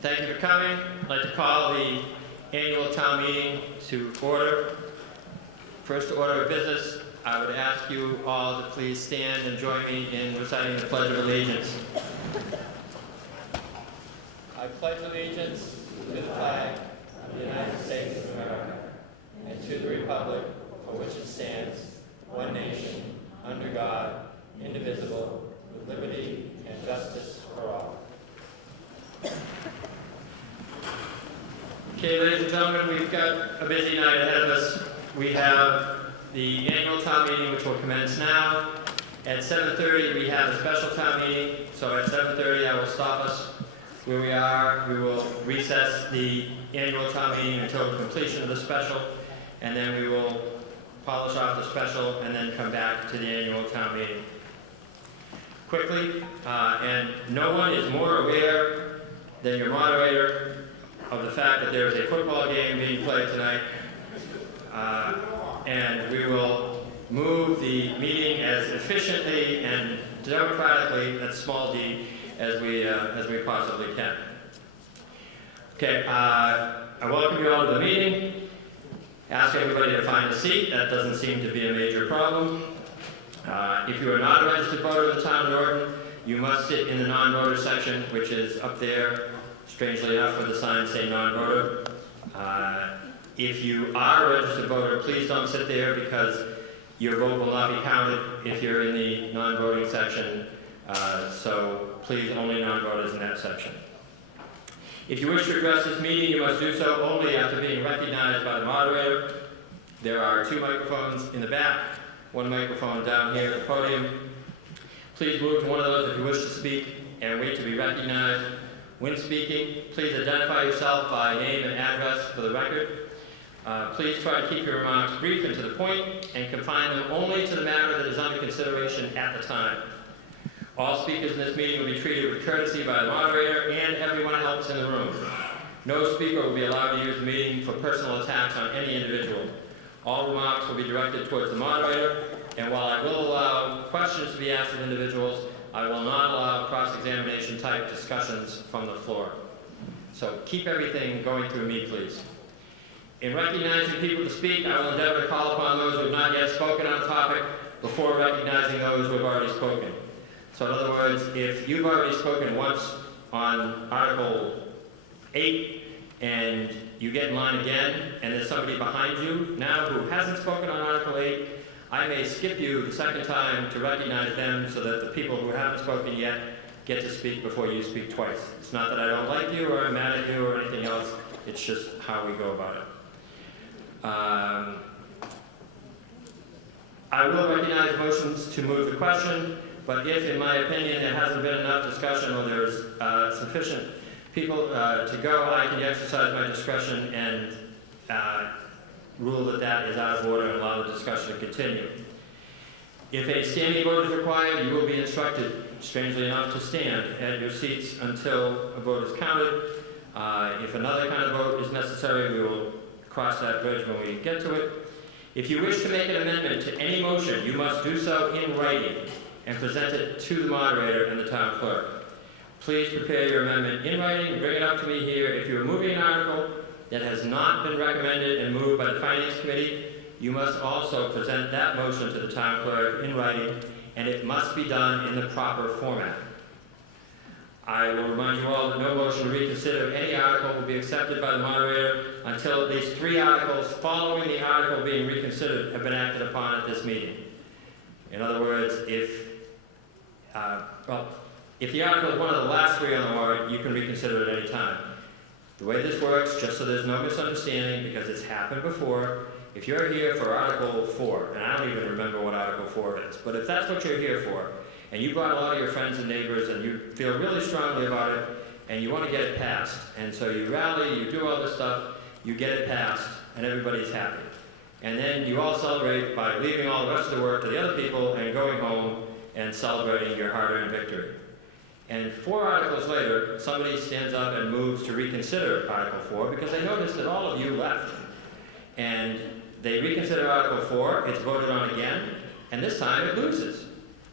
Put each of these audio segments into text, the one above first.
Thank you for coming. I'd like to call the annual town meeting to order. First order of business, I would ask you all to please stand and join me in reciting the Pledge of Allegiance. I pledge allegiance to the flag of the United States of America and to the republic for which it stands, one nation, under God, indivisible, with liberty and justice for all. Okay, ladies and gentlemen, we've got a busy night ahead of us. We have the annual town meeting, which will commence now. At 7:30, we have a special town meeting. So at 7:30, I will stop us where we are. We will recess the annual town meeting until the completion of the special, and then we will polish off the special and then come back to the annual town meeting. Quickly, and no one is more aware than your moderator of the fact that there is a football game being played tonight, and we will move the meeting as efficiently and democratically, that's small d, as we possibly can. Okay, I welcome you all to the meeting. Ask everybody to find a seat. That doesn't seem to be a major problem. If you are not a registered voter of the town of Norton, you must sit in the non-voter section, which is up there, strangely enough, with the sign saying non-voter. If you are a registered voter, please don't sit there because your vote will not be counted if you're in the non-voting section. So please, only non-voters in that section. If you wish to address this meeting, you must do so only after being recognized by the moderator. There are 2 microphones in the back, 1 microphone down here at the podium. Please move to one of those if you wish to speak and wait to be recognized. When speaking, please identify yourself by name and address for the record. Please try to keep your remarks brief and to the point and confine them only to the matter that is under consideration at the time. All speakers in this meeting will be treated with courtesy by the moderator and everyone else in the room. No speaker will be allowed to use the meeting for personal attacks on any individual. All remarks will be directed towards the moderator, and while I will allow questions to be asked of individuals, I will not allow cross-examination type discussions from the floor. So keep everything going through me, please. In recognizing people to speak, I will endeavor to call upon those who have not yet spoken on a topic before recognizing those who have already spoken. So in other words, if you've already spoken once on Article 8 and you get in line again and there's somebody behind you now who hasn't spoken on Article 8, I may skip you the second time to recognize them so that the people who haven't spoken yet get to speak before you speak twice. It's not that I don't like you or I'm mad at you or anything else, it's just how we go about it. I will recognize motions to move the question, but if, in my opinion, there hasn't been enough discussion or there's sufficient people to go, I can exercise my discretion and rule that that is out of order and allow the discussion to continue. If a standing vote is required, you will be instructed, strangely enough, to stand at your seats until a vote is counted. If another kind of vote is necessary, we will cross that bridge when we get to it. If you wish to make an amendment to any motion, you must do so in writing and present it to the moderator and the town clerk. Please prepare your amendment in writing and bring it up to me here. If you are moving an article that has not been recommended and moved by the Finance Committee, you must also present that motion to the town clerk in writing, and it must be done in the proper format. I will remind you all that no motion to reconsider any article will be accepted by the moderator until at least 3 articles following the article being reconsidered have been acted upon at this meeting. In other words, if the article is one of the last 3 on the warrant, you can reconsider it at any time. The way this works, just so there's no misunderstanding, because it's happened before, if you're here for Article 4, and I don't even remember what Article 4 is, but if that's what you're here for, and you brought a lot of your friends and neighbors, and you feel really strongly about it, and you want to get it passed, and so you rally, you do all this stuff, you get it passed, and everybody's happy. And then you all celebrate by leaving all the rest of the work to the other people and going home and celebrating your hard-earned victory. And 4 articles later, somebody stands up and moves to reconsider Article 4 because they noticed that all of you left. And they reconsider Article 4, it's voted on again, and this time it loses.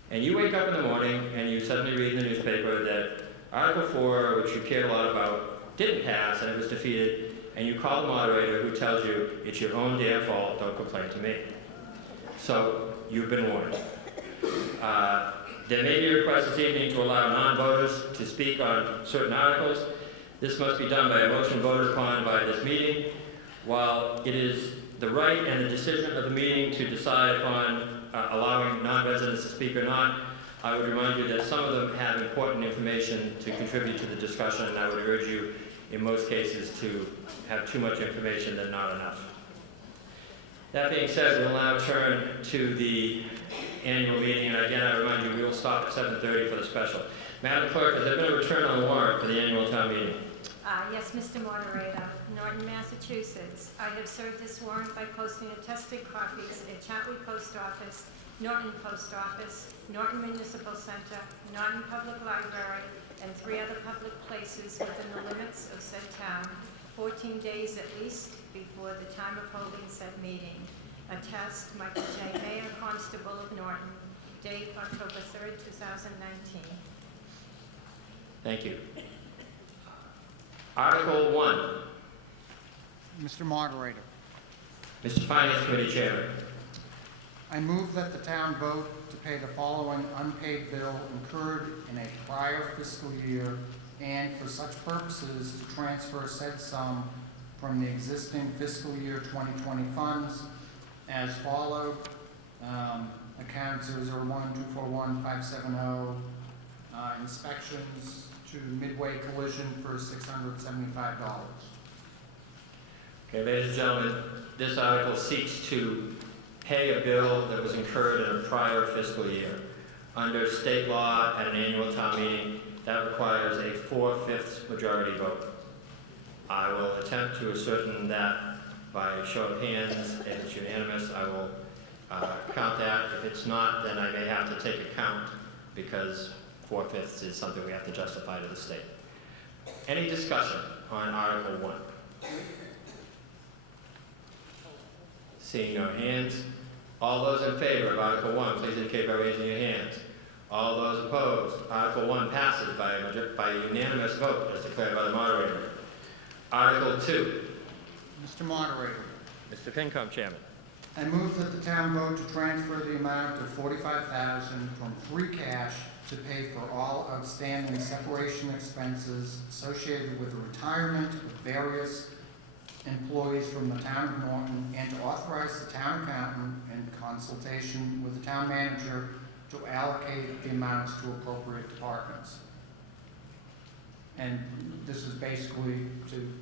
And you wake up in the morning and you suddenly read in the newspaper that Article 4, which you cared a lot about, didn't pass and it was defeated, and you call the moderator who tells you it's your own damn fault, don't complain to me. So you've been warned. There may be a request this evening to allow non-voters to speak on certain articles. This must be done by a motion voted upon by this meeting. While it is the right and the decision of the meeting to decide upon allowing non-residents to speak or not, I would remind you that some of them have important information to contribute to the discussion, and I would urge you, in most cases, to have too much information than not enough. That being said, we'll now turn to the annual meeting, and again, I remind you, we will stop at 7:30 for the special. Madam Clerk, has there been a return on the warrant for the annual town meeting? Yes, Mr. Moderator. Norton, Massachusetts. I have served this warrant by posting attested copies at Chatley Post Office, Norton Post Office, Norton Municipal Center, Norton Public Library, and 3 other public places within the limits of said town, 14 days at least before the time of holding said meeting. Attest, Michael J. Mayer, Constable of Norton. Date October 3rd, 2019. Thank you. Article 1. Mr. Moderator, Mr. Finance Committee Chairman. I move that the town vote to pay the following unpaid bill incurred in a prior fiscal year and for such purposes to transfer said sum from the existing fiscal year 2020 funds as followed. Account 001241570, inspections to Midway Collision for $675. Okay, ladies and gentlemen, this article seeks to pay a bill that was incurred in a prior fiscal year. Under state law at an annual town meeting, that requires a 4/5 majority vote. I will attempt to ascertain that by show of hands. If it's unanimous, I will count that. If it's not, then I may have to take a count because 4/5 is something we have to justify to the state. Any discussion on Article 1? Seeing no hands, all those in favor of Article 1, please indicate by raising your hands. All those opposed, Article 1 passes by a unanimous vote as declared by the moderator. Article 2. Mr. Moderator, Mr. Pincombe, Chairman. I move that the town vote to transfer the amount of $45,000 from free cash to pay for all outstanding separation expenses associated with the retirement of various employees from the town of Norton and to authorize the town accountant in consultation with the town manager to allocate the amounts to appropriate departments. And this is basically to,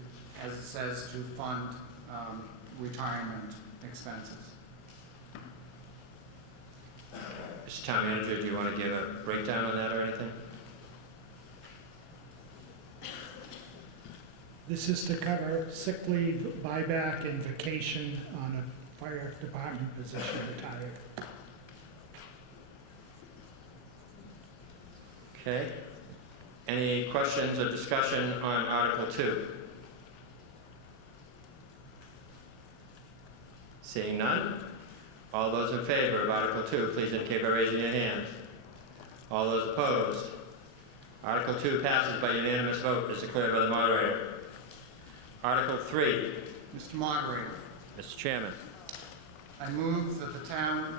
as it says, to fund retirement expenses. Mr. Town Manager, do you want to give a breakdown on that or anything? This is to cover sick leave, buyback, and vacation on a fire department position retired. Okay. Any questions or discussion on Article 2? Seeing none, all those in favor of Article 2, please indicate by raising your hand. All those opposed, Article 2 passes by unanimous vote as declared by the moderator. Article 3. Mr. Moderator, Mr. Chairman. I move that the town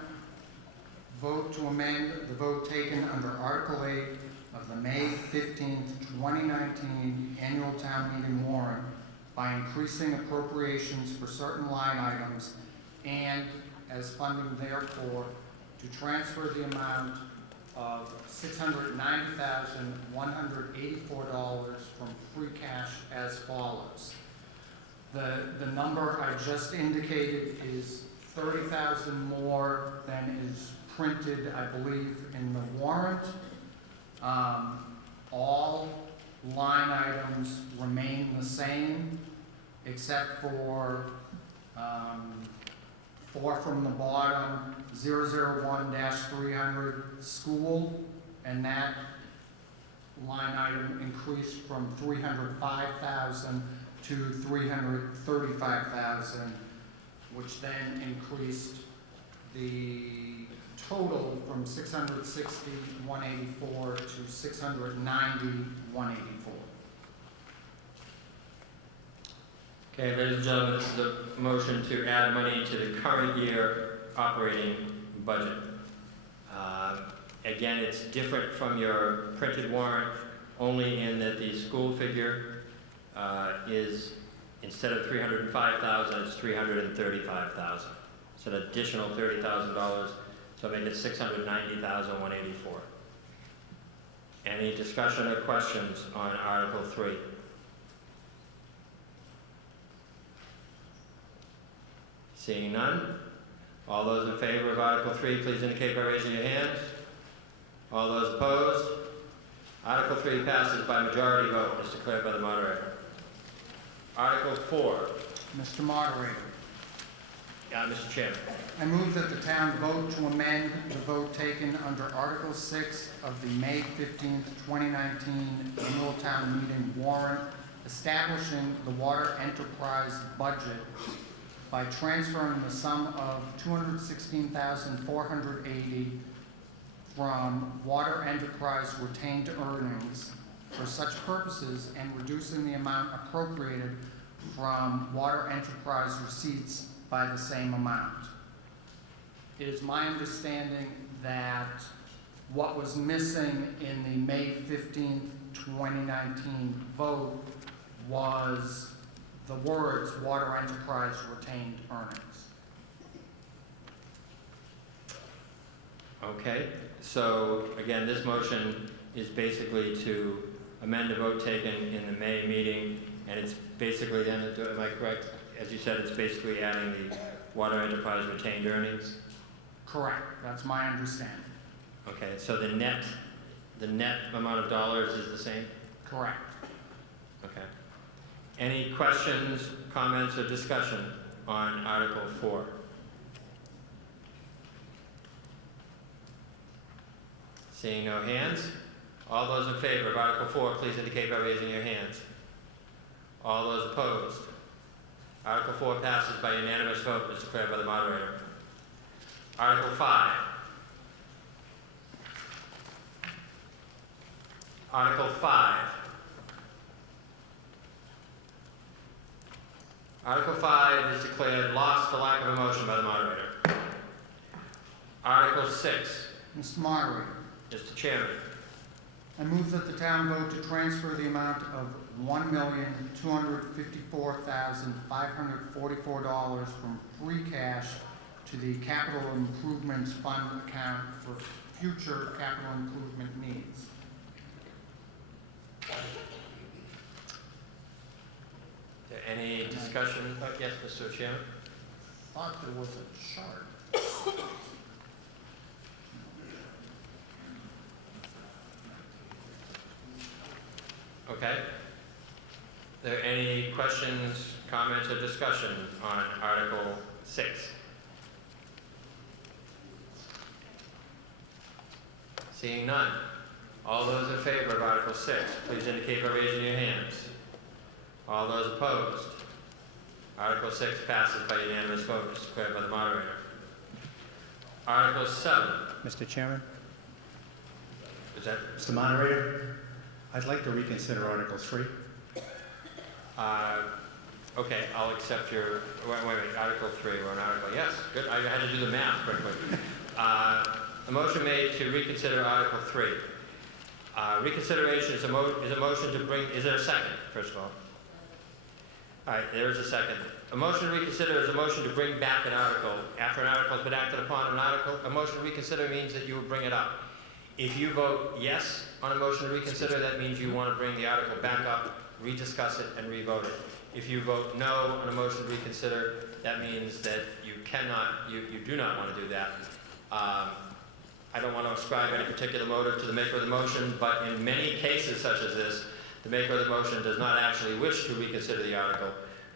vote to amend the vote taken under Article 8 of the May 15th, 2019 annual town meeting warrant by increasing appropriations for certain line items and as funding therefore to transfer the amount of $690,184 from free cash as follows. The number I just indicated is $30,000 more than is printed, I believe, in the warrant. All line items remain the same, except for 4 from the bottom, 001-300 school, and that line item increased from $305,000 to $335,000, which then increased the total from $660,184 to $690,184. Okay, ladies and gentlemen, this is a motion to add money to the current year operating budget. Again, it's different from your printed warrant, only in that the school figure is, instead of $305,000, it's $335,000. It's an additional $30,000, so make it $690,184. Any discussion or questions on Article 3? Seeing none, all those in favor of Article 3, please indicate by raising your hands. All those opposed? Article 3 passes by majority vote as declared by the moderator. Article 4. Mr. Moderator, Mr. Chairman. I move that the town vote to amend the vote taken under Article 6 of the May 15th, 2019 annual town meeting warrant, establishing the water enterprise budget by transferring the sum of $216,480 from water enterprise retained earnings for such purposes and reducing the amount appropriated from water enterprise receipts by the same amount. It is my understanding that what was missing in the May 15th, 2019 vote was the words water enterprise retained earnings. Okay, so again, this motion is basically to amend a vote taken in the May meeting, and it's basically then, am I correct? As you said, it's basically adding the water enterprise retained earnings? Correct, that's my understanding. Okay, so the net amount of dollars is the same? Correct. Okay. Any questions, comments, or discussion on Article 4? Seeing no hands, all those in favor of Article 4, please indicate by raising your hands. All those opposed? Article 4 passes by unanimous vote as declared by the moderator. Article 5. Article 5. Article 5 is declared lost for lack of a motion by the moderator. Article 6. Mr. Moderator, Mr. Chairman. I move that the town vote to transfer the amount of $1,254,544 from free cash to the Capital Improvements Fund account for future capital improvement needs. Is there any discussion? Yes, Mr. Chairman. Thought there was a chart. Okay. Are there any questions, comments, or discussion on Article 6? Seeing none. All those in favor of Article 6, please indicate by raising your hands. All those opposed? Article 6 passes by unanimous vote as declared by the moderator. Article 7. Mr. Chairman, Is that? Mr. Moderator, I'd like to reconsider Article 3. Okay, I'll accept your, wait, Article 3, we're on Article, yes, good, I had to do the math quickly. A motion made to reconsider Article 3. Reconsideration is a motion to bring, is there a second, first of all? All right, there is a second. A motion to reconsider is a motion to bring back an article. After an article has been acted upon an article, a motion to reconsider means that you will bring it up. If you vote yes on a motion to reconsider, that means you want to bring the article back up, rediscuss it, and revote it. If you vote no on a motion to reconsider, that means that you cannot, you do not want to do that. I don't want to ascribe any particular motive to the maker of the motion, but in many cases such as this, the maker of the motion does not actually wish to reconsider the article,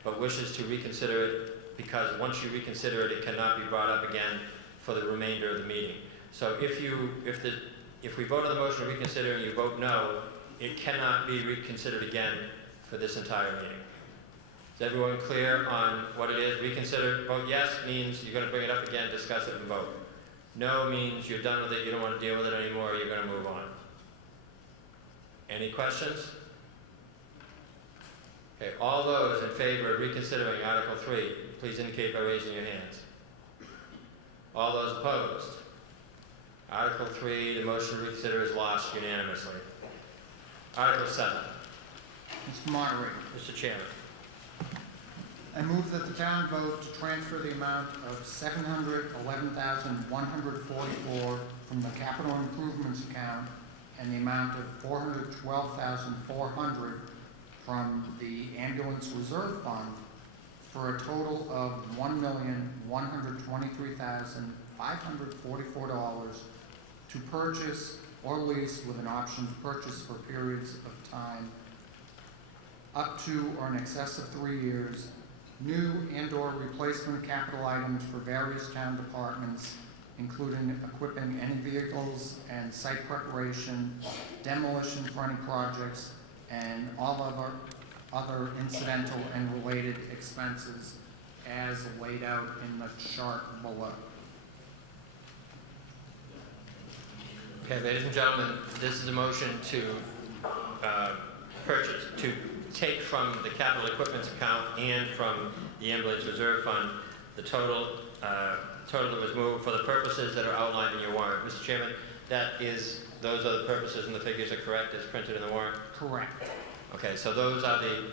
but wishes to reconsider it because once you reconsider it, it cannot be brought up again for the remainder of the meeting. So if we vote on the motion to reconsider and you vote no, it cannot be reconsidered again for this entire meeting. Is everyone clear on what it is? Reconsider, vote yes means you're going to bring it up again, discuss it, and vote. No means you're done with it, you don't want to deal with it anymore, you're going to move on. Any questions? Okay, Okay, all those in favor of reconsidering Article 3, please indicate by raising your hands. All those opposed? Article 3, the motion to reconsider is lost unanimously. Article 7, Mr. Moderator, Mr. Chairman. I move that the town vote to transfer the amount of $711,144 from the capital improvements account and the amount of $412,400 from the ambulance reserve fund for a total of $1,123,544 to purchase or lease with an option to purchase for periods of time up to or in excess of 3 years, new and/or replacement capital items for various town departments, including equipping any vehicles and site preparation, demolition for any projects, and all other incidental and related expenses as laid out in the chart below. Okay, ladies and gentlemen, this is a motion to take from the capital equipment account and from the ambulance reserve fund the total that was moved for the purposes that are outlined in your warrant. Mr. Chairman, those are the purposes and the figures are correct as printed in the warrant? Correct. Okay, so those are the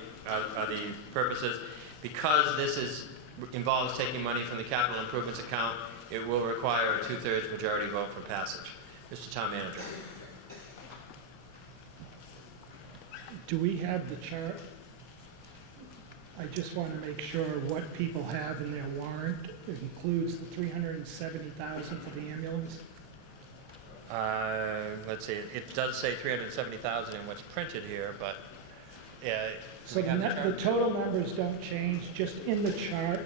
purposes. Because this involves taking money from the capital improvements account, it will require a 2/3 majority vote for passage. Mr. Town Manager. Do we have the chart? I just want to make sure what people have in their warrant includes the $370,000 for the ambulance. Let's see, it does say 370,000 in what's printed here, but So the total numbers don't change, just in the chart,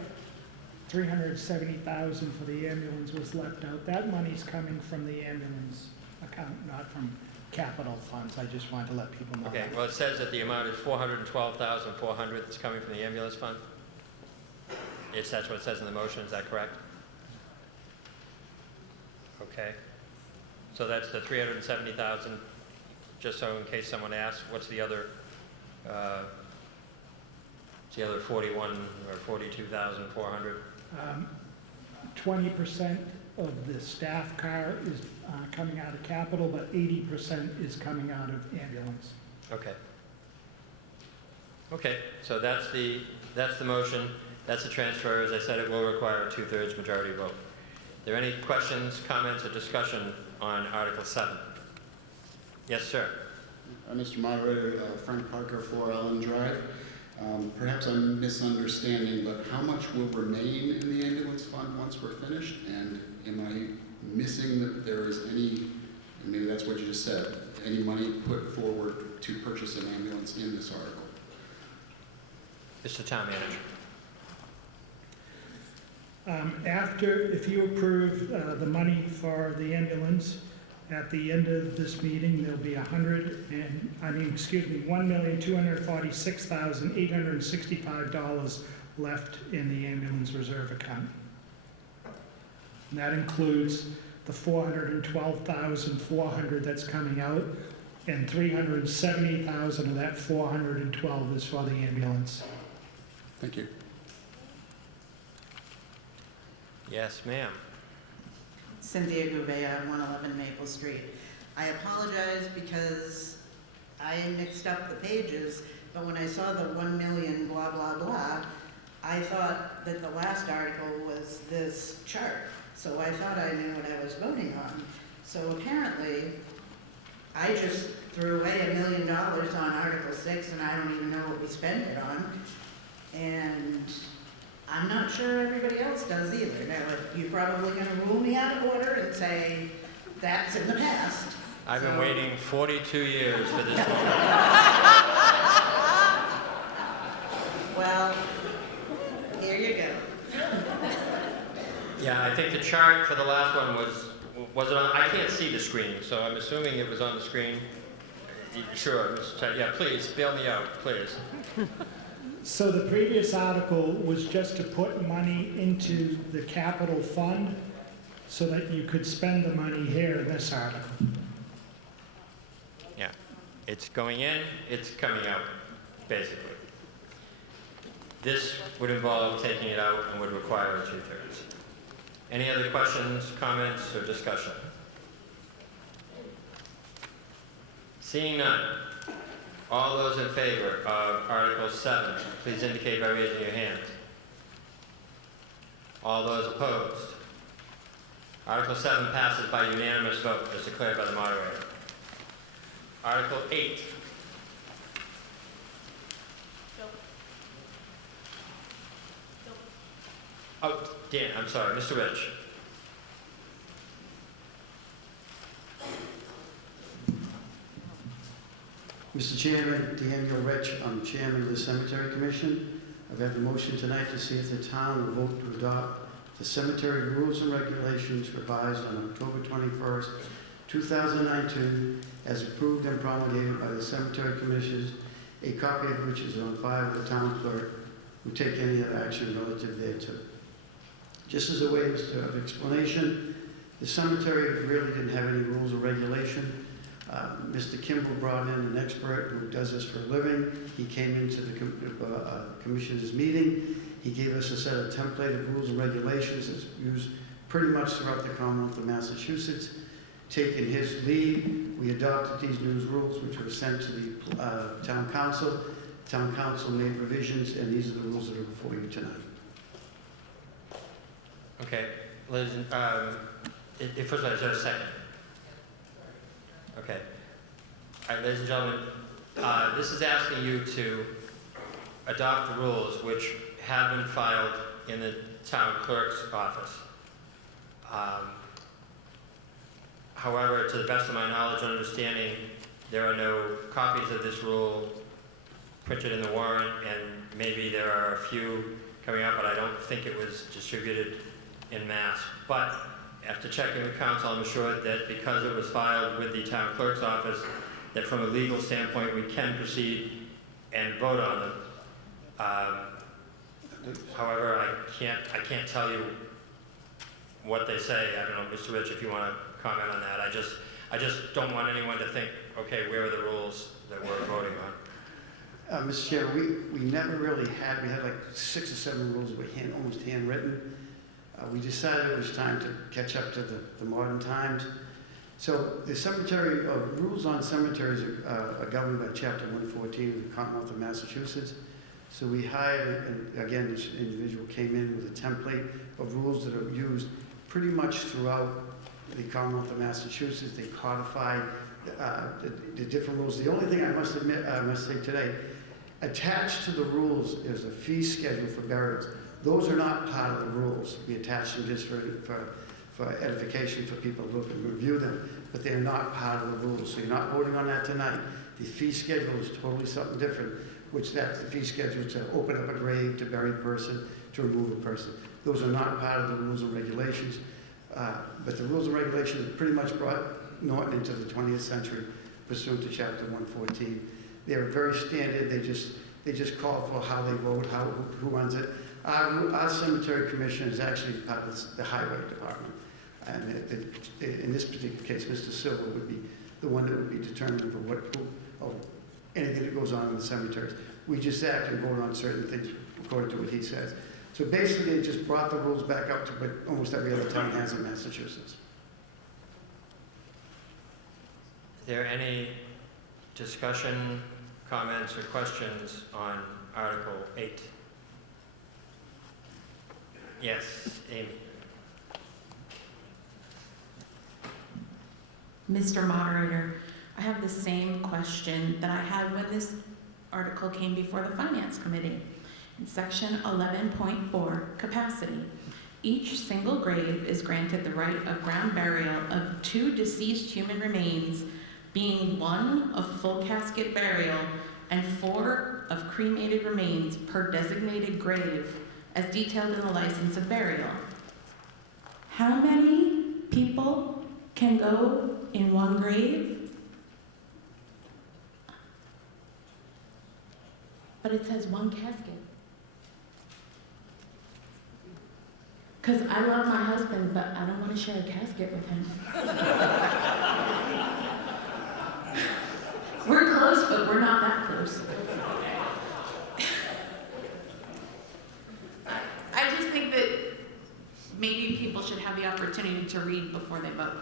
370,000 for the ambulance was left out. That money's coming from the ambulance account, not from capital funds. I just wanted to let people know. Okay, that. well, it says that the amount is 412,400 that's coming from the ambulance fund. That's what it says in the motion, is that correct? Okay. So that's the 370,000, just so in case someone asks, what's the other 41 or 42,400? 20% of the staff car is coming out of capital, but 80% is coming out of ambulance. Okay. Okay, so that's the motion, that's the transfer. As I said, it will require a 2/3 majority vote. Are there any questions, comments, or discussion on Article 7? Yes, sir. Mr. Moderator, Frank Parker, 4 Ellen Drive. Perhaps I'm misunderstanding, but how much will remain in the ambulance fund once we're finished? And am I missing that there is any, and maybe that's what you just said, any money put forward to purchase an ambulance in this article? Mr. Town Manager. If you approve the money for the ambulance, at the end of this meeting, there'll be $1,246,865 left in the ambulance reserve account. And that includes the $412,400 that's coming out, and $370,000 of that $412 is for the ambulance. Thank you. Yes, ma'am. Cynthia Gouveia, 111 Maple Street. I apologize because I mixed up the pages, but when I saw the 1 million blah, blah, blah, I thought that the last article was this chart. So I thought I knew what I was voting on. So apparently, I just threw away $1 million on Article 6, and I don't even know what we spent it on. And I'm not sure everybody else does either. Now, you're probably going to rule me out of order and say, that's in the past. I've been waiting 42 years for this moment. Well, here you go. Yeah, I think the chart for the last one was it on? I can't see the screen, so I'm assuming it was on the screen. Sure, Mr. Ted. Yeah, please, bail me out, please. So the previous article was just to put money into the capital fund so that you could spend the money here in this article. Yeah, it's going in, it's coming out, basically. This would involve taking it out and would require a 2/3. Any other questions, comments, or discussion? Seeing none, all those in favor of Article 7, please indicate by raising your hand. All those opposed? Article 7 passes by unanimous vote as declared by the moderator. Article 8. Oh, Dan, I'm sorry, Mr. Rich. Mr. Chairman, Daniel Rich, I'm Chairman of the Cemetery Commission. I've had the motion tonight to see if the town will vote to adopt the cemetery rules and regulations revised on October 21st, 2019, as approved and promulgated by the Cemetery Commission, a copy of which is on file with the town clerk, who take any other action relative thereto. Just as a way of explanation, the cemetery really didn't have any rules or regulation. Mr. Kimball brought in an expert who does this for a living. He came into the commissioners' meeting. He gave us a set of templated rules and regulations that's used pretty much throughout the Commonwealth of Massachusetts. Taking his lead, we adopted these new rules, which were sent to the town council. Town council made revisions, and these are the rules that are before you tonight. Okay, ladies and, first of all, is there a second? Okay. All right, ladies and gentlemen, this is asking you to adopt the rules which have been filed in the town clerk's office. However, to the best of my knowledge and understanding, there are no copies of this rule printed in the warrant, and maybe there are a few coming up, but I don't think it was distributed en masse. But after checking with council, I'm assured that because it was filed with the town clerk's office, that from a legal standpoint, we can proceed and vote on them. However, I can't tell you what they say. I don't know, Mr. Rich, if you want to comment on that. I just don't want anyone to think, okay, where are the rules that we're voting on? Mr. Chair, we never really had, we had like 6 or 7 rules that were almost handwritten. We decided it was time to catch up to the modern times. So the cemetery, rules on cemeteries are governed by Chapter 114 of the Commonwealth of Massachusetts. So we hired, and again, this individual came in with a template of rules that are used pretty much throughout the Commonwealth of Massachusetts. They codified the different rules. The only thing I must say today, attached to the rules is a fee schedule for burials. Those are not part of the rules. We attach them just for edification for people to look and review them, but they're not part of the rules. So you're not voting on that tonight. The fee schedule is totally something different, which that's the fee schedule to open up a grave, to bury a person, to remove a person. Those are not part of the rules and regulations. But the rules and regulations pretty much brought Norton into the 20th century pursuant to Chapter 114. They're very standard. They just call for how they vote, who runs it. Our cemetery commission is actually part of the highway department. And in this particular case, Mr. Silver would be the one that would be determining for anything that goes on in the cemeteries. We just act and vote on certain things according to what he says. So basically, it just brought the rules back up to what almost every other town has in Massachusetts. Is there any discussion, comments, or questions on Article 8? Yes, Amy. Mr. Moderator, I have the same question that I had when this article came before the Finance Committee. In section 11.4, capacity. Each single grave is granted the right of ground burial of 2 deceased human remains, being 1 of full casket burial and 4 of cremated remains per designated grave, as detailed in the license of burial. How many people can go in one grave? But it says 1 casket. Because I love my husband, but I don't want to share a casket with him. We're close, but we're not that close. the opportunity to read before they vote.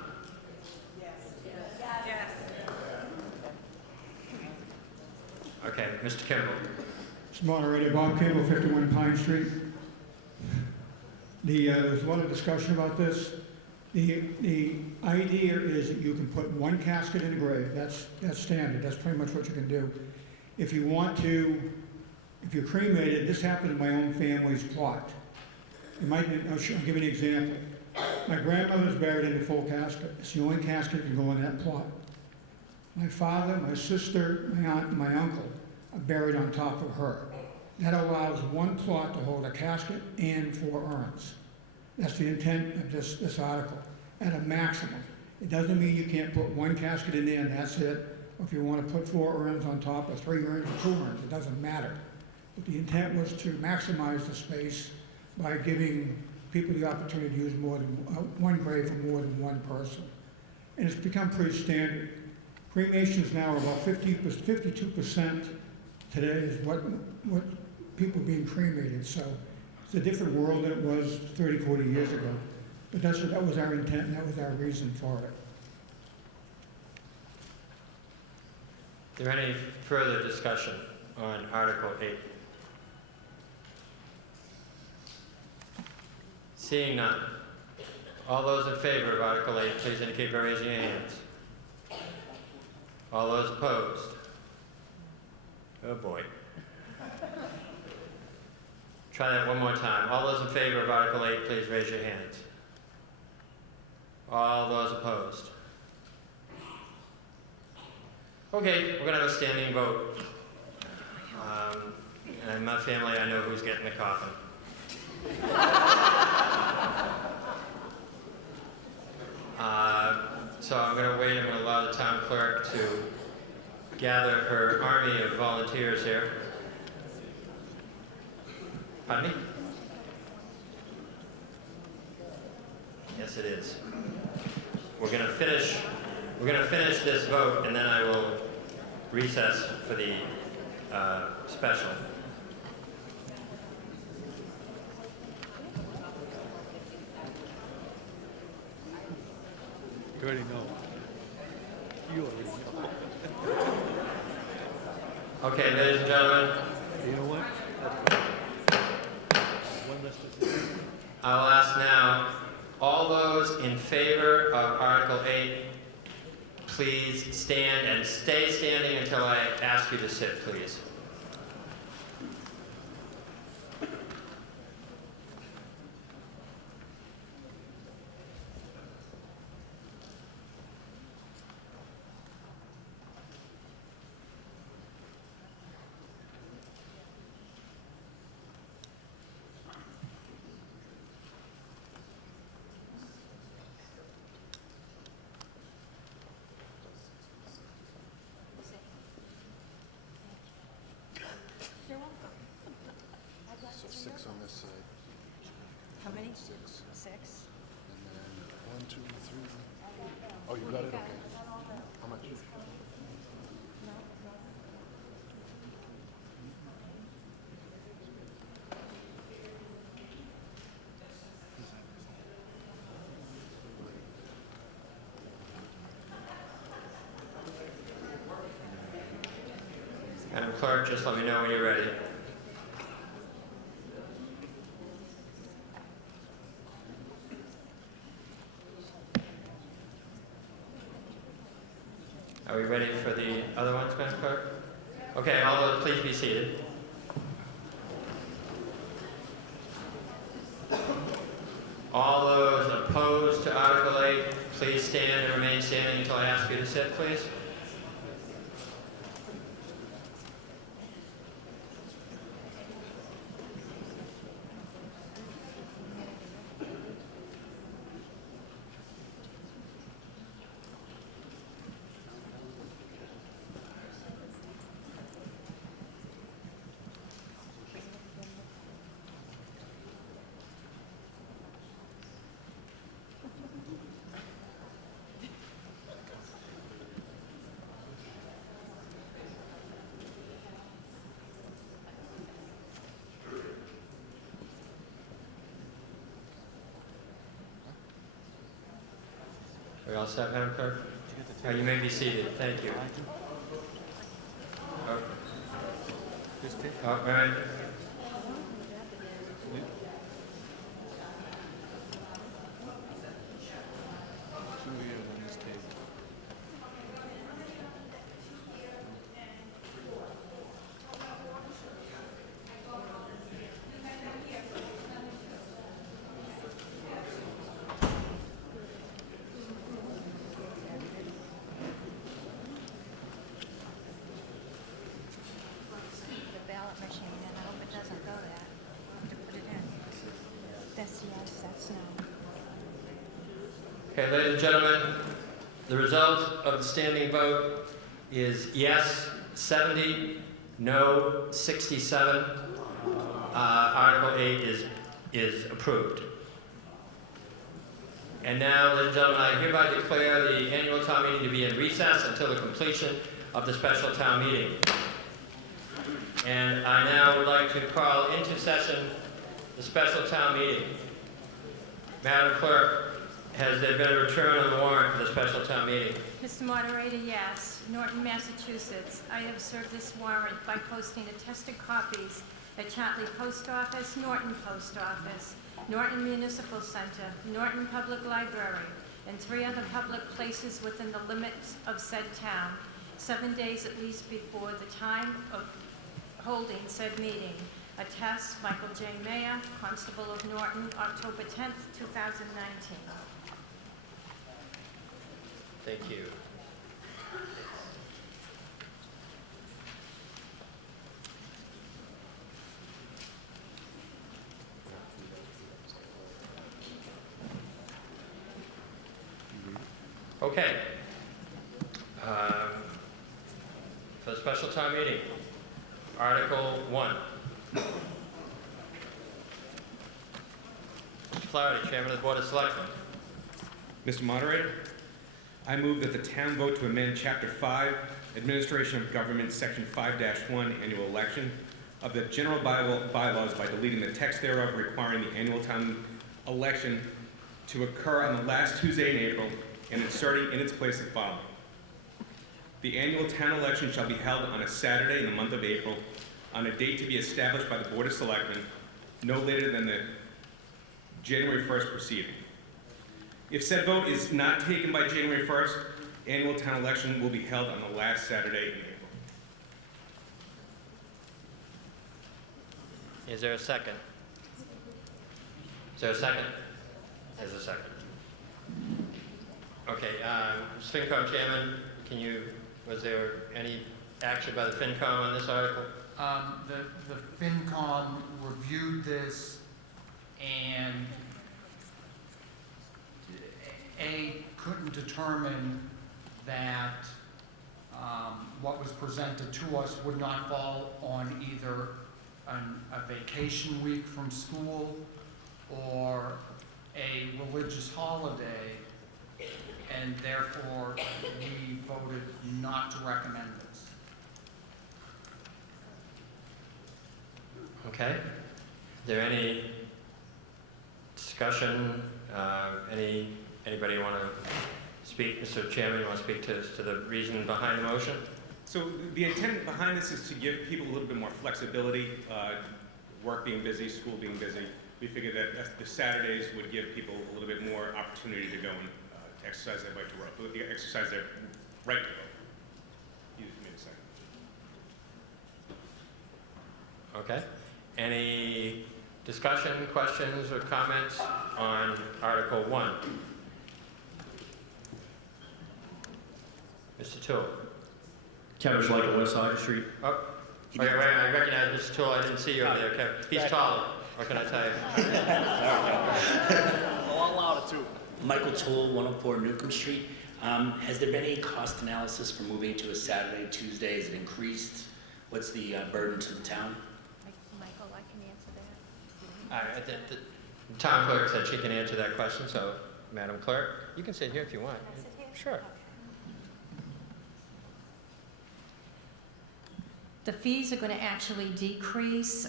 Okay, Mr. Kimball. Mr. Moderator, Bob Kimball, 51 Pine Street. There was a lot of discussion about this. The idea is that you can put one casket in a grave. That's standard. That's pretty much what you can do. If you want to, if you're cremated, this happened in my own family's plot. I'll give you an example. My grandmother's buried in a full casket. It's the only casket that can go in that plot. My father, my sister, my aunt, and my uncle are buried on top of her. That allows one plot to hold a casket and 4 urns. That's the intent of this article, at a maximum. It doesn't mean you can't put one casket in there and that's it. Or if you want to put 4 urns on top, or 3 urns, or 2 urns, it doesn't matter. But the intent was to maximize the space by giving people the opportunity to use more than one grave for more than one person. And it's become pretty standard. Cremations now are about 52% today is what people are being cremated. So it's a different world than it was 30, 40 years ago. But that was our intent and that was our reason for it. Is there any further discussion on Article 8? Seeing none. All those in favor of Article 8, please indicate by raising your hands. All those opposed? Oh boy. Try that one more time. All those in favor of Article 8, please raise your hands. All those opposed? Okay, we're going to have a standing vote. And in my family, I know who's getting the coffin. So I'm going to wait. I'm going to allow the town clerk to gather her army of volunteers here. Pardon me? Yes, it is. We're going to finish this vote, and then I will recess for the special. You already know. You already know. Okay, ladies and gentlemen, You know what? One less to say. I'll ask now, all those in favor of Article 8, please stand and stay standing until I ask you to sit, please. So 6 on this side. How many? 6. 6. And then 1, 2, 3. Oh, you got it? Okay. How much? Madam Clerk, just let me know when you're ready. Are we ready for the other ones, Madam Clerk? Okay, all those, please be seated. All those opposed to Article 8, please stand and remain standing until I ask you to sit, please. all set, Madam Clerk? You may be seated. Thank you. Oh. All right. The ballot machine, and I hope it doesn't go there. To put it in. That's yes, that's no. Okay, ladies and gentlemen, the result of the standing vote is yes, 70, no, 67. Article 8 is approved. And now, ladies and gentlemen, I hereby declare the annual town meeting to be in recess until the completion of the special town meeting. And I now would like to call into session the special town meeting. Madam Clerk, has there been a return on the warrant for the special town meeting? Mr. Moderator, yes. Norton, Massachusetts. I have served this warrant by posting attested copies at Chatley Post Office, Norton Post Office, Norton Municipal Center, Norton Public Library, and 3 other public places within the limits of said town, 7 days at least before the time of holding said meeting. Attest, Michael J. Mayer, Constable of Norton, October 10th, 2019. Thank you. Okay. For the special town meeting, Article 1. Mr. Flaherty, Chairman of the Board of Selectmen. Mr. Moderator, I move that the town vote to amend Chapter 5, Administration of Government, Section 5-1, Annual Election of the General Bylaws by deleting the text thereof requiring the annual town election to occur on the last Tuesday in April and inserting in its place the following. The annual town election shall be held on a Saturday in the month of April on a date to be established by the Board of Selectmen no later than the January 1st proceeding. If said vote is not taken by January 1st, annual town election will be held on the last Saturday in April. Is there a second? Is there a second? There's a second. Okay, FinCom Chairman, was there any action by the FinCom on this article? The FinCom reviewed this and couldn't determine that what was presented to us would not fall on either a vacation week from school or a religious holiday, and therefore we voted not to recommend this. Okay. Is there any discussion? Anybody want to speak? Mr. Chairman, you want to speak to the reason behind the motion? So the intent behind this is to give people a little bit more flexibility, work being busy, school being busy. We figured that the Saturdays would give people a little bit more opportunity to go and exercise their right to vote. Exercise their right to vote. You just made a second. Okay. Any discussion, questions, or comments on Article 1? Mr. Toole. Kevin Schleicher, West Side Street. Oh, wait, I recognize Mr. Toole. I didn't see you over there, Kevin. He's taller. What can I tell you? A lot louder, too. Michael Toole, 104 Newcomb Street. Has there been any cost analysis for moving to a Saturday, Tuesday? Has it increased? What's the burden to the town? Michael, I can answer that. All right, the town clerk said she can answer that question, so Madam Clerk, you can sit here if you want. Can I sit here? Sure. The fees are going to actually decrease.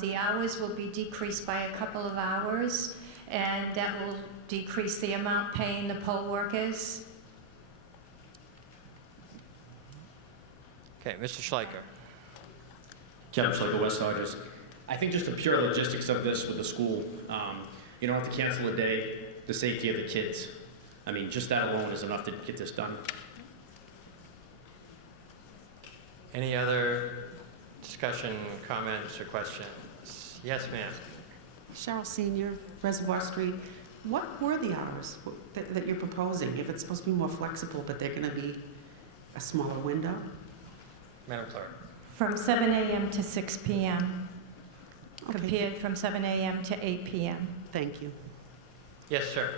The hours will be decreased by a couple of hours, and that will decrease the amount paying the poll workers. Okay, Mr. Schleicher. Kevin Schlegel, West Dodgers. I think just the pure logistics of this with the school, you don't have to cancel a day, the safety of the kids. I mean, just that alone is enough to get this done. Any other discussion, comments, or questions? Yes, ma'am. Cheryl Senior, Reservoir Street. What were the hours that you're proposing? If it's supposed to be more flexible, but they're going to be a smaller window? Madam Clerk. From 7 a.m. to 6 p.m., Okay. compared from 7 a.m. to 8 p.m. Thank you. Yes, sir.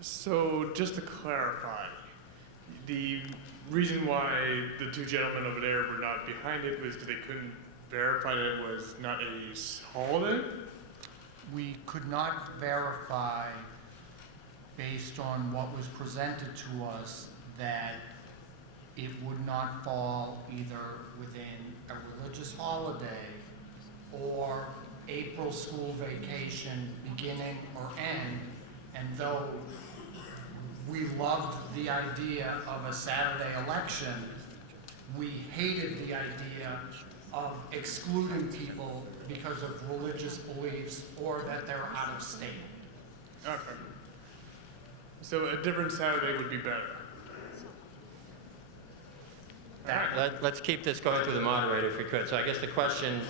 So, just to clarify, the reason why the two gentlemen over there were not behind it was because they couldn't verify that it was not a holiday? We could not verify, based on what was presented to us, that it would not fall either within a religious holiday or April school vacation beginning or end. And though we loved the idea of a Saturday election, we hated the idea of excluding people because of religious beliefs or that they're out of state. Okay. So a different Saturday would be better. Let's keep this going through the moderator if we could. So I guess the question,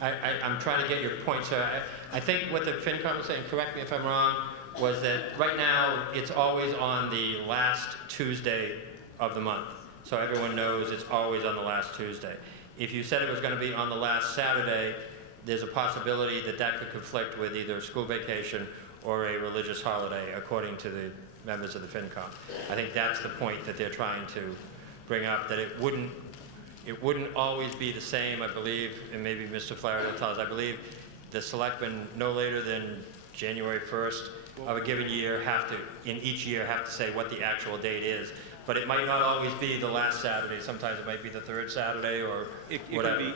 I'm trying to get your point. So I think what the FinCom was saying, correct me if I'm wrong, was that right now it's always on the last Tuesday of the month. So everyone knows it's always on the last Tuesday. If you said it was going to be on the last Saturday, there's a possibility that that could conflict with either school vacation or a religious holiday, according to the members of the FinCom. I think that's the point that they're trying to bring up, that it wouldn't always be the same, I believe, and maybe Mr. Flaherty will tell us, I believe the selectmen no later than January 1st of a given year in each year have to say what the actual date is. But it might not always be the last Saturday. Sometimes it might be the third Saturday or whatever.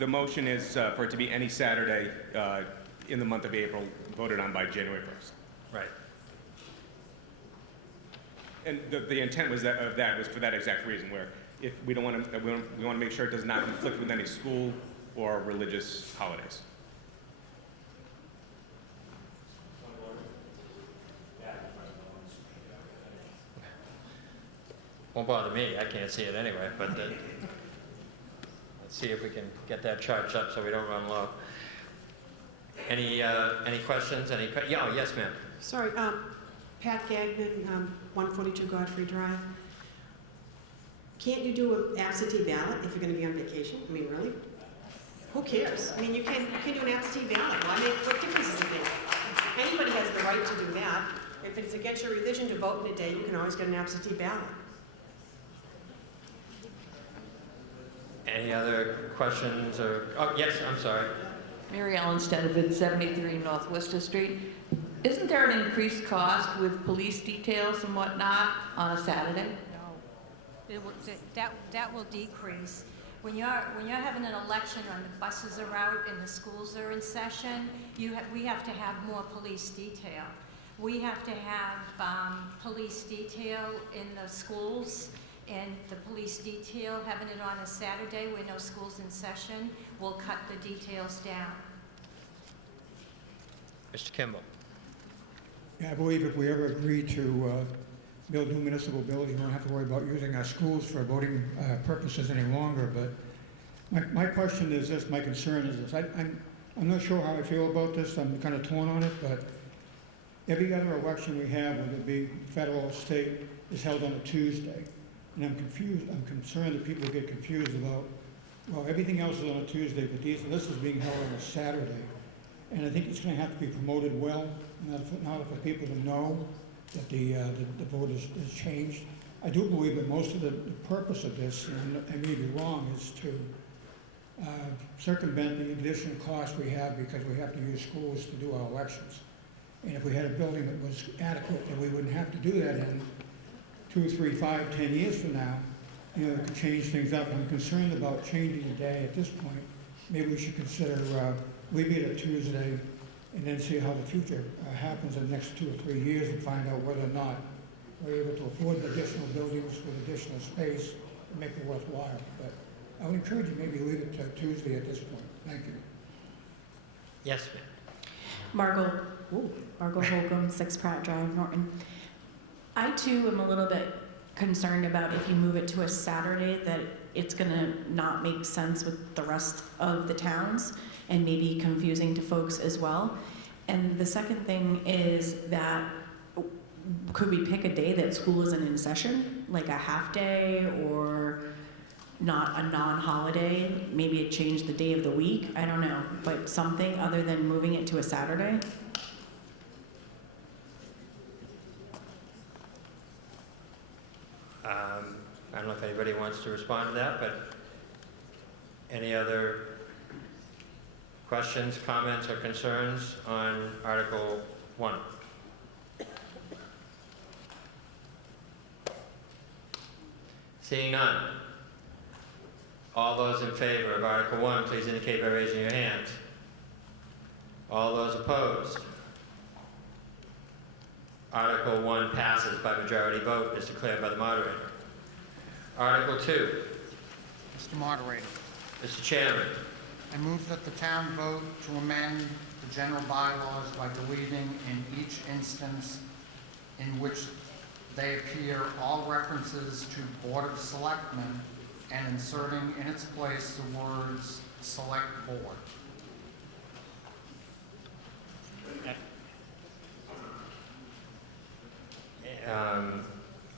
The motion is for it to be any Saturday in the month of April, voted on by January 1st. Right. And the intent was that was for that exact reason, where if we don't want to, we want to make sure it does not conflict with any school or religious holidays. Won't bother me. I can't see it anyway. But let's see if we can get that charged up so we don't run low. Any questions? Yeah. Yes, ma'am. Sorry, Pat Gagnon, 142 Godfrey Drive. Can't you do an absentee ballot if you're going to be on vacation? I mean, really? Who cares? I mean, you can do an absentee ballot. What difference does it make? Anybody has the right to do that. If it's against your religion to vote in a day, you can always get an absentee ballot. Any other questions or? Oh, yes. I'm sorry. Mary Ellen Stedevin, 73 North Worcester Street. Isn't there an increased cost with police details and whatnot on a Saturday? No. That will decrease. When you're having an election and the buses are out and the schools are in session, we have to have more police detail. We have to have police detail in the schools, and the police detail having it on a Saturday where no school's in session will cut the details down. Mr. Kimball. Yeah, I believe if we ever agree to build new municipal buildings, we won't have to worry about using our schools for voting purposes any longer. But my question is this, my concern is this. I'm not sure how I feel about this. I'm kind of torn on it, but every other election we have, whether it be federal or state, is held on a Tuesday. And I'm confused. I'm concerned that people get confused about, well, everything else is on a Tuesday, but this is being held on a Saturday. And I think it's going to have to be promoted well, in order for people to know that the vote is changed. I do believe that most of the purpose of this, and I may be wrong, is to circumvent the additional costs we have because we have to use schools to do our elections. And if we had a building that was adequate, then we wouldn't have to do that in 2, 3, 5, 10 years from now. You know, it could change things up. I'm concerned about changing the day at this point. Maybe we should consider leaving it at Tuesday and then see how the future happens in the next 2 or 3 years and find out whether or not we're able to afford additional buildings with additional space and make it worthwhile. But I would encourage you maybe leave it till Tuesday at this point. Thank you. Yes, ma'am. Margot Holcomb, 6 Pratt Drive, Norton. I too am a little bit concerned about if you move it to a Saturday that it's gonna not make sense with the rest of the towns and maybe confusing to folks as well. And the second thing is that could we pick a day that school isn't in session, like a half day or not a non-holiday? Maybe it changed the day of the week, I don't know, but something other than moving it to a Saturday? I don't know if anybody wants to respond to that, but any other questions, comments, or concerns on Article 1? Seeing none. All those in favor of Article 1, please indicate by raising your hands. All those opposed? Article 1 passes by majority vote as declared by the moderator. Article 2. Mr. Moderator, Mr. Chairman. I move that the town vote to amend the general bylaws by deleting in each instance in which they appear all references to Board of Selectmen and inserting in its place the words Select Board.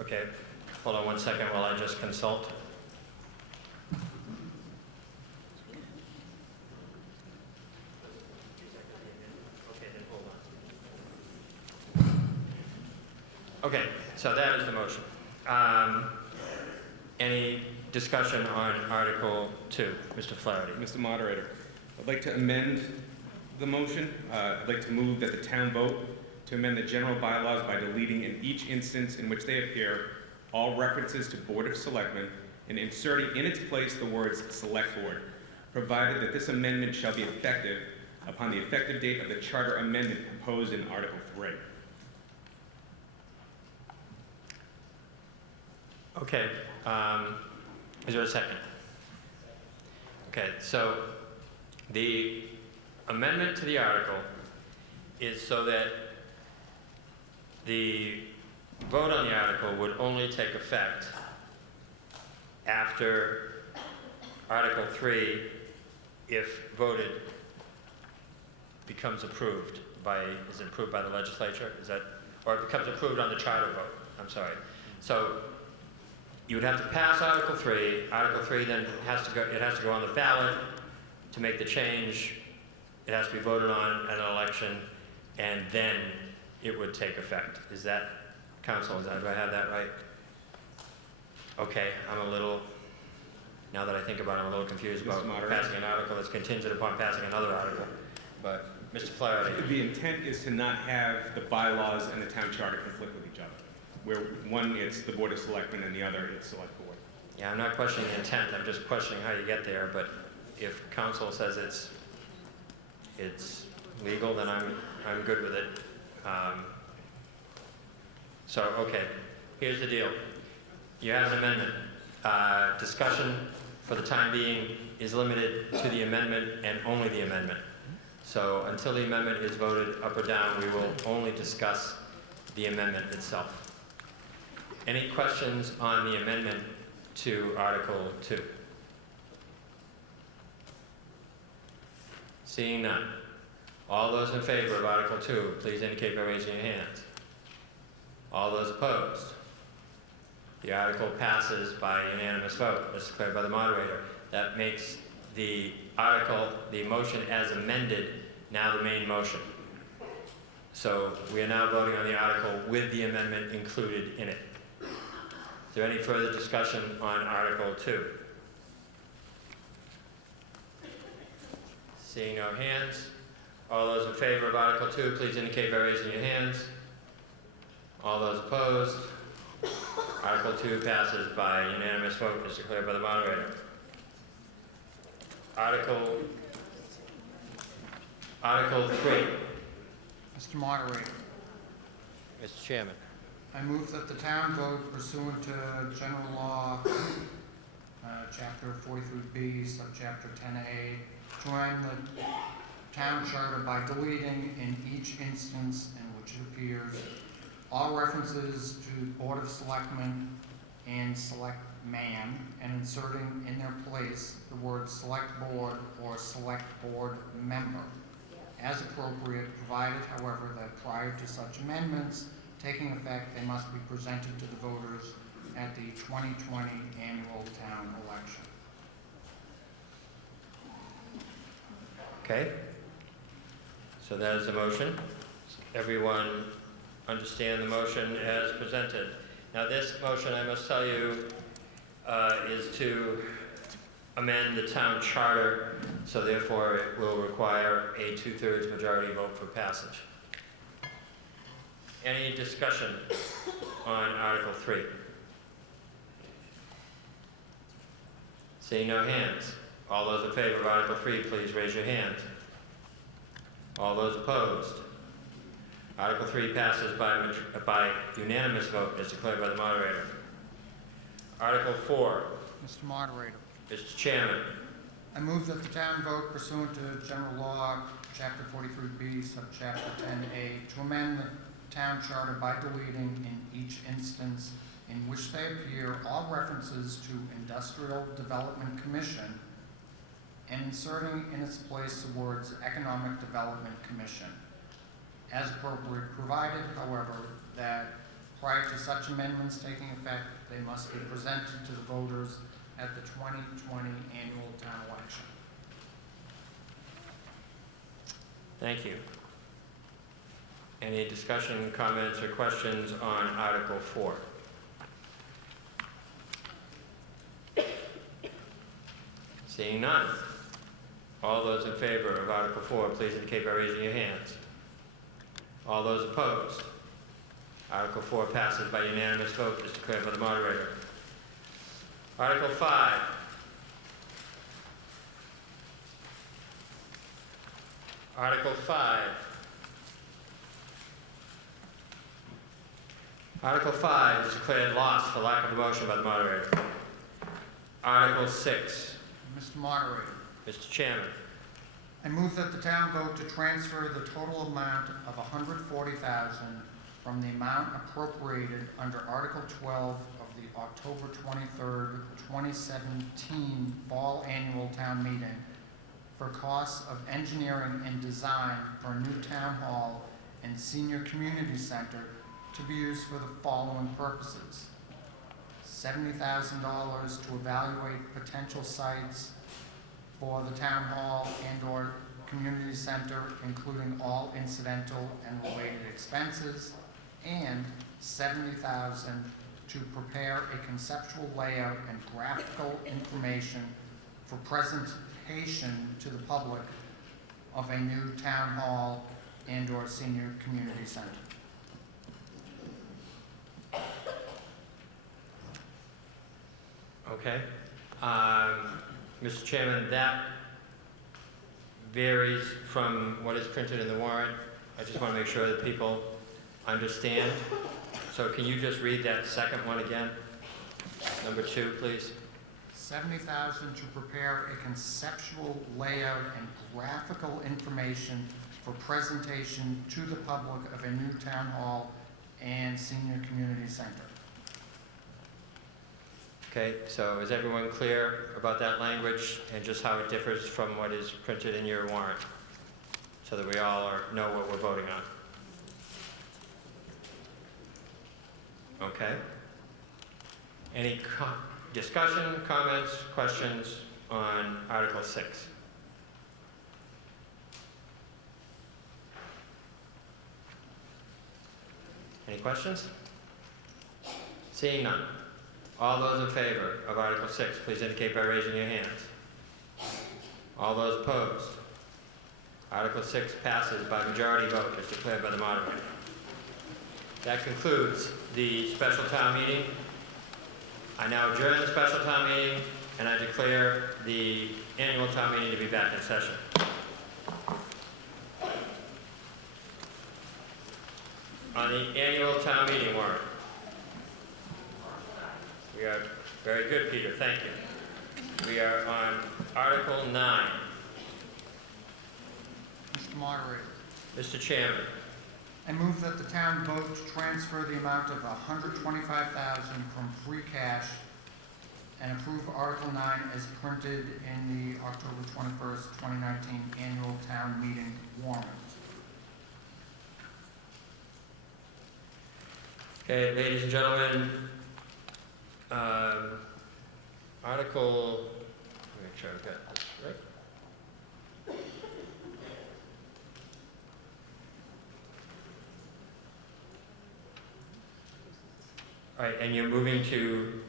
Okay, hold on one second while I just consult. Okay, then hold on. Okay, so that is the motion. Any discussion on Article 2? Mr. Flaherty. Mr. Moderator, I'd like to amend the motion. I'd like to move that the town vote to amend the general bylaws by deleting in each instance in which they appear all references to Board of Selectmen and inserting in its place the words Select Board, provided that this amendment shall be effective upon the effective date of the charter amendment proposed in Article 3. Okay, is there a second? Okay, so the amendment to the article is so that the vote on the article would only take effect after Article 3, if voted, becomes approved by, is it approved by the legislature? Is that, or it becomes approved on the charter vote? I'm sorry. So you would have to pass Article 3. Article 3 then has to go on the ballot to make the change. It has to be voted on at an election, and then it would take effect. Is that, council, do I have that right? Okay, I'm a little, now that I think about it, I'm a little confused about passing an article that's contingent upon passing another article. But, Mr. Flaherty. The intent is to not have the bylaws and the town charter conflict with each other, where one it's the Board of Selectmen and the other it's Select Board. Yeah, I'm not questioning the intent, I'm just questioning how you get there, but if council says it's legal, then I'm good with it. So, okay, here's the deal. You have an amendment. Discussion for the time being is limited to the amendment and only the amendment. So until the amendment is voted up or down, we will only discuss the amendment itself. Any questions on the amendment to Article 2? Seeing none. All those in favor of Article 2, please indicate by raising your hands. All those opposed? The article passes by unanimous vote, as declared by the moderator. That makes the article, the motion as amended, now the main motion. So we are now voting on the article with the amendment included in it. Is there any further discussion on Article 2? Seeing no hands. All those in favor of Article 2, please indicate by raising your hands. All those opposed? Article 2 passes by unanimous vote as declared by the moderator. Article 3. Mr. Moderator, Mr. Chairman. I move that the town vote pursuant to General Law Chapter 43B, Subchapter 10A, to amend the town charter by deleting in each instance in which it appears all references to Board of Selectmen and Select Man, and inserting in their place the words Select Board or Select Board Member, as appropriate, provided, however, that prior to such amendments taking effect, they must be presented to the voters at the 2020 annual town election. Okay? So that is the motion. Everyone understand the motion as presented. Now this motion, I must tell you, is to amend the town charter, so therefore it will require a 2/3 majority vote for passage. Any discussion on Article 3? Seeing no hands. All those in favor of Article 3, please raise your hand. All those opposed? Article 3 passes by unanimous vote as declared by the moderator. Article 4. Mr. Moderator, Mr. Chairman. I move that the town vote pursuant to General Law, Chapter 43B, Subchapter 10A, to amend the town charter by deleting in each instance in which they appear all references to Industrial Development Commission and inserting in its place the words Economic Development Commission, as appropriate, provided, however, that prior to such amendments taking effect, they must be presented to the voters at the 2020 annual town election. Thank you. Any discussion, comments, or questions on Article 4? Seeing none. All those in favor of Article 4, please indicate by raising your hands. All those opposed? Article 4 passes by unanimous vote as declared by the moderator. Article 5. Article 5. Article 5 is declared lost for lack of a motion by the moderator. Article 6. Mr. Moderator, Mr. Chairman. I move that the town vote to transfer the total amount of $140,000 from the amount appropriated under Article 12 of the October 23rd, 2017 Fall Annual Town Meeting for costs of engineering and design for a new town hall and senior community center to be used for the following purposes: $70,000 to evaluate potential sites for the town hall and/or community center, including all incidental and related expenses, and $70,000 to prepare a conceptual layout and graphical information for presentation to the public of a new town hall and/or senior community center. Okay. Mr. Chairman, that varies from what is printed in the warrant. I just want to make sure that people understand. So can you just read that second one again? Number 2, please. $70,000 to prepare a conceptual layout and graphical information for presentation to the public of a new town hall and senior community center. Okay, so is everyone clear about that language and just how it differs from what is printed in your warrant? So that we all know what we're voting on. Okay. Any discussion, comments, questions on Article 6? Any questions? Seeing none. All those in favor of Article 6, please indicate by raising your hands. All those opposed? Article 6 passes by majority vote as declared by the moderator. That concludes the special town meeting. I now adjourn the special town meeting, and I declare the annual town meeting to be back in session. On the annual town meeting warrant. We are very good, Peter. Thank you. We are on Article 9. Mr. Moderator, Mr. Chairman, I move that the town vote to transfer the amount of $125,000 from free cash and approve Article 9 as printed in the October 21st, 2019 annual town meeting warrant. okay, ladies and gentlemen, Article, let me make sure I've got this right. All right, and you're moving to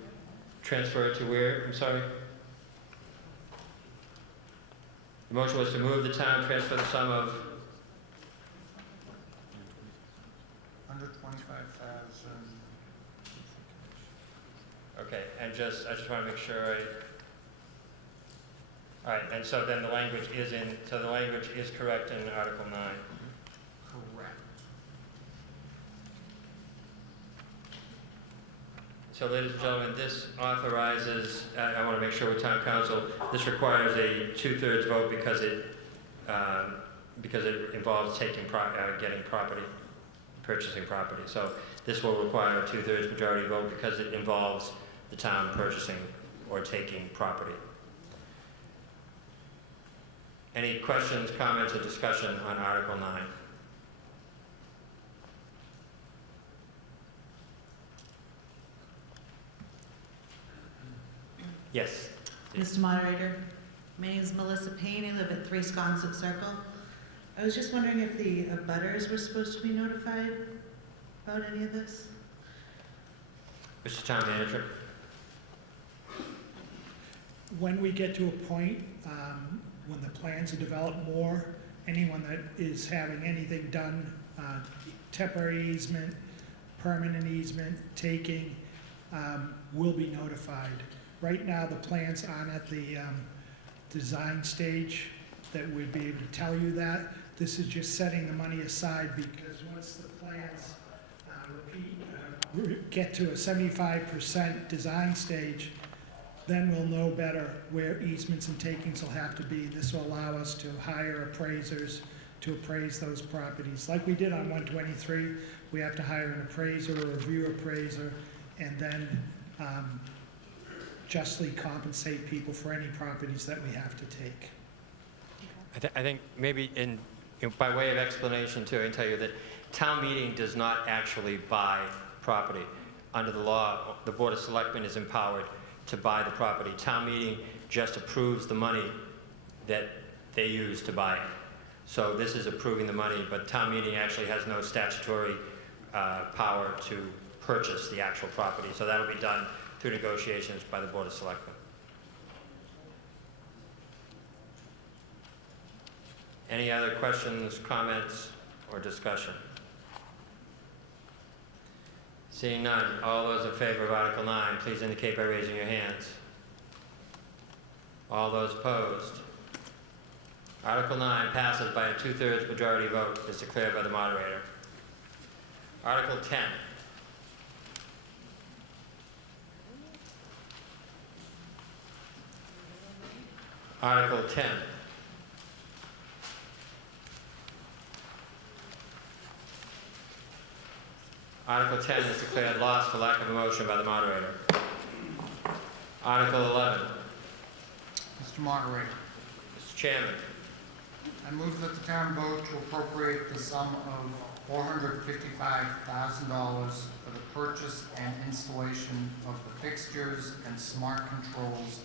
transfer it to where? I'm sorry? The motion was to move the town, transfer the sum of, $125,000. okay, and I just want to make sure all right, and so then the language is correct in Article 9. Correct. So, ladies and gentlemen, this authorizes, I want to make sure with town council, this requires a 2/3 vote because it involves getting property, purchasing property. So this will require a 2/3 majority vote because it involves the town purchasing or taking property. Any questions, comments, or discussion on Article 9? Yes. Mr. Moderator, my name is Melissa Payne. I live at 3 Sconset Circle. I was just wondering if the abutters were supposed to be notified about any of this? Mr. Town Manager? When we get to a point, when the plans are developed more, anyone that is having anything done, temporary easement, permanent easement, taking, will be notified. Right now, the plans aren't at the design stage that we'd be able to tell you that. This is just setting the money aside because once the plans get to a 75% design stage, then we'll know better where easements and takings will have to be. This will allow us to hire appraisers to appraise those properties. Like we did on 123, we have to hire an appraiser or a review appraiser and then justly compensate people for any properties that we have to take. I think maybe by way of explanation too, I can tell you that town meeting does not actually buy property. Under the law, the Board of Selectmen is empowered to buy the property. Town meeting just approves the money that they use to buy it. So this is approving the money, but town meeting actually has no statutory power to purchase the actual property. So that'll be done through negotiations by the Board of Selectmen. Any other questions, comments, or discussion? Seeing none, all those in favor of Article 9, please indicate by raising your hands. All those opposed? Article 9 passes by a 2/3 majority vote as declared by the moderator. Article 10. Article 10. Article 10 is declared lost for lack of a motion by the moderator. Article 11. Mr. Moderator, Mr. Chairman. I move that the town vote to appropriate the sum of $455,000 for the purchase and installation of the fixtures and smart controls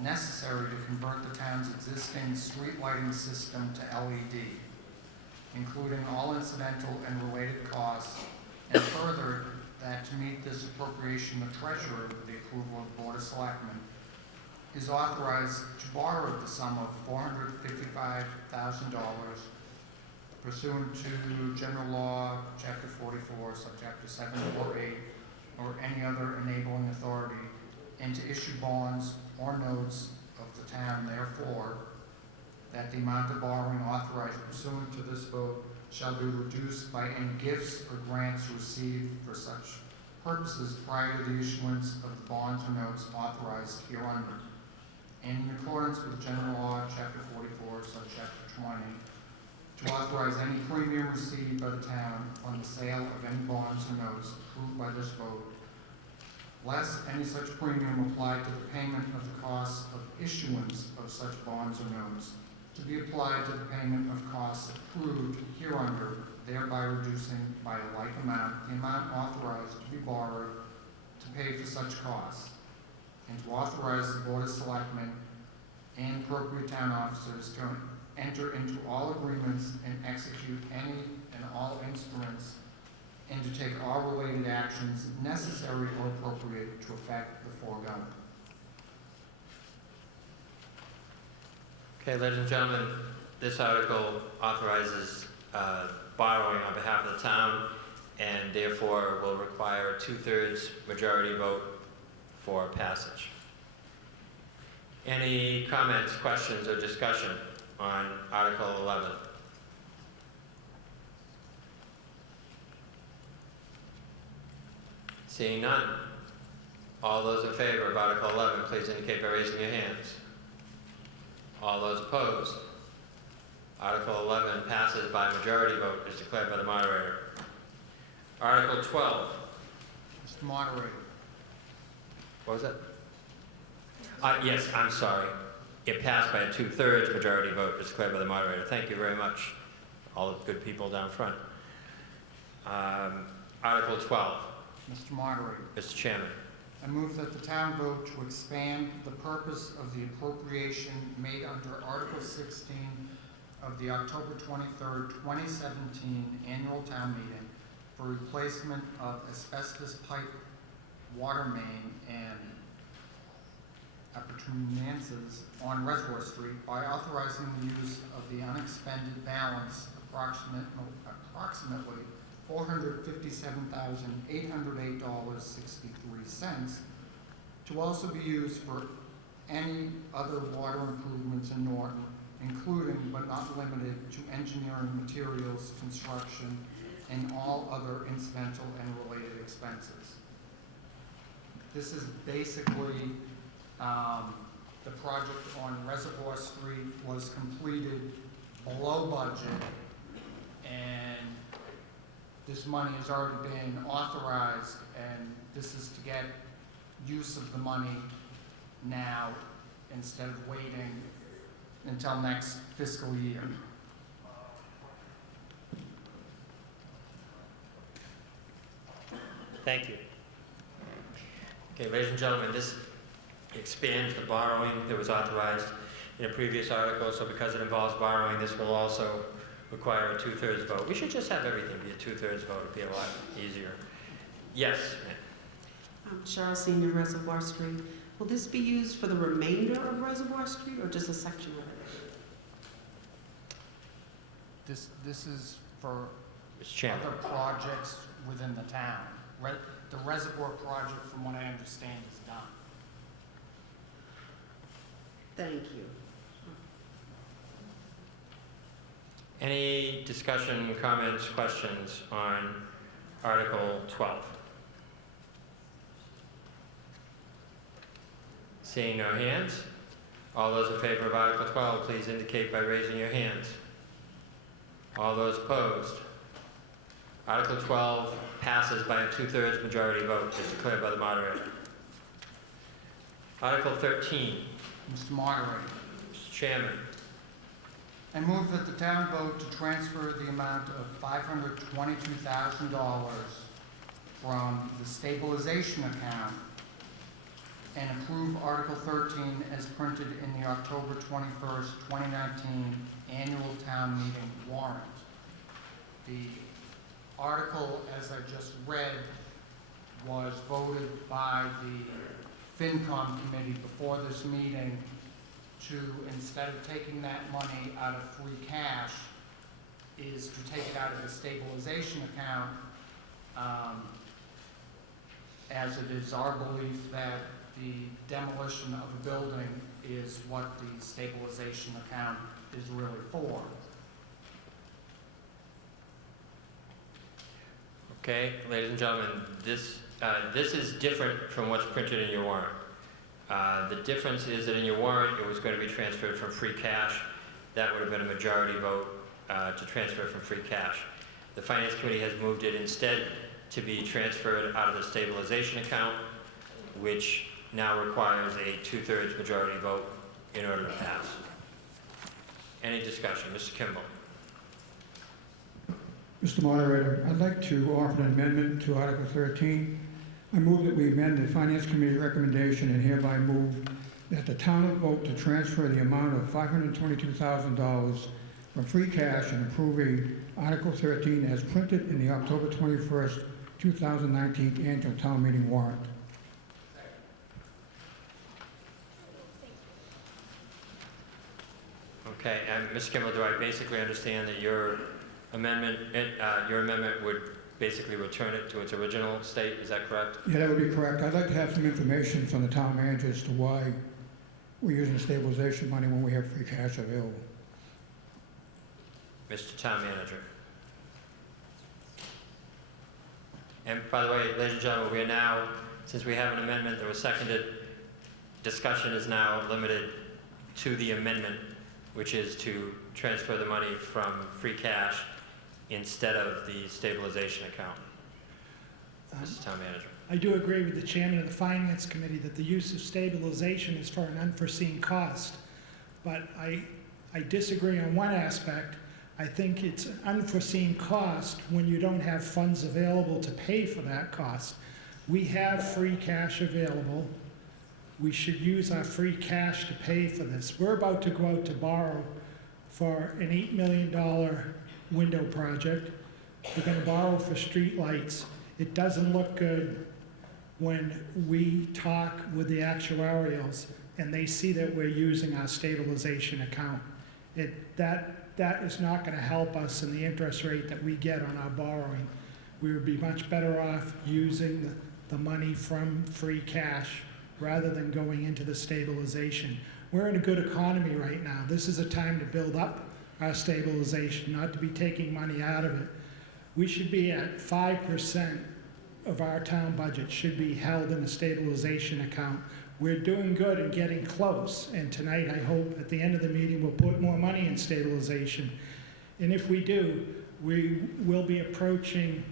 necessary to convert the town's existing street lighting system to LED, including all incidental and related costs, and further, that to meet this appropriation, the treasurer, with the approval of the Board of Selectmen, is authorized to borrow the sum of $455,000 pursuant to General Law, Chapter 44, Subchapter 748, or any other enabling authority, and to issue bonds or notes of the town, therefore, that the amount of borrowing authorized pursuant to this vote shall be reduced by any gifts or grants received for such purposes prior to the issuance of the bonds or notes authorized hereunder, and in accordance with General Law, Chapter 44, Subchapter 20, to authorize any premium received by the town on the sale of any bonds or notes approved by this vote, less any such premium applied to the payment of the costs of issuance of such bonds or notes, to be applied to the payment of costs approved hereunder, thereby reducing by a like amount the amount authorized to be borrowed to pay for such costs, and to authorize the Board of Selectmen and appropriate town officers to enter into all agreements and execute any and all instruments, and to take all related actions necessary or appropriate to effect the foregoing. Okay, ladies and gentlemen, this article authorizes borrowing on behalf of the town and therefore will require a 2/3 majority vote for passage. Any comments, questions, or discussion on Article 11? Seeing none. All those in favor of Article 11, please indicate by raising your hands. All those opposed? Article 11 passes by majority vote as declared by the moderator. Article 12. Mr. Moderator. What was that? Yes, I'm sorry. It passed by a 2/3 majority vote as declared by the moderator. Thank you very much, all the good people down front. Article 12. Mr. Moderator. Mr. Chairman. I move that the town vote to expand the purpose of the appropriation made under Article 16 of the October 23rd, 2017 annual town meeting for replacement of asbestos pipe, water main, and appurtenances on Reservoir Street by authorizing the use of the unexpended balance, approximately $457,808.63, to also be used for any other water improvements in Norton, including but not limited to engineering materials, construction, and all other incidental and related expenses. This is basically the project on Reservoir Street was completed below budget, and this money has already been authorized, and this is to get use of the money now instead of waiting until next fiscal year. Thank you. Okay, ladies and gentlemen, this expands the borrowing that was authorized in a previous article, so because it involves borrowing, this will also require a 2/3 vote. We should just have everything be a 2/3 vote. It'd be a lot easier. Yes, ma'am. Cheryl Senior, Reservoir Street. Will this be used for the remainder of Reservoir Street or just a section of it? This is for Mr. Chairman. other projects within the town. The reservoir project, from what I understand, is done. Thank you. Any discussion, comments, questions on Article 12? Seeing no hands, all those in favor of Article 12, please indicate by raising your hands. All those opposed? Article 12 passes by a 2/3 majority vote as declared by the moderator. Article 13. Mr. Moderator. Mr. Chairman. I move that the town vote to transfer the amount of $522,000 from the Stabilization Account and approve Article 13 as printed in the October 21st, 2019 annual town meeting warrant. The article, as I just read, was voted by the FinCom committee before this meeting to, instead of taking that money out of free cash, is to take it out of the stabilization account, as it is our belief that the demolition of a building is what the stabilization account is really for. Okay, ladies and gentlemen, this is different from what's printed in your warrant. The difference is that in your warrant, it was going to be transferred from free cash. That would have been a majority vote to transfer from free cash. The Finance Committee has moved it instead to be transferred out of the stabilization account, which now requires a 2/3 majority vote in order to pass. Any discussion? Mr. Kimball. Mr. Moderator, I'd like to offer an amendment to Article 13. I move that we amend the Finance Committee recommendation and hereby move that the town vote to transfer the amount of $522,000 from free cash and approving Article 13 as printed in the October 21st, 2019 annual town meeting warrant. Okay, and Mr. Kimball, do I basically understand that your amendment would basically return it to its original state? Is that correct? Yeah, that would be correct. I'd like to have some information from the town manager as to why we're using stabilization money when we have free cash available. Mr. Town Manager. And by the way, ladies and gentlemen, we are now, since we have an amendment that was seconded, discussion is now limited to the amendment, which is to transfer the money from free cash instead of the stabilization account. Mr. Town Manager. I do agree with the chairman of the Finance Committee that the use of stabilization is for an unforeseen cost. But I disagree on one aspect. I think it's an unforeseen cost when you don't have funds available to pay for that cost. We have free cash available. We should use our free cash to pay for this. We're about to go out to borrow for an $8 million window project. We're going to borrow for street lights. It doesn't look good when we talk with the actuarials and they see that we're using our stabilization account. That is not going to help us in the interest rate that we get on our borrowing. We would be much better off using the money from free cash rather than going into the stabilization. We're in a good economy right now. This is a time to build up our stabilization, not to be taking money out of it. We should be at 5% of our town budget should be held in a stabilization account. We're doing good and getting close, and tonight I hope at the end of the meeting we'll put more money in stabilization. And if we do, we will be approaching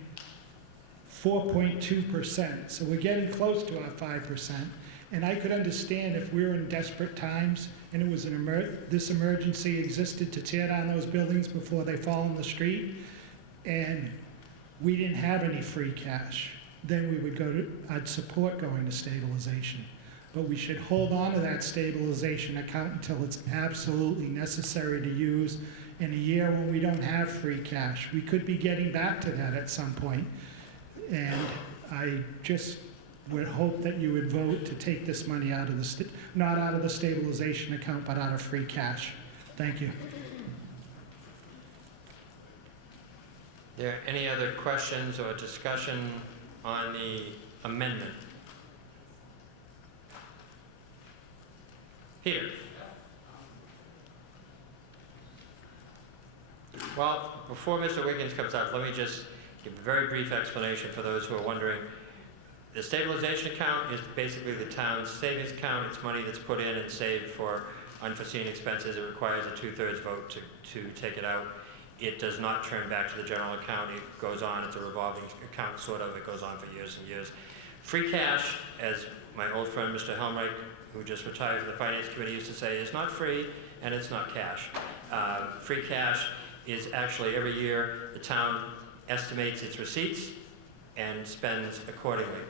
4.2%. So we're getting close to our 5%. And I could understand if we were in desperate times and it was this emergency existed to tear down those buildings before they fall in the street, and we didn't have any free cash, then we would I'd support going to stabilization. But we should hold on to that stabilization account until it's absolutely necessary to use in a year when we don't have free cash. We could be getting back to that at some point. And I just would hope that you would vote to take this money out of the, not out of the stabilization account, but out of free cash. Thank you. Are there any other questions or discussion on the amendment? Peter. Well, before Mr. Wiggins comes up, let me just give a very brief explanation for those who are wondering. The stabilization account is basically the town's savings account. It's money that's put in and saved for unforeseen expenses. It requires a 2/3 vote to take it out. It does not turn back to the general account. It goes on. It's a revolving account, sort of. It goes on for years and years. Free cash, as my old friend Mr. Helmreich, who just retired from the Finance Committee, used to say, is not free and it's not cash. Free cash is actually every year the town estimates its receipts and spends accordingly.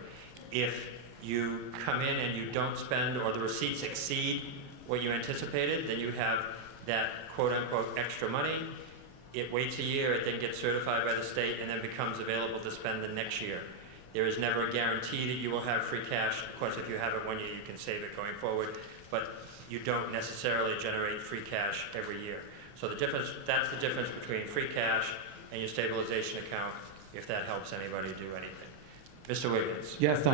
If you come in and you don't spend or the receipts exceed what you anticipated, then you have that quote-unquote extra money. It waits a year, it then gets certified by the state and then becomes available to spend the next year. There is never a guarantee that you will have free cash. Of course, if you have it one year, you can save it going forward, but you don't necessarily generate free cash every year. So that's the difference between free cash and your stabilization account, if that helps anybody do anything. Mr. Wiggins. Yes,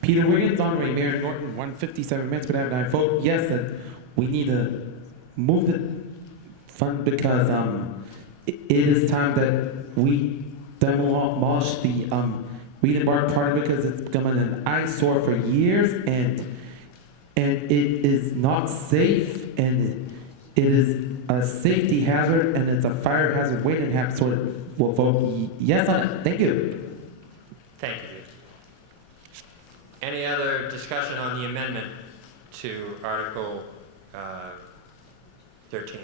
Peter Wiggins, Honorary Mayor Norton, 157 Mansfield Avenue. I vote yes that we need to move the fund because it is time that we demolish the Reed and Bar part because it's becoming an eyesore for years, and and it is not safe, and it is a safety hazard, and it's a fire hazard waiting to happen, so it will vote yes on it. Thank you. Thank you. Any other discussion on the amendment to Article 13?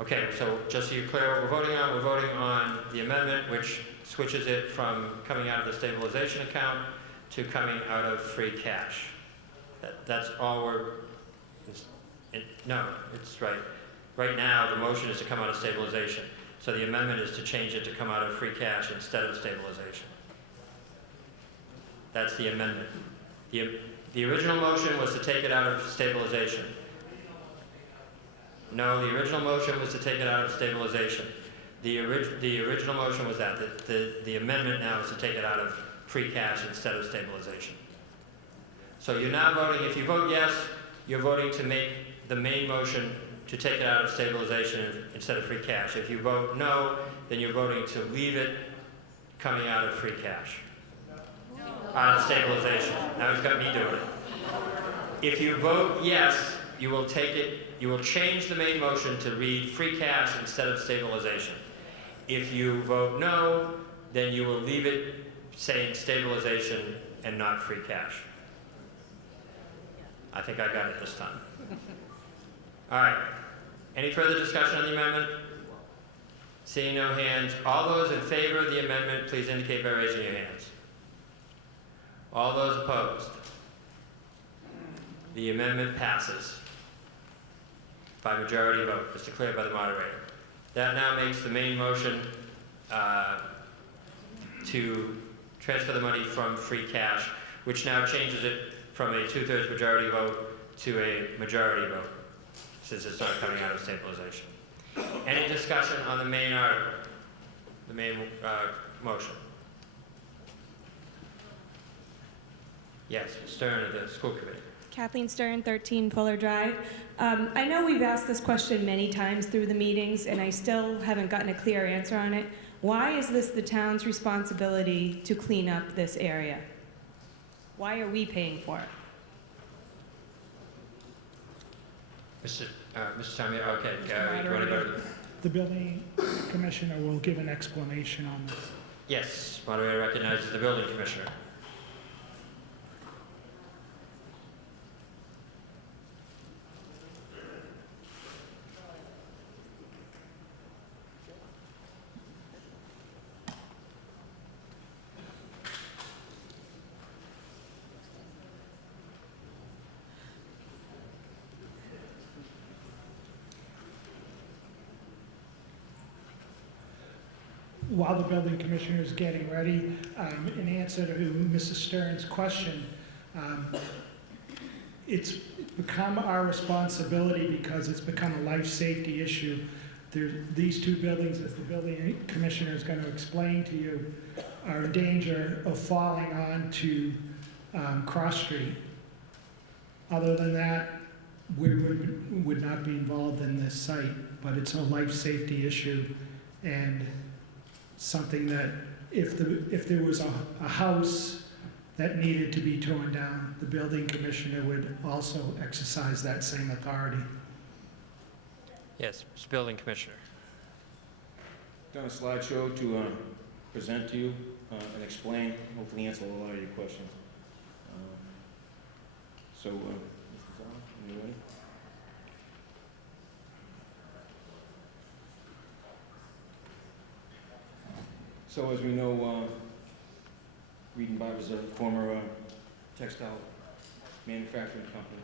Okay, so just so you're clear what we're voting on the amendment which switches it from coming out of the stabilization account to coming out of free cash. That's all no, it's right. Right now, the motion is to come out of stabilization. So the amendment is to change it to come out of free cash instead of stabilization. That's the amendment. The original motion was to take it out of stabilization. No, the original motion was to take it out of stabilization. The original motion was that. The amendment now is to take it out of free cash instead of stabilization. So you're now voting, if you vote yes, you're voting to make the main motion to take it out of stabilization instead of free cash. If you vote no, then you're voting to leave it coming out of free cash. Out of stabilization. Now he's got me doing it. If you vote yes, you will change the main motion to read free cash instead of stabilization. If you vote no, then you will leave it saying stabilization and not free cash. I think I got it this time. All right. Any further discussion on the amendment? Seeing no hands, all those in favor of the amendment, please indicate by raising your hands. All those opposed? The amendment passes by majority vote, as declared by the moderator. That now makes the main motion to transfer the money from free cash, which now changes it from a 2/3 majority vote to a majority vote, since it's not coming out of stabilization. Any discussion on the main article, the main motion? Yes, Stern of the school committee. Kathleen Stern, 13 Fuller Drive. I know we've asked this question many times through the meetings, and I still haven't gotten a clear answer on it. Why is this the town's responsibility to clean up this area? Why are we paying for it? Mr. Tommy, okay, Gary, you want to go to The building commissioner will give an explanation on this. Yes, moderator recognizes the building commissioner. While the building commissioner is getting ready, in answer to Mrs. Stern's question, it's become our responsibility because it's become a life safety issue. These two buildings, as the building commissioner is going to explain to you, are in danger of falling onto Cross Street. Other than that, we would not be involved in this site, but it's a life safety issue, and something that if there was a house that needed to be torn down, the building commissioner would also exercise that same authority. Yes, Mr. Building Commissioner. Done a slideshow to present to you and explain, hopefully answer a lot of your questions. Mr. Zahn, are you ready? So as we know, Redenbach is a former textile manufacturing company.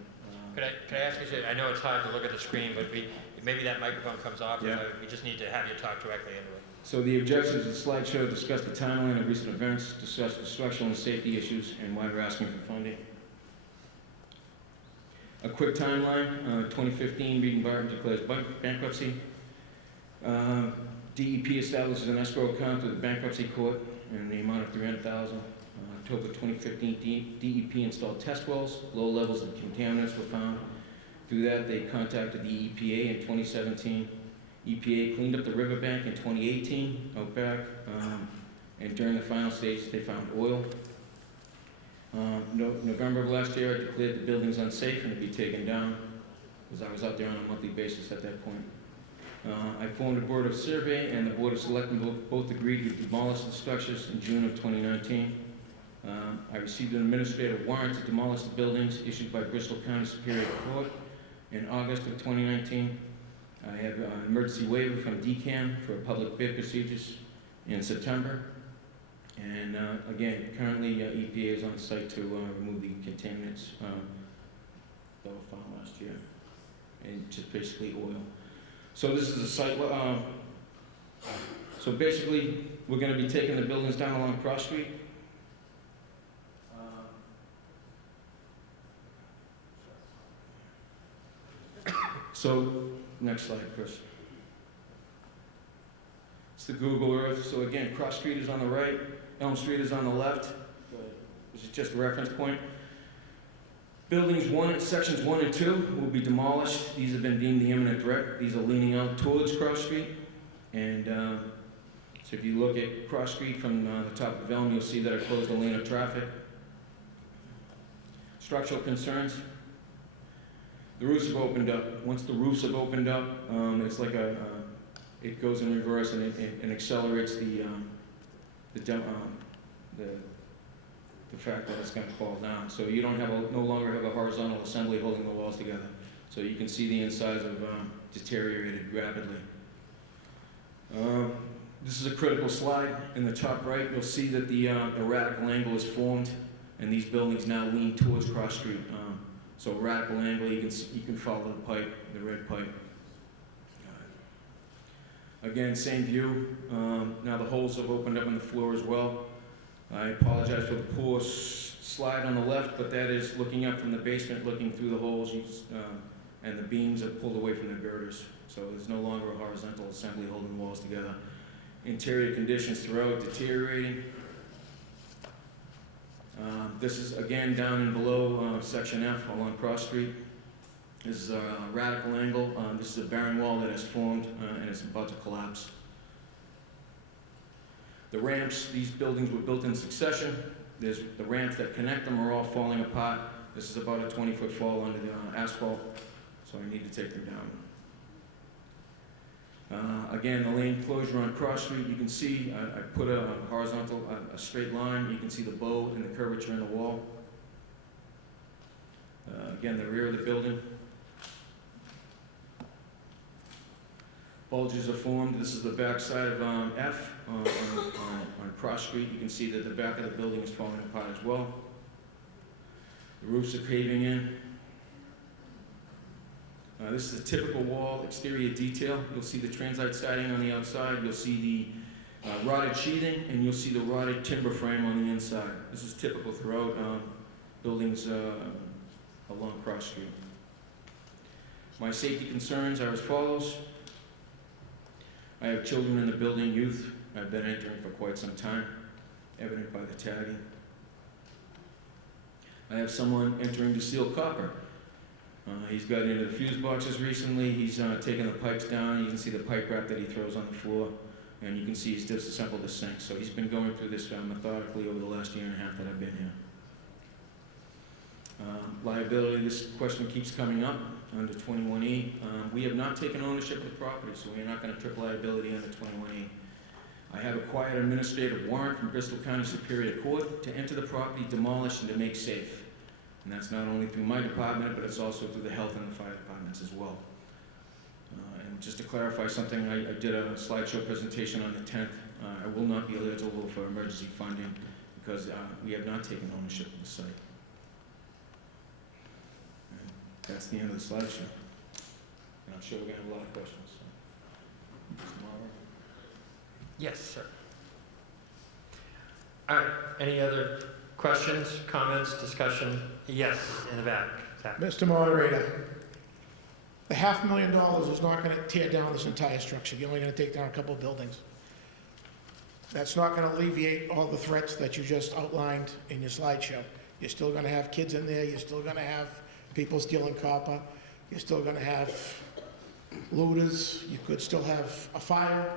Could I ask you, I know it's hard to look at the screen, but maybe that microphone comes off, Yeah. we just need to have you talk directly into it. So the objectives of the slideshow discuss the timeline of recent events, discuss the structural and safety issues, and why we're asking for funding. A quick timeline, 2015, Redenbach declares bankruptcy. DEP establishes an escrow account to the bankruptcy court in the amount of $300,000. October 2015, DEP installed test wells. Low levels of contaminants were found. Through that, they contacted the EPA in 2017. EPA cleaned up the riverbank in 2018 out back, and during the final stage, they found oil. November of last year, I declared the buildings unsafe and to be taken down, because I was out there on a monthly basis at that point. I formed a board of survey, and the board of selectmen both agreed to demolish the structures in June of 2019. I received an administrative warrant to demolish the buildings issued by Bristol County Superior Court in August of 2019. I have an emergency waiver from DCAM for public bid procedures in September. And again, currently EPA is on site to remove the contaminants that were found last year, and just basically oil. So this is a site, so basically we're going to be taking the buildings down along Cross Street. So, next slide, Chris. It's the Google Earth. So again, Cross Street is on the right, Elm Street is on the left. This is just a reference point. Sections 1 and 2 will be demolished. These have been deemed the imminent threat. These are leaning out towards Cross Street. And so if you look at Cross Street from the top of Elm, you'll see that I closed a lane of traffic. Structural concerns. The roofs have opened up. Once the roofs have opened up, it's like it goes in reverse and it accelerates the fact that it's going to fall down. So you don't no longer have a horizontal assembly holding the walls together. So you can see the insides have deteriorated rapidly. This is a critical slide. In the top right, you'll see that the radical angle is formed, and these buildings now lean towards Cross Street. So radical angle, you can follow the pipe, the red pipe. Again, same view. Now the holes have opened up in the floor as well. I apologize for the poor slide on the left, but that is looking up from the basement, looking through the holes, and the beams are pulled away from the girders. So there's no longer a horizontal assembly holding the walls together. Interior conditions throughout deteriorating. This is again down and below section F along Cross Street. This is a radical angle. This is a bearing wall that has formed and it's about to collapse. The ramps, these buildings were built in succession. There's the ramps that connect them are all falling apart. This is about a 20-foot fall under the asphalt, so I need to take them down. Again, the lane closure on Cross Street, you can see I put a horizontal, a straight line. You can see the bow and the curvature in the wall. Again, the rear of the building. Bulges are formed. This is the back side of F on Cross Street. You can see that the back of the building is falling apart as well. The roofs are caving in. This is a typical wall exterior detail. You'll see the transite siding on the outside. You'll see the rotted sheathing, and you'll see the rotted timber frame on the inside. This is typical throughout buildings along Cross Street. My safety concerns are as follows. I have children in the building, youth. I've been entering for quite some time, evident by the tagging. I have someone entering to seal copper. He's got into the fuse boxes recently. He's taken the pipes down. You can see the pipe wrap that he throws on the floor, and you can see he's disassembled the sink. So he's been going through this methodically over the last year and a half that I've been here. Liability, this question keeps coming up under 21E. We have not taken ownership of the property, so we are not going to trip liability under 21E. I have acquired an administrative warrant from Bristol County Superior Court to enter the property, demolish, and to make safe. And that's not only through my department, but it's also through the health and the fire departments as well. And just to clarify something, I did a slideshow presentation on the 10th. I will not be eligible for emergency funding because we have not taken ownership of the site. And that's the end of the slideshow. And I'm sure we're going to have a lot of questions. So. Mr. Marler? Yes, sir. All right, any other questions, comments, discussion? Yes, in the back. Zach. Mr. Moderator, the $500,000 is not going to tear down this entire structure. You're only going to take down a couple of buildings. That's not going to alleviate all the threats that you just outlined in your slideshow. You're still going to have kids in there. You're still going to have people stealing copper. You're still going to have looters. You could still have a fire.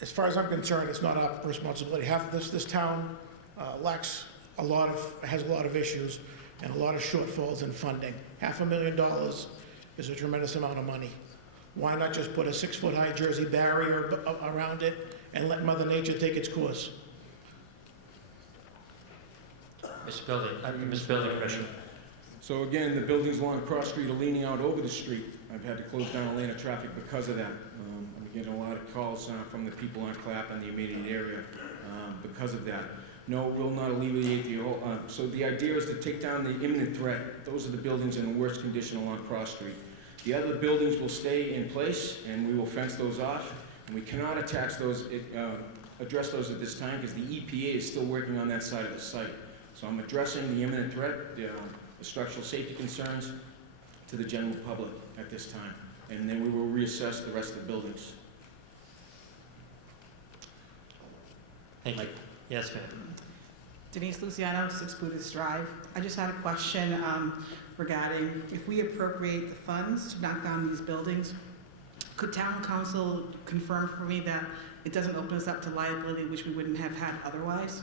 as far as I'm concerned, it's not our responsibility. Half of this town has a lot of issues and a lot of shortfalls in funding. $500,000 is a tremendous amount of money. Why not just put a 6-foot-high Jersey barrier around it and let Mother Nature take its course? Mr. Building Commissioner. So again, the buildings along Cross Street are leaning out over the street. I've had to close down a lane of traffic because of that. I'm getting a lot of calls from the people on Clap and the immediate area because of that. No, it will not alleviate the whole, so the idea is to take down the imminent threat. Those are the buildings in the worst condition along Cross Street. The other buildings will stay in place and we will fence those off. And we cannot address those at this time because the EPA is still working on that side of the site. So I'm addressing the imminent threat, the structural safety concerns to the general public at this time. And then we will reassess the rest of the buildings. Thank you. Yes, ma'am. Denise Luciano, 6 Buddhist Drive. I just had a question regarding if we appropriate the funds to knock down these buildings, could town council confirm for me that it doesn't open us up to liability which we wouldn't have had otherwise?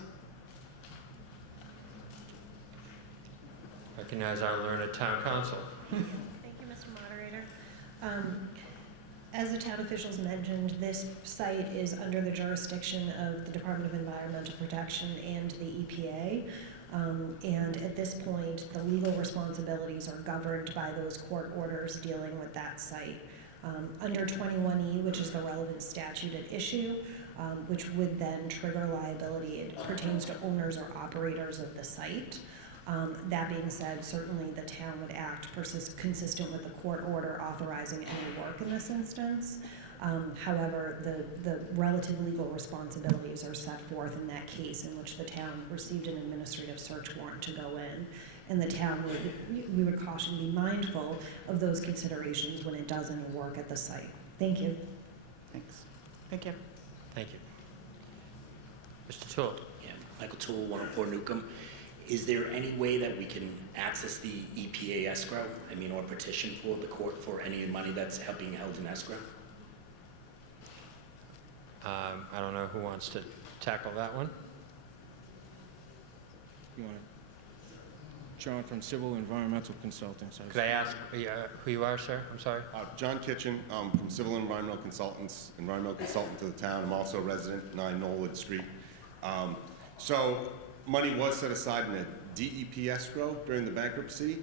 Recognize our learned town council. Thank you, Mr. Moderator. As the town officials mentioned, this site is under the jurisdiction of the Department of Environmental Protection and the EPA. And at this point, the legal responsibilities are governed by those court orders dealing with that site. Under 21E, which is the relevant statute at issue, which would then trigger liability, it pertains to owners or operators of the site. That being said, certainly the town would act consistent with the court order authorizing any work in this instance. However, the relative legal responsibilities are set forth in that case in which the town received an administrative search warrant to go in. And the town we would caution be mindful of those considerations when it does any work at the site. Thank you. Thanks. Thank you. Thank you. Mr. Toole. Yeah, Michael Toole, 104 Newcomb. Is there any way that we can access the EPA escrow? Or petition for the court for any money that's being held in escrow? I don't know who wants to tackle that one. You want to? John from Civil Environmental Consulting. Could I ask who you are, sir? I'm sorry. John Kitchen, from Civil Environmental Consultants, environmental consultant to the town. I'm also a resident, 9 Knollwood Street. So money was set aside in a DEP escrow during the bankruptcy.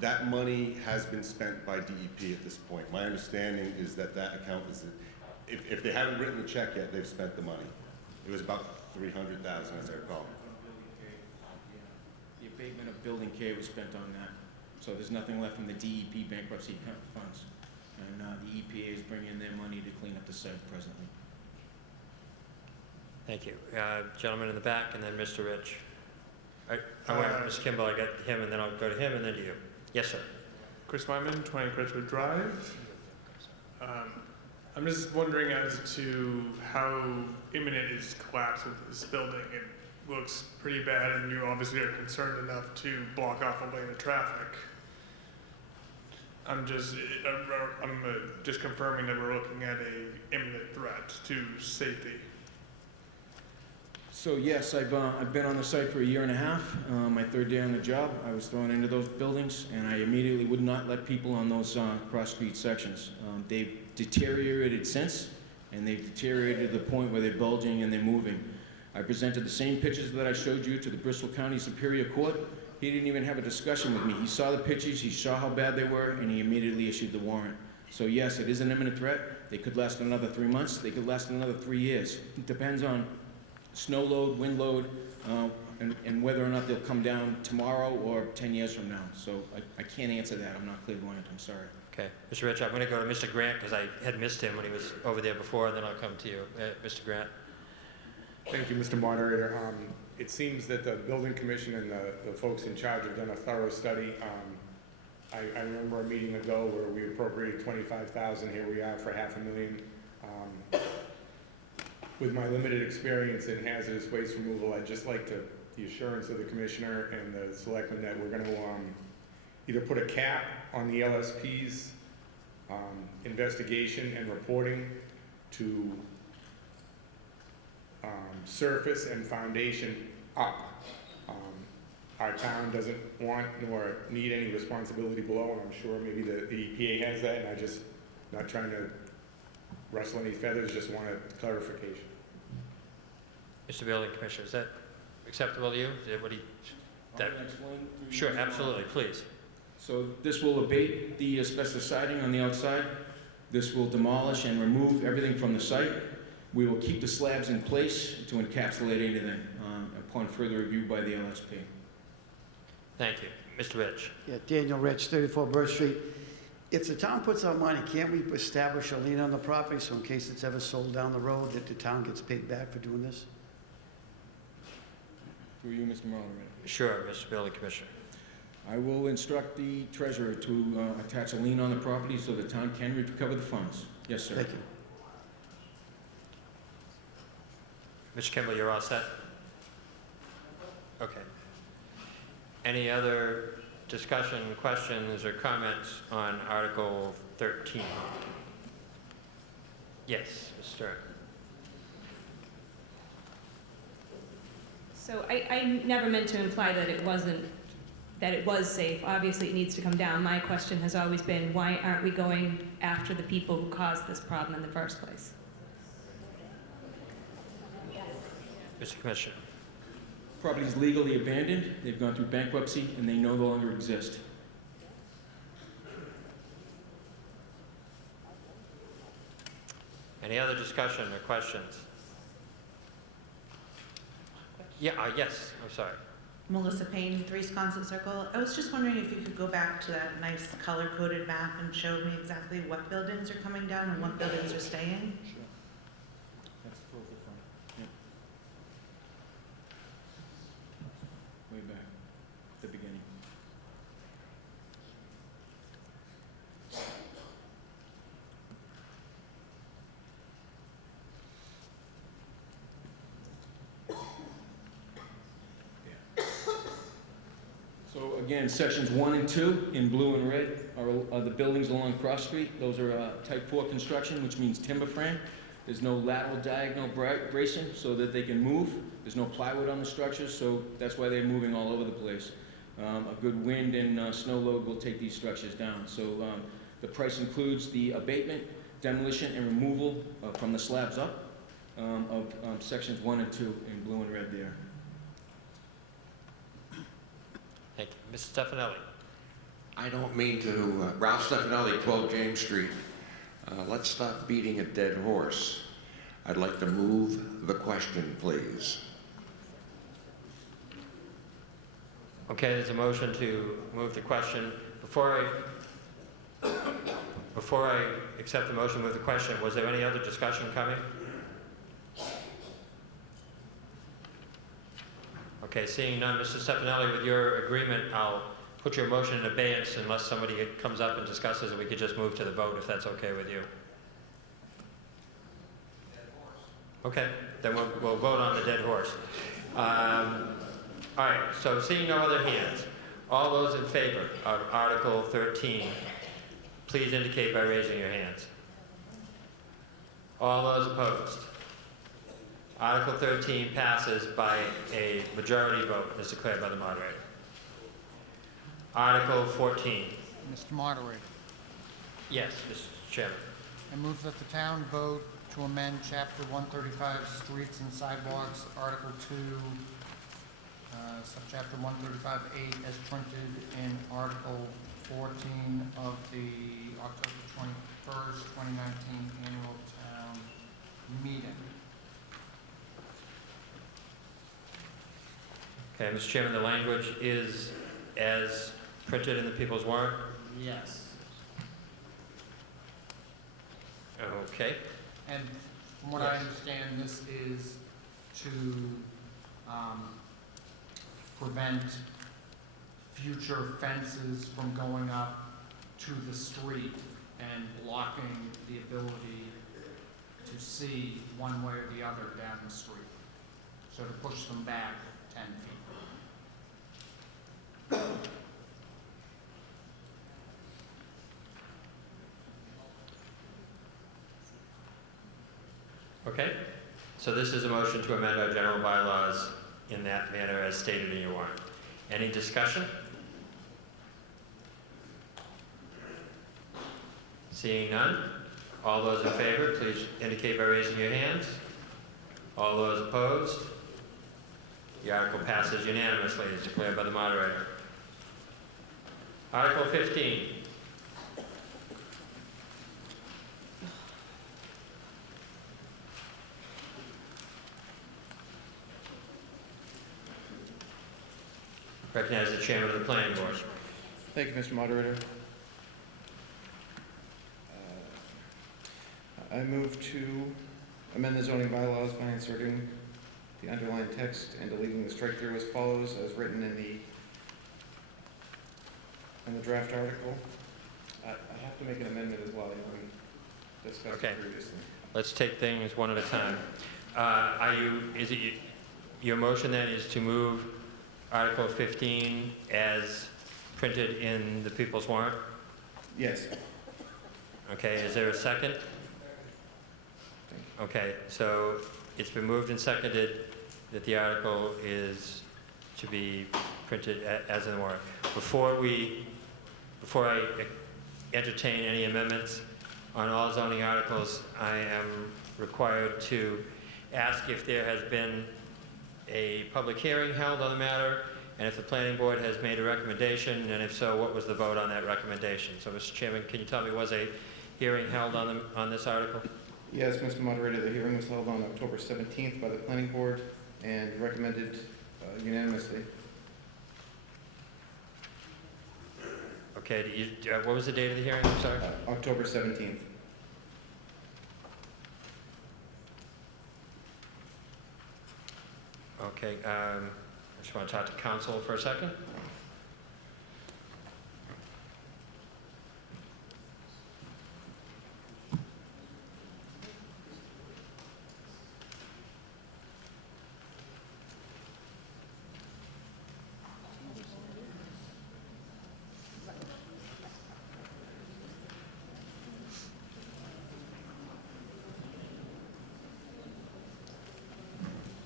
That money has been spent by DEP at this point. My understanding is that that account is, if they haven't written the check yet, they've spent the money. It was about $300,000, as I recall. The abatement of Building K was spent on that. So there's nothing left from the DEP bankruptcy funds. And the EPA is bringing in their money to clean up the site presently. Thank you. Gentleman in the back, and then Mr. Rich. I went to Mr. Kimball, I got him, and then I'll go to him, and then to you. Yes, sir. Chris Wyman, 20 Crestwood Drive. I'm just wondering as to how imminent is collapse of this building. It looks pretty bad, and you obviously are concerned enough to block off a lane of traffic. I'm just confirming that we're looking at a imminent threat to safety. So yes, I've been on the site for 1.5 years. My 3rd day on the job, I was thrown into those buildings, and I immediately would not let people on those cross-street sections. They've deteriorated since, and they've deteriorated to the point where they're bulging and they're moving. I presented the same pictures that I showed you to the Bristol County Superior Court. He didn't even have a discussion with me. He saw the pictures, he saw how bad they were, and he immediately issued the warrant. So yes, it is an imminent threat. They could last another 3 months. They could last another 3 years. It depends on snow load, wind load, and whether or not they'll come down tomorrow or 10 years from now. So I can't answer that. I'm not clairvoyant. I'm sorry. Okay. Mr. Rich, I'm going to go to Mr. Grant because I had missed him when he was over there before, and then I'll come to you. Mr. Grant. Thank you, Mr. Moderator. It seems that the building commission and the folks in charge have done a thorough study. I remember a meeting ago where we appropriated $25,000. Here we are for $500,000. With my limited experience in hazardous waste removal, I'd just like the assurance of the commissioner and the selectmen that we're going to either put a cap on the LSP's investigation and reporting to surface and foundation up. Our town doesn't want nor need any responsibility below, and I'm sure maybe the EPA has that, and I just, not trying to rustle any feathers, just want a clarification. Mr. Building Commissioner, is that acceptable to you? Is that what he? Can I explain to you? Sure, absolutely, please. So this will abate the asbestos siding on the outside. This will demolish and remove everything from the site. We will keep the slabs in place to encapsulate anything upon further review by the LSP. Thank you. Mr. Rich. Yeah, Daniel Rich, 34 Birch Street. If the town puts out money, can't we establish a lien on the property so in case it's ever sold down the road that the town gets paid back for doing this? Through you, Mr. Moderator. Sure, Mr. Building Commissioner. I will instruct the treasurer to attach a lien on the property so the town can recover the funds. Yes, sir. Thank you. Mr. Kimball, you're all set? Okay. Any other discussion, questions, or comments on Article 13? Yes, Ms. Stern. So I never meant to imply that it was safe. Obviously, it needs to come down. My question has always been, why aren't we going after the people who caused this problem in the first place? Mr. Commissioner. Property is legally abandoned. They've gone through bankruptcy and they no longer exist. Any other discussion or questions? Yeah, yes, I'm sorry. Melissa Payne, 3 Sconset Circle. I was just wondering if you could go back to that nice color-coded map and show me exactly what buildings are coming down and what buildings are staying. Sure. That's totally fine. Yeah. Way back, the beginning. So again, sections 1 and 2 in blue and red are the buildings along Cross Street. Those are type 4 construction, which means timber frame. There's no lateral diagonal bracing so that they can move. There's no plywood on the structures, so that's why they're moving all over the place. A good wind and snow load will take these structures down. So the price includes the abatement, demolition, and removal from the slabs up of sections 1 and 2 in blue and red there. Thank you. Mr. Stefanelli. I don't mean to, Ralph Stefanelli, 12 James Street. Let's stop beating a dead horse. I'd like to move the question, please. Okay, there's a motion to move the question. Before I accept the motion to move the question, was there any other discussion coming? Okay, seeing none, Mr. Stefanelli, with your agreement, I'll put your motion in abeyance unless somebody comes up and discusses it. We could just move to the vote if that's okay with you. Okay, then we'll vote on the dead horse. All right, so seeing no other hands, all those in favor of Article 13, please indicate by raising your hands. All those opposed? Article 13 passes by a majority vote as declared by the moderator. Article 14. Mr. Moderator, Yes, Mr. Chairman. I move that the town vote to amend Chapter 135 Streets and Sidewalks, Article 2, Subchapter 135-8, as printed in Article 14 of the October 21st, 2019 annual town meeting. Okay, Mr. Chairman, the language is as printed in the People's Warrant? Yes. Okay. And from what I understand, this is to prevent future fences from going up to the street and blocking the ability to see one way or the other down the street. So to push them back 10 feet. Okay. So this is a motion to amend our general bylaws in that manner as stated in your warrant. Any discussion? Seeing none, all those in favor, please indicate by raising your hands. All those opposed? The article passes unanimously as declared by the moderator. Article 15. Recognize the chairman of the planning board. Thank you, Mr. Moderator. I move to amend the zoning bylaws by inserting the underlined text and deleting the strike-through as follows, as written in the draft article. I have to make an amendment as well, we discussed Okay. it previously. Let's take things one at a time. Your motion then is to move Article 15 as printed in the People's Warrant? Yes. Okay, is there a second? Okay, so it's been moved and seconded that the article is to be printed as in the warrant. Before I entertain any amendments on all zoning articles, I am required to ask if there has been a public hearing held on the matter, and if the planning board has made a recommendation, and if so, what was the vote on that recommendation? So, Mr. Chairman, can you tell me, was a hearing held on this article? Yes, Mr. Moderator, the hearing was held on October 17th by the planning board and recommended unanimously. Okay, what was the date of the hearing, I'm sorry? October 17th. Okay, I just want to talk to council for a second.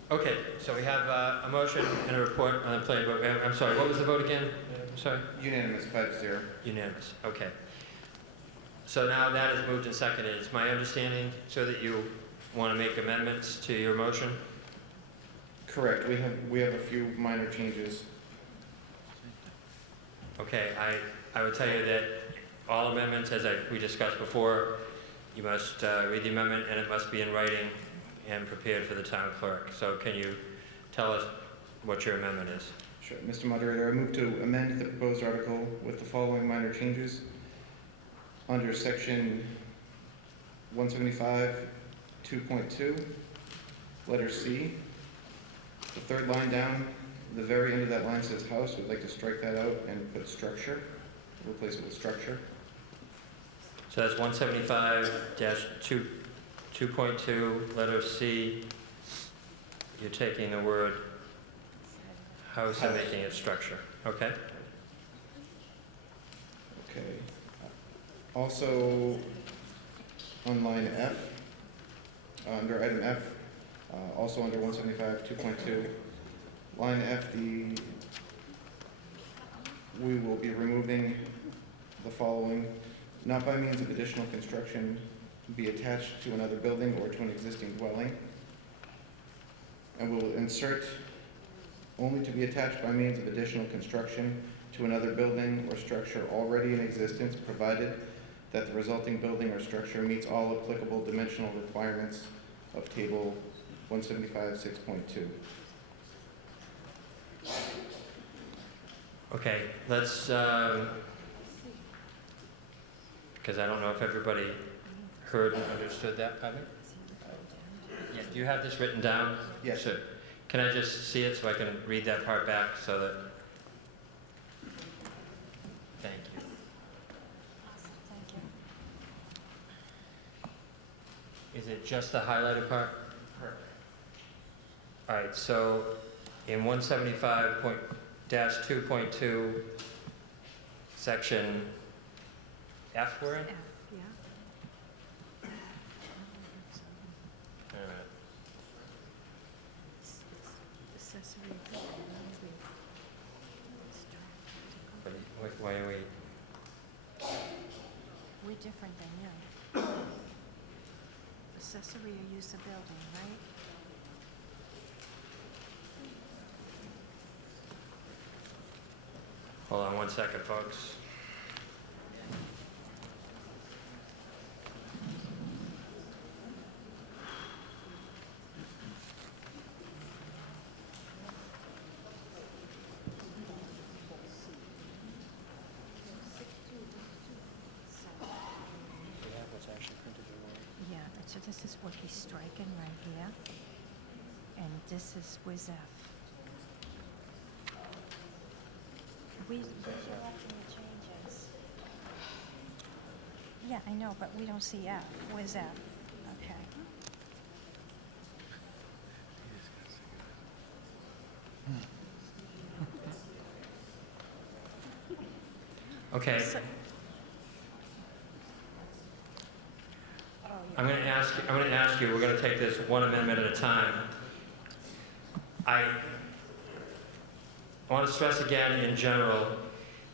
Okay, so we have a motion and a report on the planning board. I'm sorry, what was the vote again? I'm sorry? Unanimous, 5-0. Unanimous, okay. So now that is moved and seconded. It's my understanding, so that you want to make amendments to your motion? Correct. We have a few minor changes. Okay, I would tell you that all amendments, as we discussed before, you must read the amendment and it must be in writing and prepared for the town clerk. So can you tell us what your amendment is? Sure. Mr. Moderator, I move to amend the proposed article with the following minor changes. Under section 175, 2.2, letter C, the third line down, the very end of that line says house. We'd like to strike that out and put structure, replace it with structure. So that's 175-2.2, letter C. You're taking the word house and making it structure. Okay? Okay. Also, on line F, under item F, also under 175, 2.2, line F, we will be removing the following: not by means of additional construction be attached to another building or to an existing dwelling. And we'll insert only to be attached by means of additional construction to another building or structure already in existence, provided that the resulting building or structure meets all applicable dimensional requirements of table 175, 6.2. Okay, let's, because I don't know if everybody heard and understood that, pardon me? Yeah, do you have this written down? Yes. So, can I just see it so I can read that part back so that... Thank you. Is it just the highlighted part? Perfect. All right, so in 175.-2.2, section F, we're in? F, yeah. Wait a minute. Why are we? We're different than you. Accessory or use of building, right? Hold on one second, folks. Yeah, so this is what he's striking right here. And this is with F. Where's your F in the changes? Yeah, I know, but we don't see F. Where's F? Okay. Okay. I'm going to ask you, we're going to take this one amendment at a time. I want to stress again in general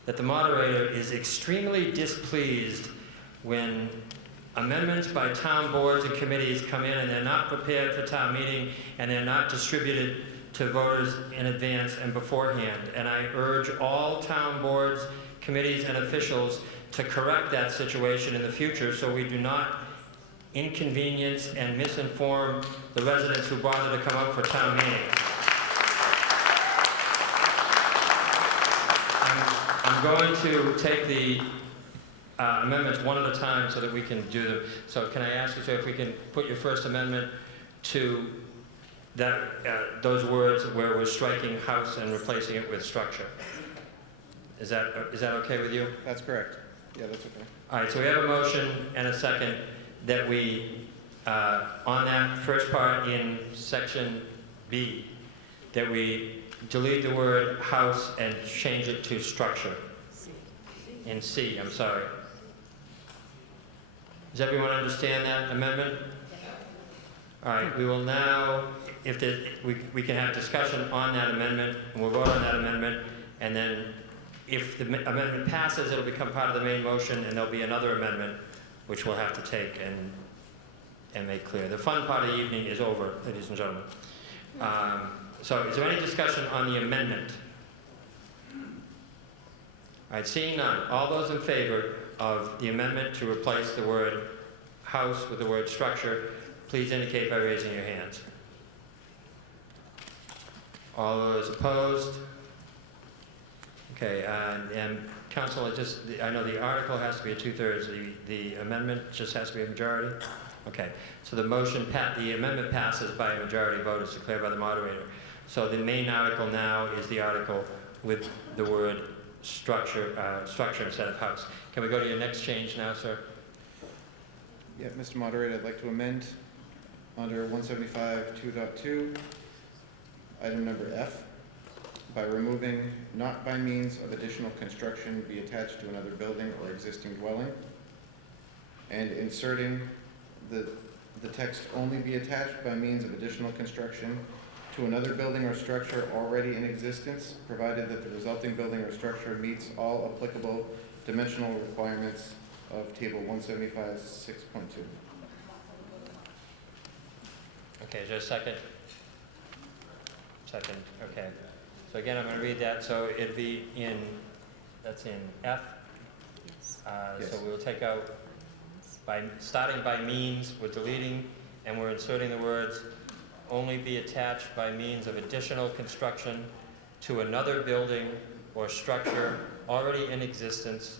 that the moderator is extremely displeased when amendments by town boards and committees come in and they're not prepared for town meeting and they're not distributed to voters in advance and beforehand. And I urge all town boards, committees, and officials to correct that situation in the future so we do not inconvenience and misinform the residents who bother to come out for town meeting. I'm going to take the amendments one at a time so that we can do them. So can I ask you, if we can put your first amendment to that, those words where we're striking house and replacing it with structure? Is that okay with you? That's correct. Yeah, that's okay. All right, so we have a motion and a second that we, on that first part in section B, that we delete the word house and change it to structure. In C, I'm sorry. Does everyone understand that amendment? All right, we will now, if we can have discussion on that amendment, and we'll vote on that amendment, and then if the amendment passes, it'll become part of the main motion, and there'll be another amendment, which we'll have to take and make clear. The fun part of the evening is over, ladies and gentlemen. So is there any discussion on the amendment? All right, seeing none, all those in favor of the amendment to replace the word house with the word structure, please indicate by raising your hands. All those opposed? Okay, and Council, I know the article has to be a 2/3, the amendment just has to be a majority? Okay, so the amendment passes by a majority vote as declared by the moderator. So the main article now is the article with the word structure instead of house. Can we go to your next change now, sir? Yeah, Mr. Moderator, I'd like to amend under 175(2.2, item number F, by removing "not by means of additional construction be attached to another building or existing dwelling," and inserting the text "only be attached by means of additional construction to another building or structure already in existence, provided that the resulting building or structure meets all applicable dimensional requirements of table 175(6.2. Okay, is there a second? Second, okay. So again, I'm going to read that. So it'd be that's in F. Yes. So we'll take out, starting by means, we're deleting, and we're inserting the words, only be attached by means of additional construction to another building or structure already in existence,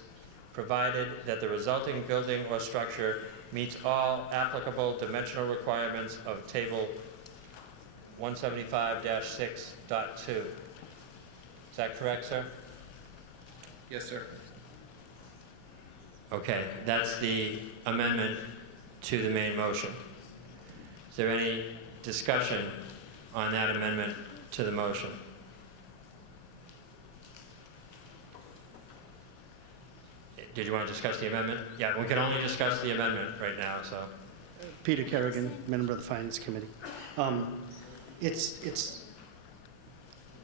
provided that the resulting building or structure meets all applicable dimensional requirements of table 175-6.2. Is that correct, sir? Yes, sir. Okay, that's the amendment to the main motion. Is there any discussion on that amendment to the motion? Did you want to discuss the amendment? Yeah, we can only discuss the amendment right now, so. Peter Kerrigan, member of the Finance Committee. It's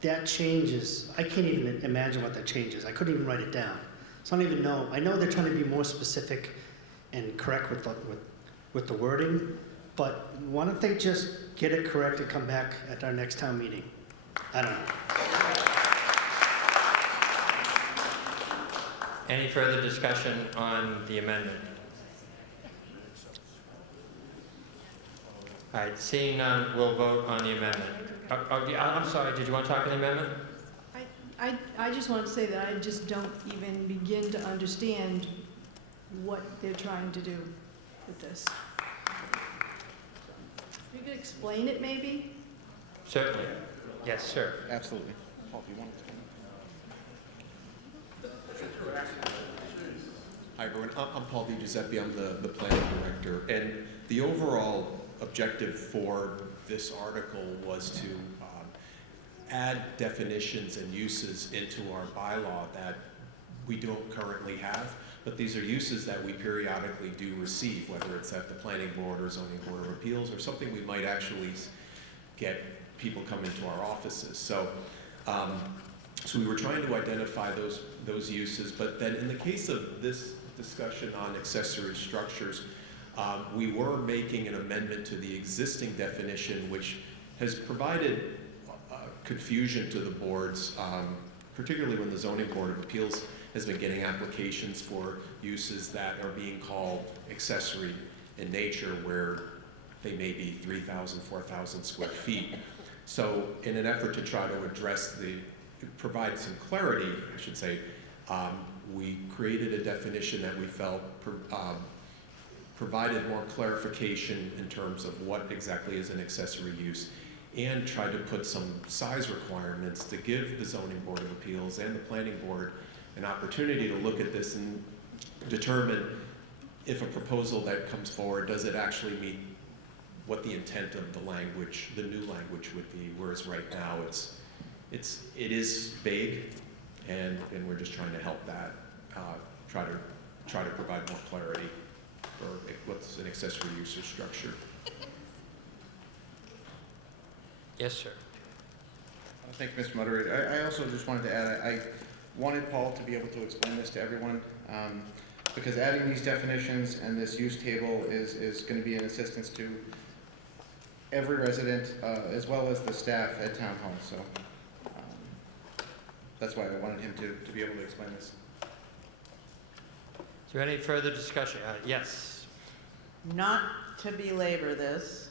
that changes, I can't even imagine what that changes. I couldn't even write it down. So I don't even know. I know they're trying to be more specific and correct with the wording, but why don't they just get it correct and come back at our next town meeting? I don't know. Any further discussion on the amendment? All right, seeing none, we'll vote on the amendment. I'm sorry, did you want to talk on the amendment? I just want to say that I just don't even begin to understand what they're trying to do with this. You could explain it maybe? Certainly. Yes, sir. Absolutely. Paul, if you want to. Hi, everyone. I'm Paul DiGiuseppe. I'm the planning director. And the overall objective for this article was to add definitions and uses into our bylaw that we don't currently have. But these are uses that we periodically do receive, whether it's at the planning board or zoning board of appeals or something we might actually get people come into our offices. So we were trying to identify those uses, but then in the case of this discussion on accessory structures, we were making an amendment to the existing definition, which has provided confusion to the boards, particularly when the zoning board of appeals has been getting applications for uses that are being called accessory in nature, where they may be 3,000, 4,000 square feet. So in an effort to try to provide some clarity, I should say, we created a definition that we felt provided more clarification in terms of what exactly is an accessory use, and tried to put some size requirements to give the zoning board of appeals and the planning board an opportunity to look at this and determine if a proposal that comes forward, does it actually meet what the intent of the language, the new language would be, whereas right now it is vague, and we're just trying to help that, try to provide more clarity for what's an accessory use or structure. Yes, sir. Thank you, Mr. Moderator. I also just wanted to add, I wanted Paul to be able to explain this to everyone, because adding these definitions and this use table is going to be an assistance to every resident, as well as the staff at Town Hall. So that's why I wanted him to be able to explain this. Is there any further discussion? Yes. Not to belabor this,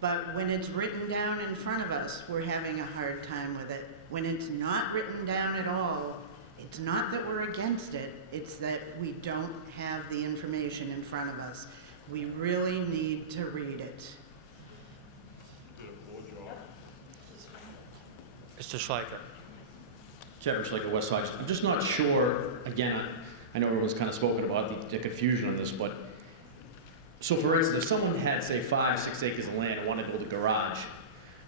but when it's written down in front of us, we're having a hard time with it. When it's not written down at all, it's not that we're against it, it's that we don't have the information in front of us. We really need to read it. Mr. Schleicher. Chairman Schleicher, West Sox. I'm just not sure, again, I know everyone's kind of spoken about the confusion on this, but so for instance, if someone had, say, 5-6 acres of land and wanted to build a garage,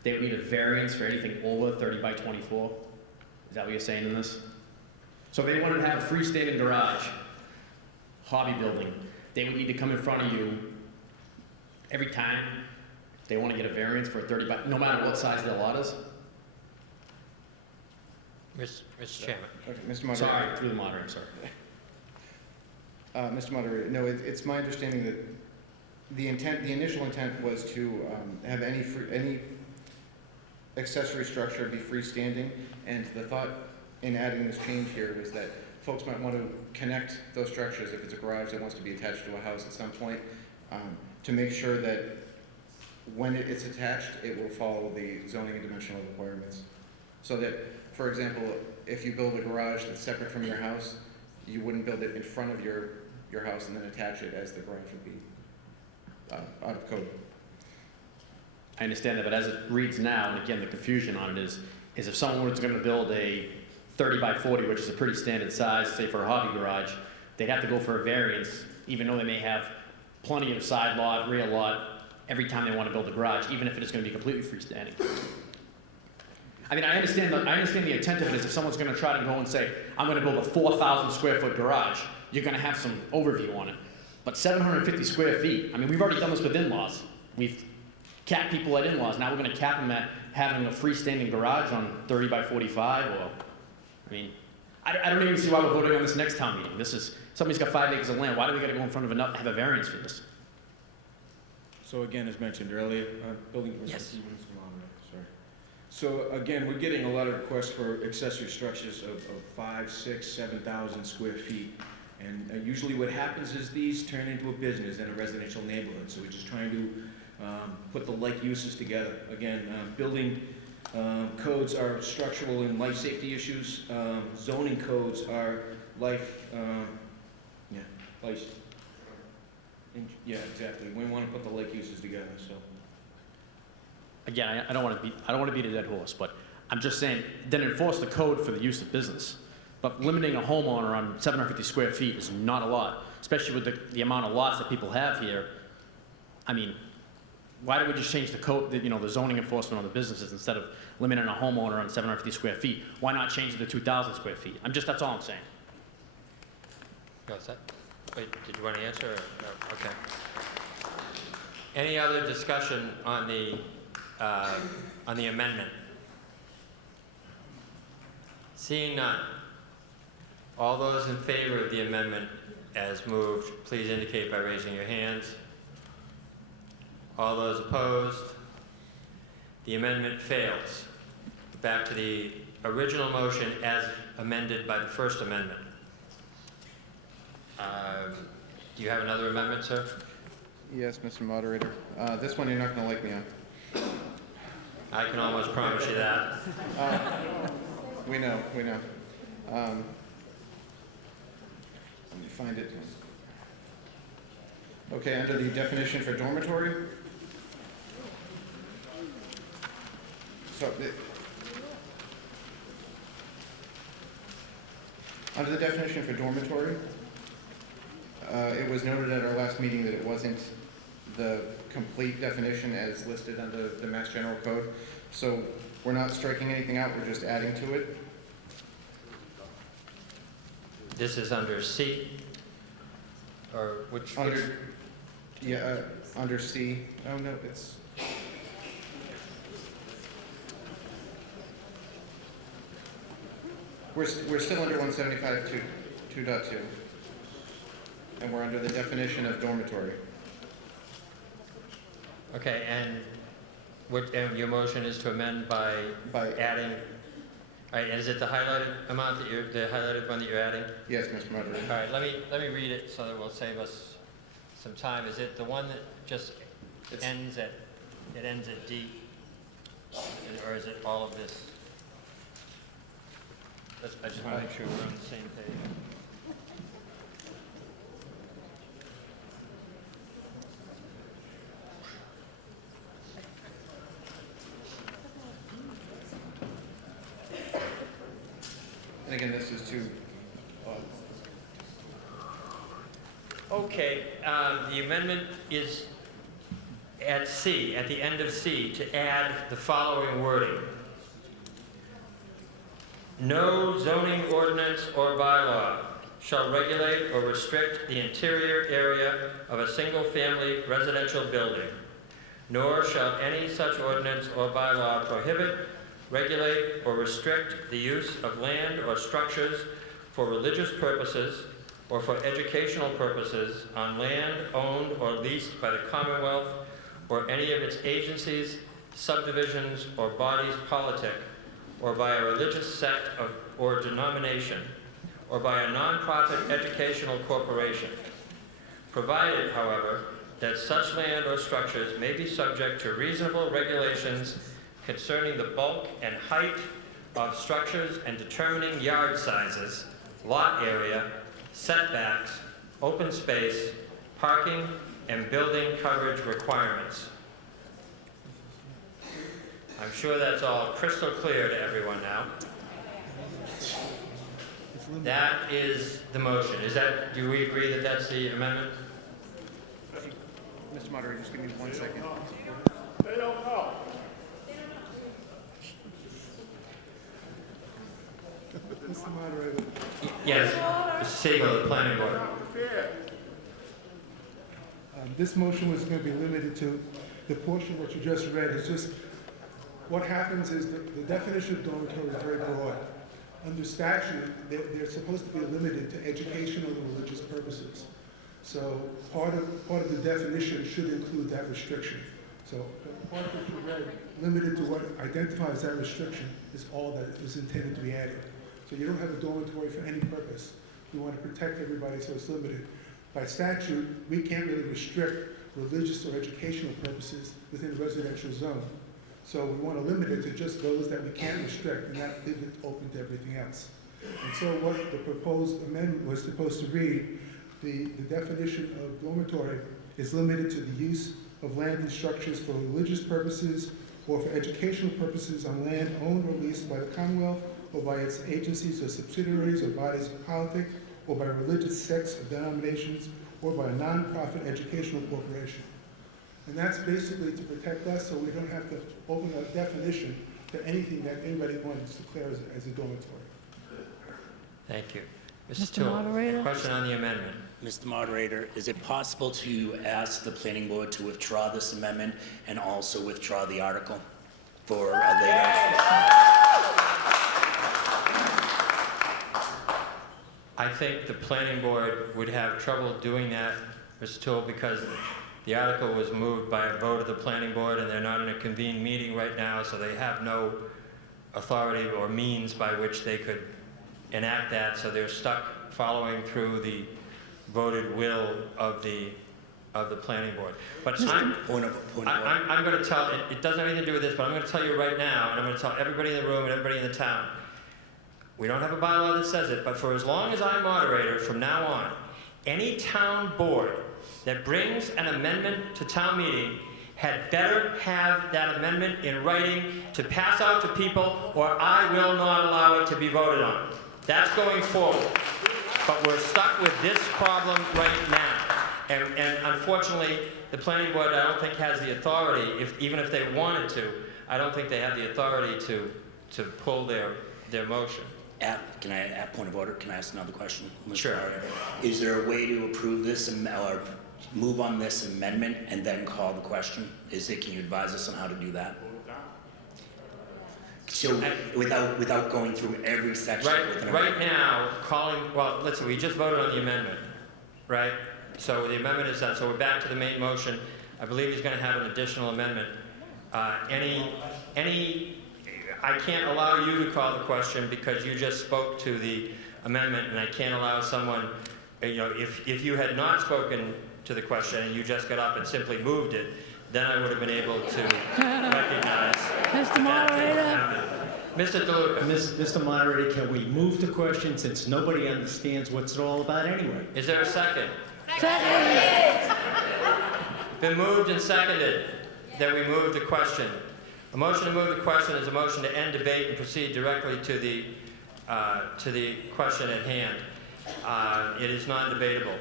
they would need a variance for anything over 30 by 24? Is that what you're saying in this? So if they wanted to have a freestanding garage, hobby building, they would need to come in front of you every time they want to get a variance for a 30 by, no matter what size their lot is? Mr. Chairman. Okay, Mr. Moderator. Sorry, through the moderator, sorry. Mr. Moderator, no, it's my understanding that the initial intent was to have any accessory structure be freestanding, and the thought in adding this change here was that folks might want to connect those structures if it's a garage that wants to be attached to a house at some point, to make sure that when it's attached, it will follow the zoning and dimensional requirements. So that, for example, if you build a garage that's separate from your house, you wouldn't build it in front of your house and then attach it as the garage would be out of code. I understand that, but as it reads now, and again, the confusion on it is if someone was going to build a 30 by 40, which is a pretty standard size, say for a hobby garage, they'd have to go for a variance, even though they may have plenty of side lot, rear lot, every time they want to build a garage, even if it is going to be completely freestanding. I mean, I understand the intent of it is if someone's going to try to go and say, I'm going to build a 4,000 square foot garage, you're going to have some overview on it. But 750 square feet, I mean, we've already done this with in-laws. We've cap people at in-laws. Now we're gonna cap them at having a freestanding garage on 30 by 45, or, I mean, I don't even see why we're voting on this next town meeting. This is, somebody's got 5 acres of land, why do we gotta go in front of have a variance for this? So again, as mentioned earlier, building commissioner. Yes. Sorry. So again, we're getting a lot of requests for accessory structures of 5, 6, 7,000 square feet. And usually what happens is these turn into a business in a residential neighborhood. So we're just trying to put the like uses together. Again, building codes are structural and life safety issues. Zoning codes are life, yeah, exactly. We want to put the like uses together, so. Again, I don't want to beat a dead horse, but I'm just saying, then enforce the code for the use of business. But limiting a homeowner on 750 square feet is not a lot, especially with the amount of lots that people have here. I mean, why don't we just change the code, the zoning enforcement on the businesses instead of limiting a homeowner on 750 square feet? Why not change it to 2,000 square feet? That's all I'm saying. What's that? Wait, did you want to answer? Or, no? Okay. Any other discussion on the amendment? Seeing none. All those in favor of the amendment as moved, please indicate by raising your hands. All those opposed? The amendment fails. Back to the original motion as amended by the first amendment. Do you have another amendment, sir? Yes, Mr. Moderator. This one you're not going to like me on. I can almost promise you that. We know. Let me find it. Okay, under the definition for dormitory. Under the definition for dormitory, it was noted at our last meeting that it wasn't the complete definition as listed under the Mass General Code. So we're not striking anything out, we're just adding to it. This is under C? Or which? Yeah, under C. Oh, no, it's... We're still under 175.2.2. And we're under the definition of dormitory. Okay, and your motion is to amend by adding, all right, is it the highlighted amount the highlighted one that you're adding? Yes, Mr. Moderator. All right, let me read it so that will save us some time. Is it the one that just ends at D? Or is it all of this? I just want to make sure we're on the same page. And again, this is to... Okay, the amendment is at C, at the end of C, to add the following wording. No zoning ordinance or bylaw shall regulate or restrict the interior area of a single-family residential building, nor shall any such ordinance or bylaw prohibit, regulate, or restrict the use of land or structures for religious purposes or for educational purposes on land owned or leased by the Commonwealth or any of its agencies, subdivisions, or bodies politic, or by a religious sect or denomination, or by a nonprofit educational corporation, provided, however, that such land or structures may be subject to reasonable regulations concerning the bulk and height of structures and determining yard sizes, lot area, setbacks, open space, parking, and building coverage requirements. I'm sure that's all crystal clear to everyone now. That is the motion. Do we agree that that's the amendment? Mr. Moderator, just give me 1 second. They don't know. Mr. Moderator. Yes, Mr. Siegel, the planning board. This motion was going to be limited to the portion what you just read is just, what happens is the definition of dormitory is very broad. Under statute, they're supposed to be limited to educational and religious purposes. So part of the definition should include that restriction. So the part that you read, limited to what identifies that restriction, is all that is intended to be added. So you don't have a dormitory for any purpose. You want to protect everybody, so it's limited. By statute, we can't really restrict religious or educational purposes within a residential zone. So we want to limit it to just those that we can't restrict, and that leaves it open to everything else. And so what the proposed amendment was supposed to read, the definition of dormitory is limited to the use of land and structures for religious purposes or for educational purposes on land owned or leased by the Commonwealth or by its agencies or subsidiaries or bodies of politics or by religious sects or denominations or by a non-profit educational corporation. And that's basically to protect us so we don't have to open a definition to anything that anybody wants to declare as a dormitory. Thank you. Mr. Toole, Moderator? question on the amendment. Mr. Moderator, is it possible to ask the planning board to withdraw this amendment and also withdraw the article for later? I think the planning board would have trouble doing that, Mr. Toole, because the article was moved by a vote of the planning board, and they're not in a convened meeting right now, so they have no authority or means by which they could enact that, so they're stuck following through the voted will of the planning board. But I'm going to tell, it doesn't have anything to do with this, but I'm going to tell you right now, and I'm going to tell everybody in the room and everybody in the town, we don't have a bylaw that says it, but for as long as I'm moderator from now on, any town board that brings an amendment to town meeting had better have that amendment in writing to pass out to people, or I will not allow it to be voted on. That's going forward. But we're stuck with this problem right now. And unfortunately, the planning board, I don't think, has the authority, even if they wanted to, I don't think they have the authority to pull their motion. Can I, at point of order, can I ask another question? Mr. Sure. Moderator? Is there a way to approve this or move on this amendment and then call the question? Can you advise us on how to do that? So without going through every section? Right now, well, listen, we just voted on the amendment, right? So the amendment is done, so we're back to the main motion. I believe he's going to have an additional amendment. I can't allow you to call the question because you just spoke to the amendment, and I can't allow someone, if you had not spoken to the question and you just got up and simply moved it, then I would have been able to recognize Mr. Moderator? Mr. DeLuca. Mr. Moderator, can we move the question since nobody understands what's it all about anyway? Is there a second? Second. Been moved and seconded that we move the question. A motion to move the question is a motion to end debate and proceed directly to the question at hand. It is non-debatable.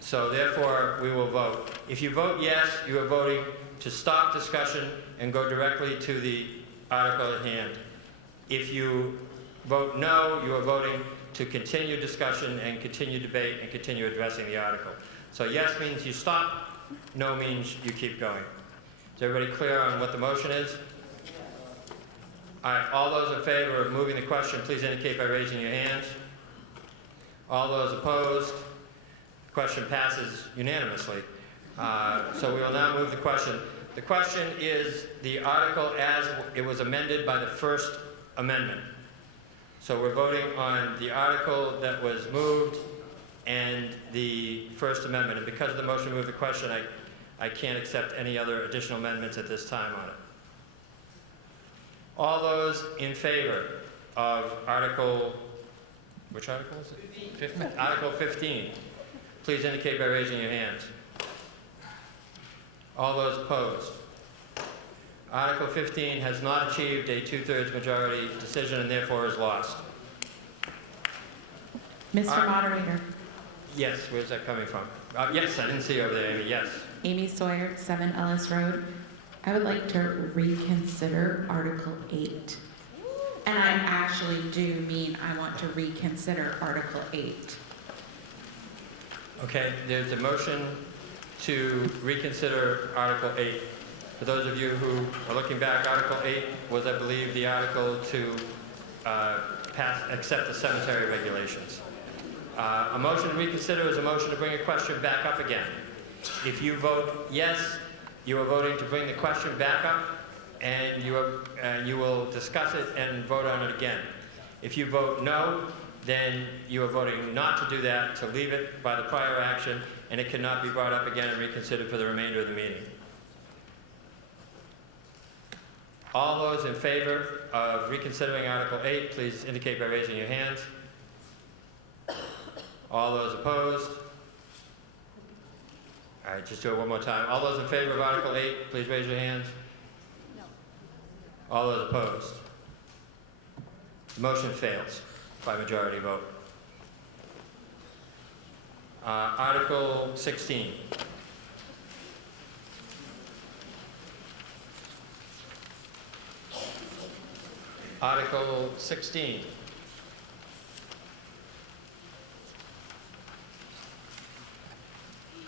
So therefore, we will vote. If you vote yes, you are voting to stop discussion and go directly to the article at hand. If you vote no, you are voting to continue discussion and continue debate and continue addressing the article. So yes means you stop, no means you keep going. Is everybody clear on what the motion is? All right, all those in favor of moving the question, please indicate by raising your hands. All those opposed? The question passes unanimously. So we will now move the question. The question is the article as it was amended by the first amendment. So we're voting on the article that was moved and the first amendment. And because of the motion to move the question, I can't accept any other additional amendments at this time on it. All those in favor of Article, which article is it? 15. Article 15. Please indicate by raising your hands. All those opposed. Article 15 has not achieved a 2/3 majority decision and therefore is lost. Mr. Moderator. Yes, where's that coming from? Yes, I didn't see you over there, Amy. Yes. Amy Sawyer, 7 Ellis Road. I would like to reconsider Article 8. And I actually do mean I want to reconsider Article 8. Okay, there's a motion to reconsider Article 8. For those of you who are looking back, Article 8 was, I believe, the article to accept the cemetery regulations. A motion to reconsider is a motion to bring a question back up again. If you vote yes, you are voting to bring the question back up, and you will discuss it and vote on it again. If you vote no, then you are voting not to do that, to leave it by the prior action, and it cannot be brought up again and reconsidered for the remainder of the meeting. All those in favor of reconsidering Article 8, please indicate by raising your hands. All those opposed? All right, just do it one more time. All those in favor of Article 8, please raise your hands. All those opposed? The motion fails by majority vote. Article 16. Article 16.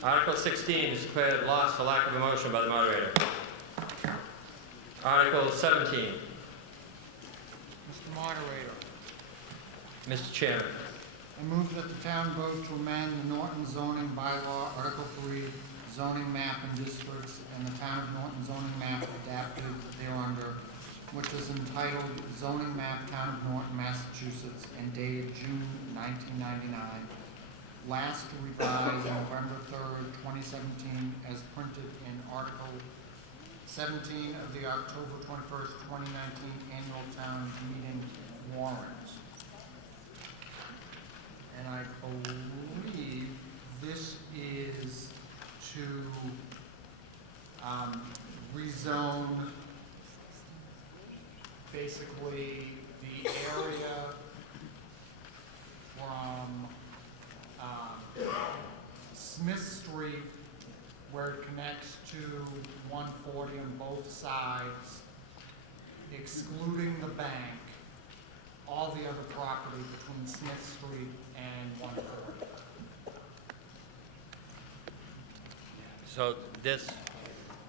Article 16 is declared lost for lack of a motion by the moderator. Article 17. Mr. Moderator, Mr. Chairman. I move that the town vote to amend the Norton zoning bylaw, Article 3, zoning map and districts, and the town of Norton zoning map adapted thereunder, which is entitled Zoning Map, Town of Norton, Massachusetts, and dated June 1999, last revised November 3rd, 2017, as printed in Article 17 of the October 21st, 2019 annual town meeting warrant. And I believe this is to rezone basically the area from Smith Street, where it connects to 140 on both sides, excluding the bank, all the other property between Smith Street and 140. So this,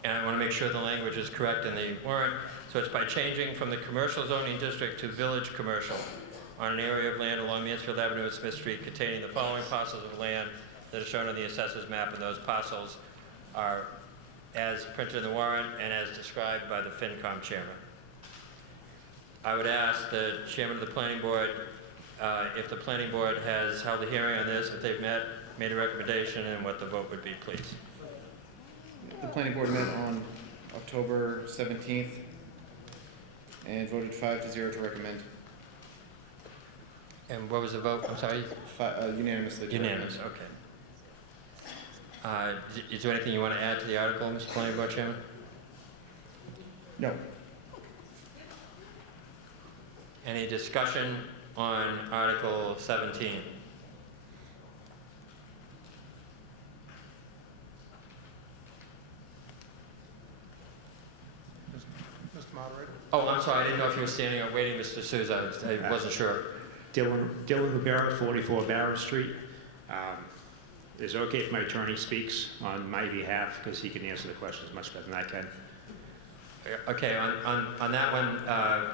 and I want to make sure the language is correct in the warrant, so it's by changing from the commercial zoning district to village commercial on an area of land along Mansfield Avenue and Smith Street containing the following parcels of land that are shown on the assessor's map, and those parcels are as printed in the warrant and as described by the FinCom chairman. I would ask the chairman of the planning board, if the planning board has held a hearing on this, if they've made a recommendation, and what the vote would be, please. The planning board met on October 17th and voted 5-0 to recommend. And what was the vote? I'm sorry? Unanimously. Unanimous, okay. Is there anything you want to add to the article, Mr. Planning Board Chairman? No. Any discussion on Article 17? Mr. Moderator? Oh, I'm sorry, I didn't know if you were standing or waiting, Mr. Souza. I wasn't sure. Dylan Rivera, 44 Barrow Street. Is it okay if my attorney speaks on my behalf, because he can answer the questions much better than I can? Okay, on that one,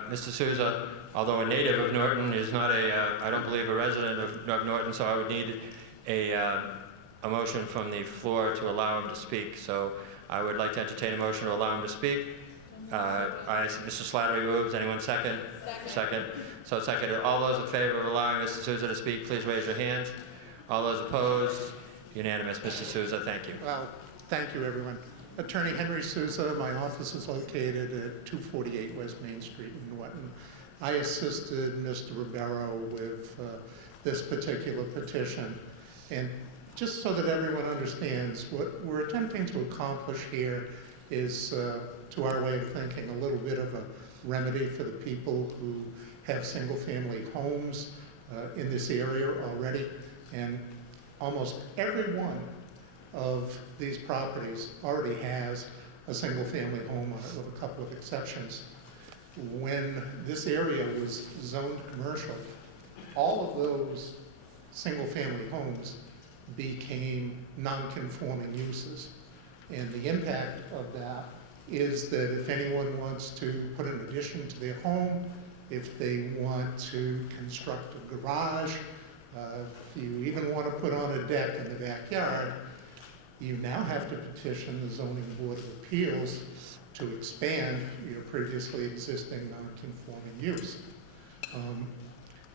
Mr. Souza, although a native of Norton, is not I don't believe a resident of Norton, so I would need a motion from the floor to allow him to speak. So I would like to entertain a motion to allow him to speak. Mr. Slattery moves. Anyone second? Second. So seconded. All those in favor of allowing Mr. Souza to speak, please raise your hands. All those opposed? Unanimous. Mr. Souza, thank you. Well, thank you, everyone. Attorney Henry Souza, my office is located at 248 West Main Street in Norton. I assisted Mr. Rivero with this particular petition. And just so that everyone understands, what we're attempting to accomplish here is, to our way of thinking, a little bit of a remedy for the people who have single-family homes in this area already. And almost every one of these properties already has a single-family home on it, with a couple of exceptions. When this area was zoned commercial, all of those single-family homes became non-conforming uses. And the impact of that is that if anyone wants to put an addition to their home, if they want to construct a garage, if you even want to put on a deck in the backyard, you now have to petition the Zoning Board of Appeals to expand your previously existing non-conforming use.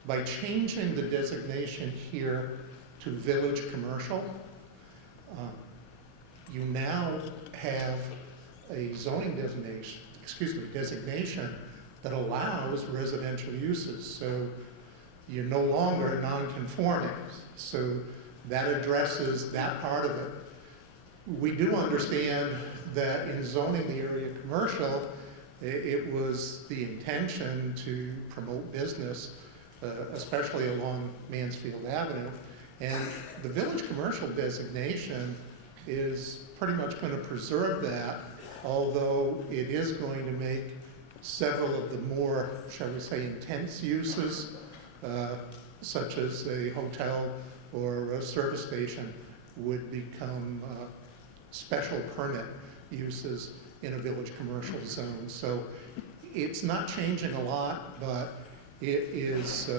By changing the designation here to village commercial, you now have a zoning designation that allows residential uses. So you're no longer non-conforming. So that addresses that part of it. We do understand that in zoning the area commercial, it was the intention to promote business, especially along Mansfield Avenue. And the village commercial designation is pretty much going to preserve that, although it is going to make several of the more, shall we say, intense uses, such as a hotel or a service station, would become special permit uses in a village commercial zone. So it's not changing a lot, but it is,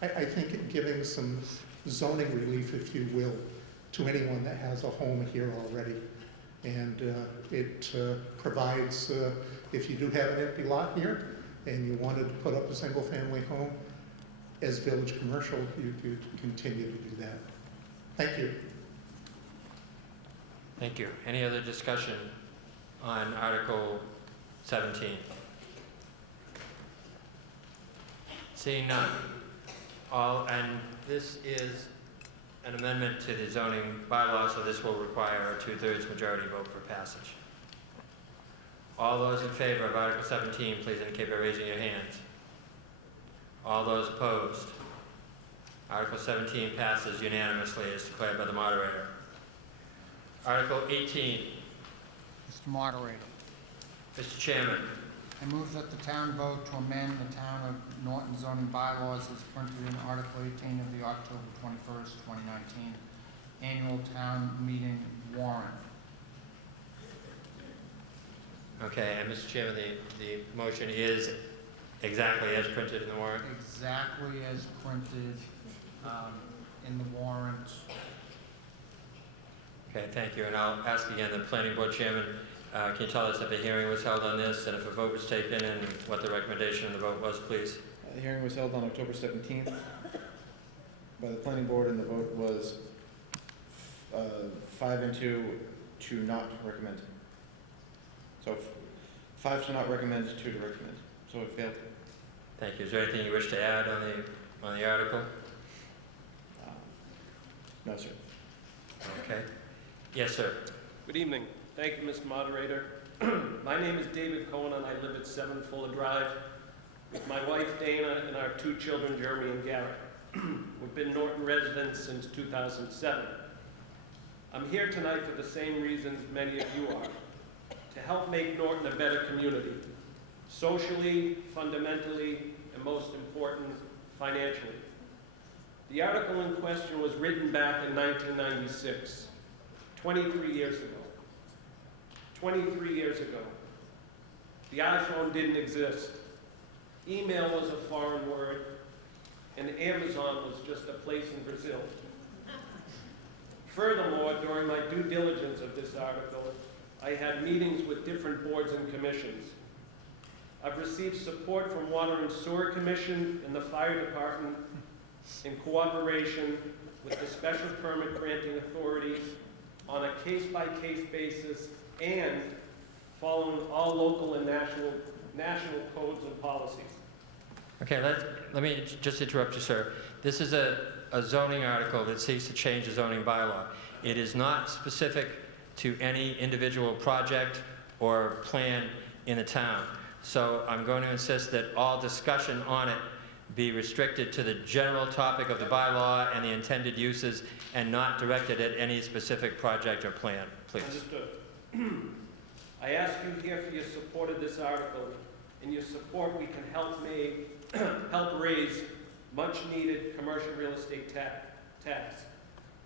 I think, giving some zoning relief, if you will, to anyone that has a home here already. And it provides, if you do have an empty lot here and you wanted to put up a single family home as village commercial, you could continue to do that. Thank you. Thank you. Any other discussion on Article 17? Seeing none. And this is an amendment to the zoning bylaw, so this will require a 2/3 majority vote for passage. All those in favor of Article 17, please indicate by raising your hands. All those opposed? Article 17 passes unanimously as declared by the moderator. Article 18. Mr. Moderator, Mr. Chairman. I move that the town vote to amend the Town of Norton zoning bylaws as printed in Article 18 of the October 21st, 2019 annual town meeting warrant. Okay, and Mr. Chairman, the motion is exactly as printed in the warrant? Exactly as printed in the warrant. Okay, thank you. And I'll ask again the planning board chairman, can you tell us if a hearing was held on this and if a vote was taken and what the recommendation of the vote was, please? The hearing was held on October 17th by the planning board, and the vote was 5-2 to not recommend. So 5 to not recommend, 2 to recommend. So it failed. Thank you. Is there anything you wish to add on the article? No, sir. Okay. Yes, sir. Good evening. Thank you, Mr. Moderator. My name is David Cohen, and I live at 7 Fuller Drive with my wife, Dana, and our 2 children, Jeremy and Garrett. We've been Norton residents since 2007. I'm here tonight for the same reasons many of you are, to help make Norton a better community, socially, fundamentally, and most important, financially. The article in question was written back in 1996, 23 years ago. 23 years ago. The iPhone didn't exist. Email was a foreign word, and Amazon was just a place in Brazil. Furthermore, during my due diligence of this article, I had meetings with different boards and commissions. I've received support from Water and Sewer Commission and the Fire Department in cooperation with the Special Permit Granting Authority on a case-by-case basis and following all local and national codes and policies. Okay, let me just interrupt you, sir. This is a zoning article that seeks to change the zoning bylaw. It is not specific to any individual project or plan in the town. So I'm going to insist that all discussion on it be restricted to the general topic of the bylaw and the intended uses and not directed at any specific project or plan, please. Understood. I ask you here for your support of this article. In your support, we can help raise much-needed commercial real estate tax.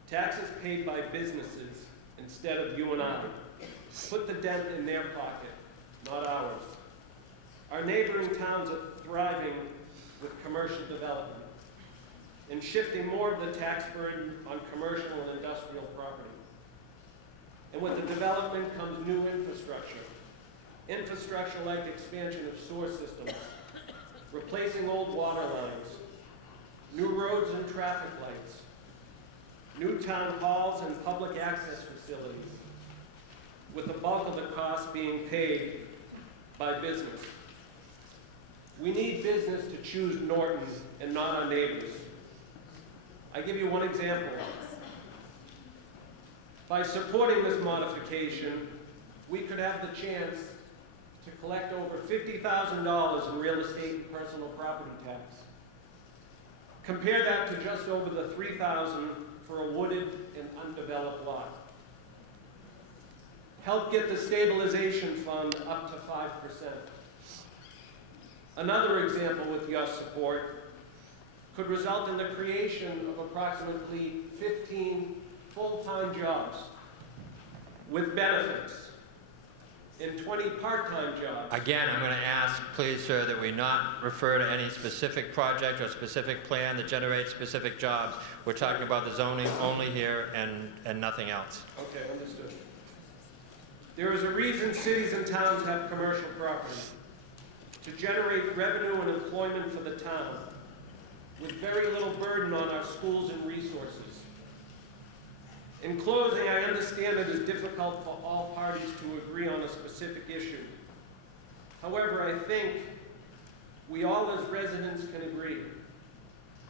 Taxes paid by businesses instead of you and I. Put the dent in their pocket not ours. Our neighboring towns are thriving with commercial development and shifting more of the tax burden on commercial and industrial property. And with the development comes new infrastructure. Infrastructure like expansion of sewer systems, replacing old water lines, new roads and traffic lights, new town halls and public access facilities, with the bulk of the cost being paid by business. We need business to choose Norton and not our neighbors. I give you one example. By supporting this modification, we could have the chance to collect over $50,000 in real estate and personal property tax. Compare that to just over the $3,000 for a wooded and undeveloped lot. Help get the stabilization fund up to 5%. Another example with your support could result in the creation of approximately 15 full-time jobs with benefits and 20 part-time jobs. Again, I'm going to ask, please, sir, that we not refer to any specific project or specific plan that generates specific jobs. We're talking about the zoning only here and nothing else. Okay, understood. There is a reason cities and towns have commercial property: to generate revenue and employment for the town, with very little burden on our schools and resources. In closing, I understand it is difficult for all parties to agree on a specific issue. However, I think we all as residents can agree.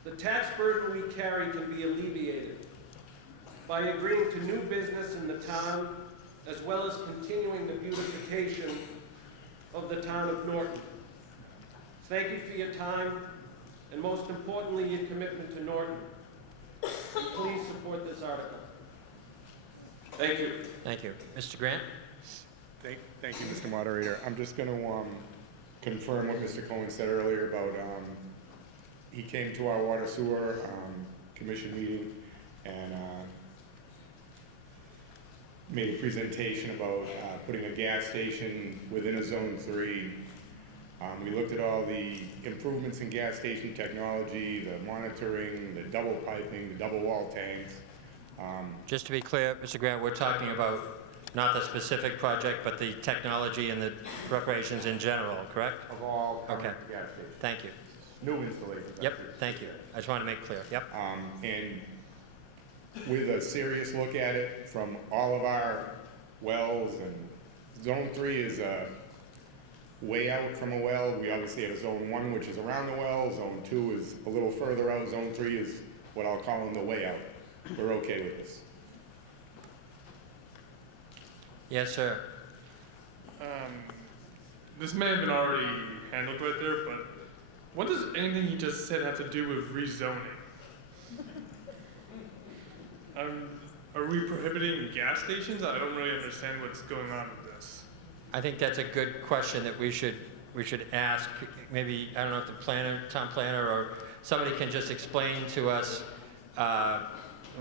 The tax burden we carry can be alleviated by agreeing to new business in the town, as well as continuing the beautification of the town of Norton. Thank you for your time, and most importantly, your commitment to Norton. And please support this article. Thank you. Thank you. Mr. Grant? Thank you, Mr. Moderator. I'm just going to confirm what Mr. Cohen said earlier about he came to our water sewer commission meeting and made a presentation about putting a gas station within a zone 3. We looked at all the improvements in gas station technology, the monitoring, the double piping, the double wall tanks. Just to be clear, Mr. Grant, we're talking about not the specific project, but the technology and the preparations in general, correct? Of all Okay. gas stations. Thank you. New installations. Yep, thank you. I just want to make clear. Yep. And with a serious look at it from all of our wells, and zone 3 is way out from a well. We obviously have a zone 1, which is around the well. Zone 2 is a little further out. Zone 3 is what I'll call the way out. We're okay with this. Yes, sir. This may have been already handled right there, but what does anything you just said have to do with rezoning? Are we prohibiting gas stations? I don't really understand what's going on with this. I think that's a good question that we should ask. Maybe, I don't know if the town planner or somebody can just explain to us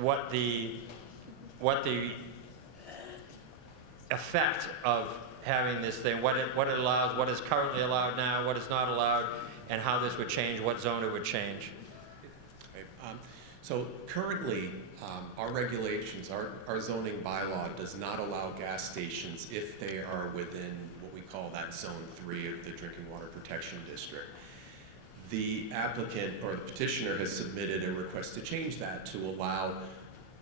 what the effect of having this thing, what it allows, what is currently allowed now, what is not allowed, and how this would change, what zone it would change. So currently, our regulations, our zoning bylaw does not allow gas stations if they are within what we call that zone 3 of the Drinking Water Protection District. The applicant or the petitioner has submitted a request to change that to allow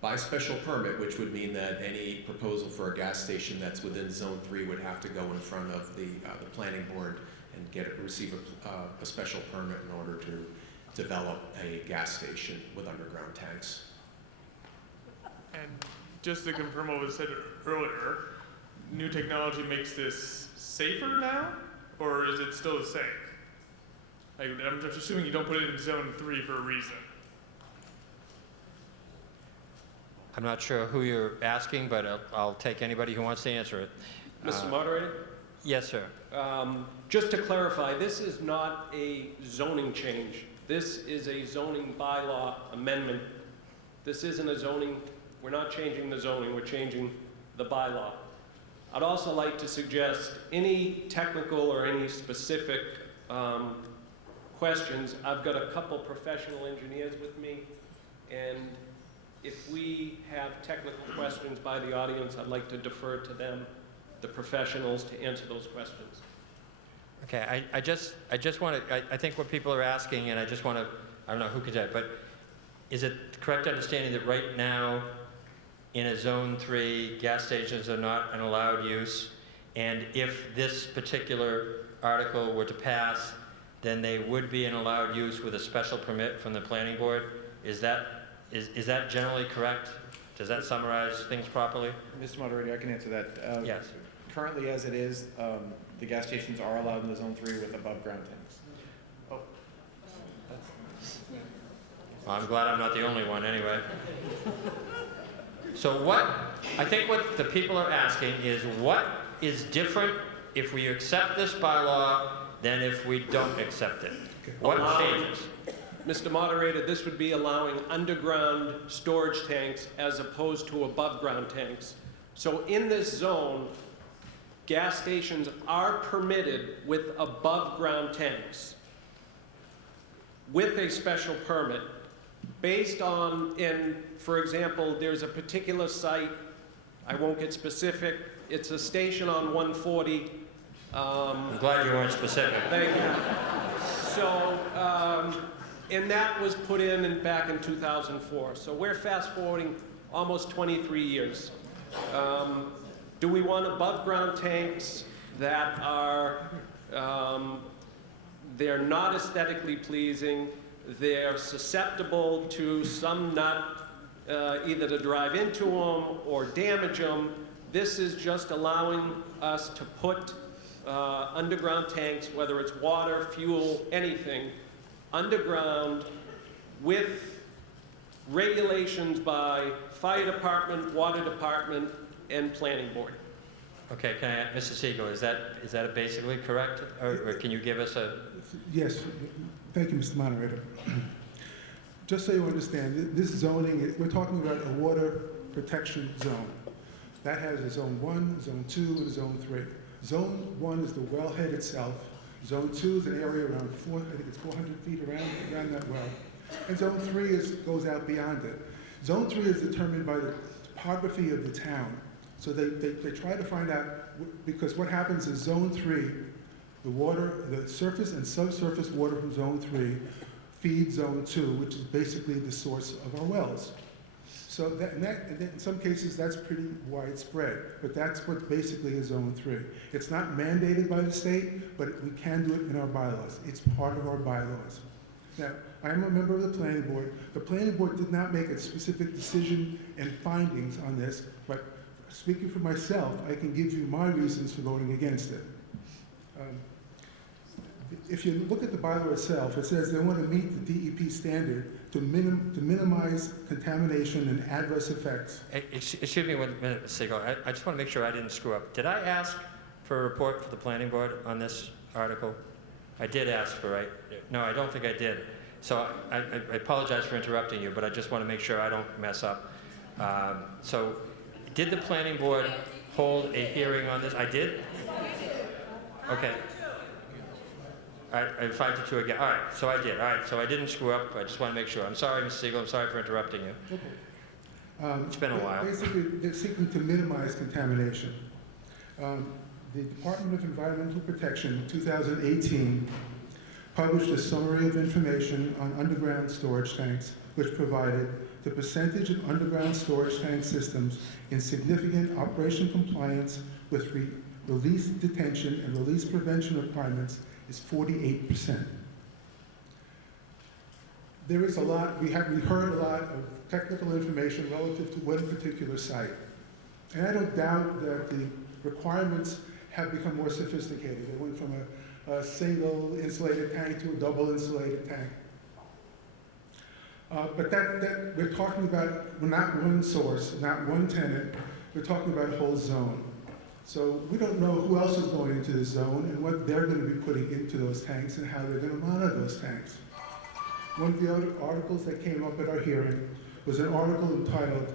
by special permit, which would mean that any proposal for a gas station that's within zone 3 would have to go in front of the planning board and receive a special permit in order to develop a gas station with underground tanks. And just to confirm what was said earlier, new technology makes this safer now, or is it still the same? I'm just assuming you don't put it in zone 3 for a reason. I'm not sure who you're asking, but I'll take anybody who wants to answer it. Mr. Moderator? Yes, sir. Just to clarify, this is not a zoning change. This is a zoning bylaw amendment. This isn't a zoning, we're not changing the zoning, we're changing the bylaw. I'd also like to suggest any technical or any specific questions. I've got a couple professional engineers with me, and if we have technical questions by the audience, I'd like to defer to them, the professionals, to answer those questions. Okay, I just want to, I think what people are asking, and I just want to, I don't know who could do it, but is it correct understanding that right now in a Zone 3, gas stations are not an allowed use, and if this particular article were to pass, then they would be an allowed use with a special permit from the planning board? Is that generally correct? Does that summarize things properly? Mr. Moderator, I can answer that. Yes. Currently, as it is, the gas stations are allowed in the Zone 3 with above-ground tanks. Well, I'm glad I'm not the only one anyway. So I think what the people are asking is what is different if we accept this bylaw than if we don't accept it? What changes? Mr. Moderator, this would be allowing underground storage tanks as opposed to above-ground tanks. So in this zone, gas stations are permitted with above-ground tanks with a special permit based on, for example, there's a particular site, I won't get specific, it's a station on 140. I'm glad you weren't specific. Thank you. So, and that was put in back in 2004. So we're fast forwarding almost 23 years. Do we want above-ground tanks that are, they're not aesthetically pleasing, they're susceptible to some nut, either to drive into them or damage them? This is just allowing us to put underground tanks, whether it's water, fuel, anything, underground with regulations by fire department, water department, and planning board. Okay, Mr. Siegel, is that basically correct? Or can you give us a... Yes, thank you, Mr. Moderator. Just so you understand, this zoning, we're talking about a water protection zone. That has a Zone 1, Zone 2, and Zone 3. Zone 1 is the wellhead itself. Zone 2 is an area around 400 feet around that well. And Zone 3 goes out beyond it. Zone 3 is determined by the topography of the town. So they try to find out, because what happens is Zone 3, the surface and subsurface water from Zone 3 feeds Zone 2, which is basically the source of our wells. So in some cases, that's pretty widespread, but that's what basically is Zone 3. It's not mandated by the state, but we can do it in our bylaws. It's part of our bylaws. Now, I'm a member of the planning board. The planning board did not make a specific decision and findings on this, but speaking for myself, I can give you my reasons for voting against it. If you look at the bylaw itself, it says they want to meet the DEP standard to minimize contamination and adverse effects. Excuse me 1 minute, Mr. Siegel. I just want to make sure I didn't screw up. Did I ask for a report for the planning board on this article? I did ask for, right? No, I don't think I did. So I apologize for interrupting you, but I just want to make sure I don't mess up. So did the planning board hold a hearing on this? I did? Okay. All right, 5-2 again. All right, so I did. All right, so I didn't screw up. I just want to make sure. I'm sorry, Mr. Siegel. I'm sorry for interrupting you. It's been a while. Basically, they're seeking to minimize contamination. The Department of Environmental Protection, 2018, published a summary of information on underground storage tanks, which provided the percentage of underground storage tank systems in significant operation compliance with release detention and release prevention requirements is 48%. There is a lot, we heard a lot of technical information relative to one particular site. And I don't doubt that the requirements have become more sophisticated. They went from a single insulated tank to a double insulated tank. But that we're talking about not one source, not one tenant, we're talking about a whole zone. So we don't know who else is going into the zone and what they're going to be putting into those tanks and how they're going to monitor those tanks. One of the other articles that came up at our hearing was an article entitled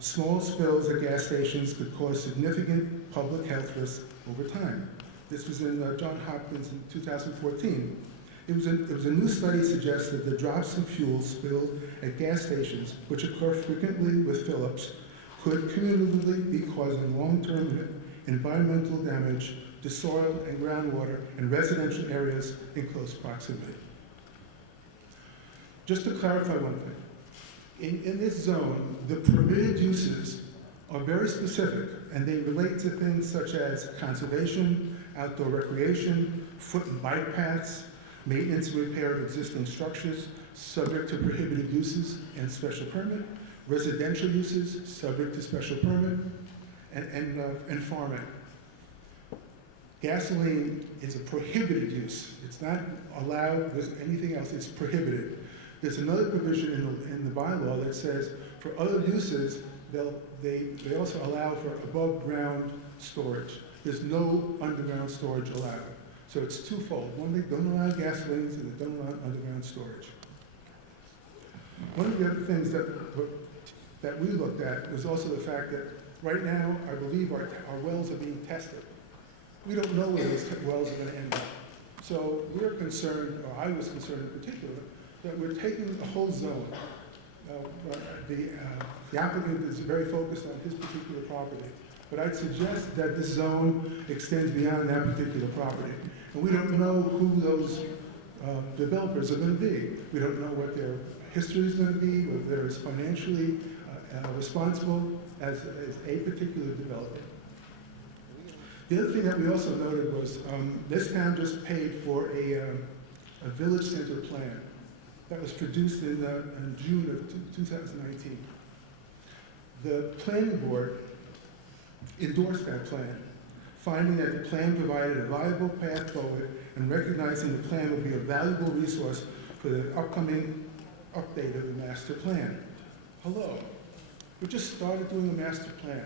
Small spills at gas stations could cause significant public health risks over time. This was in Johns Hopkins in 2014. It was a new study suggested that drops of fuel spilled at gas stations, which occur frequently with fill-ups, could cumulatively be causing long-term environmental damage to soil and groundwater in residential areas in close proximity. Just to clarify one thing, in this zone, the permitted uses are very specific, and they relate to things such as conservation, outdoor recreation, foot and bike paths, maintenance and repair of existing structures subject to prohibited uses and special permit, residential uses subject to special permit, and farming. Gasoline is a prohibited use. It's not allowed with anything else, it's prohibited. There's another provision in the bylaw that says for other uses, they also allow for above ground storage. There's no underground storage allowed. So it's twofold. One, they don't allow gasolines, and they don't allow underground storage. One of the other things that we looked at was also the fact that right now, I believe our wells are being tested. We don't know where those wells are going to end up. So we're concerned, or I was concerned in particular, that we're taking the whole zone. The applicant is very focused on his particular property, but I'd suggest that this zone extends beyond that particular property. And we don't know who those developers are going to be. We don't know what their history is going to be, whether they're as financially responsible as a particular developer. The other thing that we also noted was this town just paid for a village center plan that was produced in June of 2019. The planning board endorsed that plan, finding that the plan provided a viable path forward and recognizing the plan would be a valuable resource for the upcoming update of the master plan. Hello, we just started doing the master plan.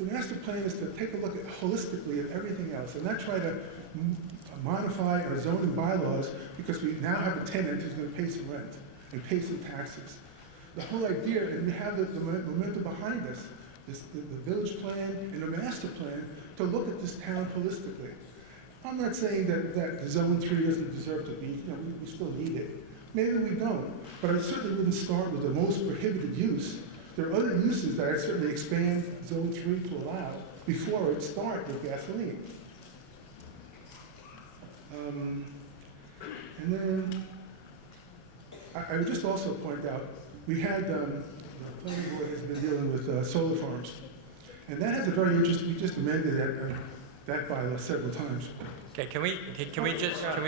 The master plan is to take a look at holistically at everything else and not try to modify our zoning bylaws because we now have a tenant who's going to pay some rent and pay some taxes. The whole idea, and we have the momentum behind us, is the village plan and the master plan to look at this town holistically. I'm not saying that the zone 3 doesn't deserve to be, we still need it. Maybe we don't, but I certainly wouldn't start with the most prohibited use. There are other uses that I'd certainly expand zone 3 to allow before it start with gasoline. And then I would just also point out, we had, the planning board has been dealing with solar farms. And that has a very interesting, we just amended that bylaw several times. Okay, can we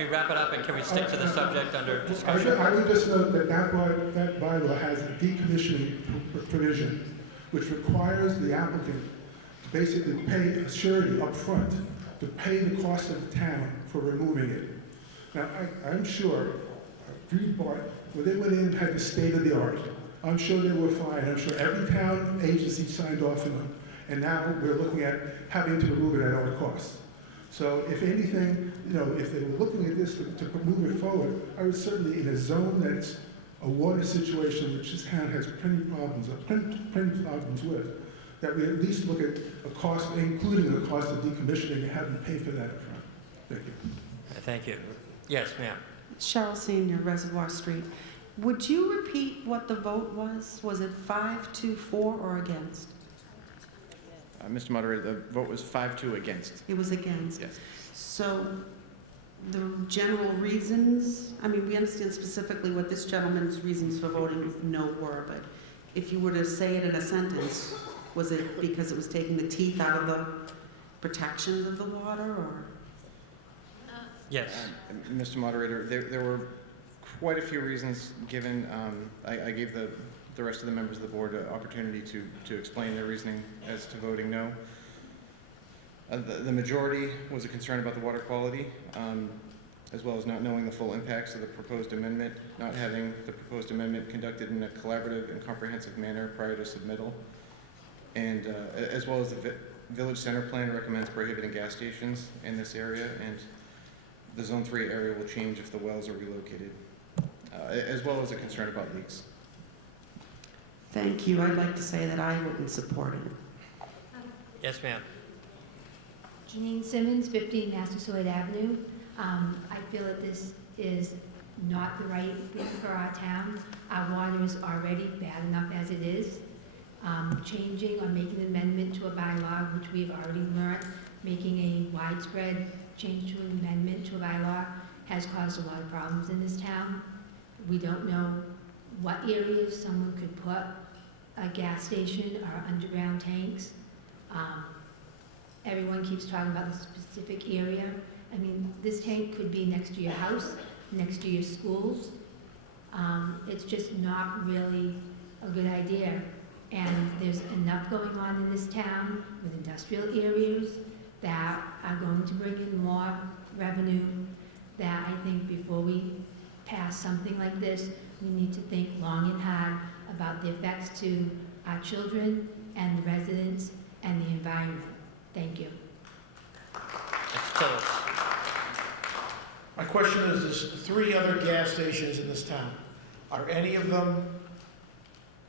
wrap it up and can we stick to the subject under discussion? I would just note that that bylaw has a decommissioning provision, which requires the applicant to basically pay a surety up front to pay the cost of the town for removing it. Now, I'm sure, Reed Bart, when they went in and had the state of the art, I'm sure they were fine. I'm sure every town agency signed off on them. And now we're looking at having to remove it at our cost. So if anything, if they were looking at this to move it forward, I would certainly, in a zone that's a water situation which this town has plenty problems with, that we at least look at a cost, including the cost of decommissioning, and have them pay for that up front. Thank you. Thank you. Yes, ma'am. Cheryl Senior, Reservoir Street. Would you repeat what the vote was? Was it 5-4 or against? Mr. Moderator, the vote was 5-2 against. It was against? Yes. So the general reasons, I mean, we understand specifically what this gentleman's reasons for voting no were, but if you were to say it in a sentence, was it because it was taking the teeth out of the protections of the water, or? Yes. Mr. Moderator, there were quite a few reasons given. I gave the rest of the members of the board an opportunity to explain their reasoning as to voting no. The majority was a concern about the water quality, as well as not knowing the full impacts of the proposed amendment, not having the proposed amendment conducted in a collaborative and comprehensive manner prior to submittal, and as well as the village center plan recommends prohibiting gas stations in this area, and the Zone 3 area will change if the wells are relocated, as well as a concern about leaks. Thank you. I'd like to say that I wouldn't support it. Yes, ma'am. Janine Simmons, 15 Massasoit Avenue. I feel that this is not the right thing for our town. Our water is already bad enough as it is. Changing or making an amendment to a bylaw, which we've already learned, making a widespread change to an amendment to a bylaw has caused a lot of problems in this town. We don't know what areas someone could put a gas station or underground tanks. Everyone keeps talking about the specific area. I mean, this tank could be next to your house, next to your schools. It's just not really a good idea. And there's enough going on in this town with industrial areas that are going to bring in more revenue, that I think before we pass something like this, we need to think long and hard about the effects to our children and the residents and the environment. Thank you. Mr. Tillis. My question is, there's 3 other gas stations in this town. Are any of them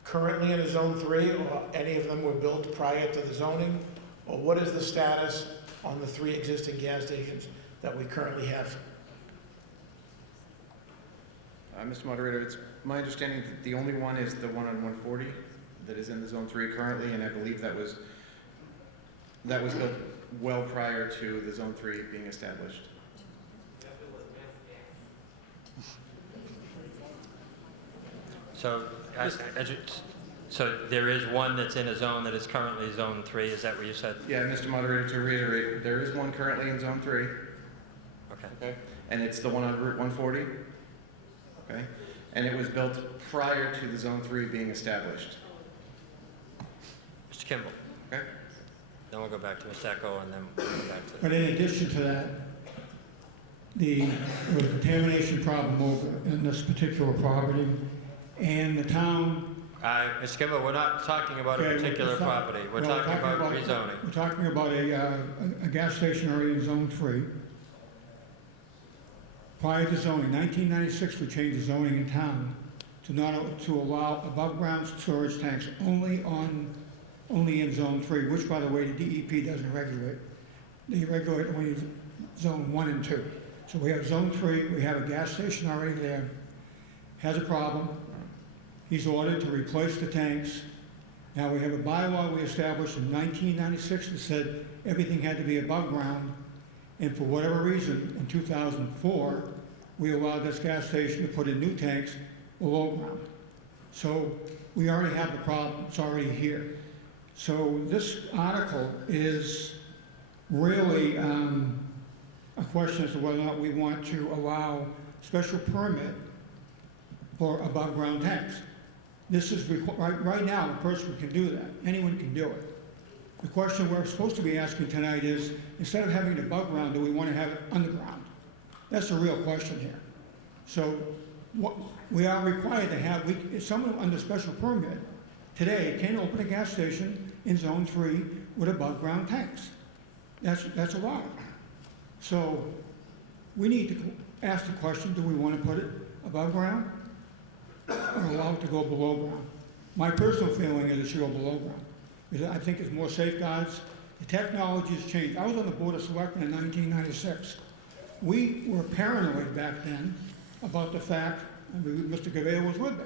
currently in a Zone 3, or any of them were built prior to the zoning? Or what is the status on the 3 existing gas stations that we currently have? Mr. Moderator, it's my understanding that the only one is the one on 140 that is in the Zone 3 currently, and I believe that was built well prior to the Zone 3 being established. So, so there is one that's in a zone that is currently Zone 3, is that what you said? Yeah, Mr. Moderator, to reiterate, there is one currently in Zone 3. Okay. And it's the one on Route 140. Okay. And it was built prior to the Zone 3 being established. Mr. Kimball. Okay. Then we'll go back to Ms. Echo, and then we'll go back to... But in addition to that, there was a contamination problem over in this particular property, and the town... Mr. Kimball, we're not talking about a particular property. We're talking about rezoning. We're talking about a gas station area in Zone 3. Prior to zoning, 1996, we changed the zoning in town to allow above-ground storage tanks only in Zone 3, which, by the way, the DEP doesn't regulate. They regulate only Zone 1 and 2. So we have Zone 3, we have a gas station already there, has a problem. He's ordered to replace the tanks. Now we have a bylaw we established in 1996 that said everything had to be above ground. And for whatever reason, in 2004, we allowed this gas station to put in new tanks below ground. So we already have the problem, it's already here. So this article is really a question as to whether or not we want to allow special permit for above ground tanks. This is, right now, a person can do that, anyone can do it. The question we're supposed to be asking tonight is, instead of having it above ground, do we want to have it underground? That's the real question here. So what we are required to have, if someone under special permit today can open a gas station in Zone 3 with above ground tanks. That's allowed. So we need to ask the question, do we want to put it above ground or allow it to go below ground? My personal feeling is it should go below ground, because I think it's more safeguards. The technology has changed. I was on the Board of Selectmen in 1996. We were paranoid back then about the fact, and Mr. Gavale was with me,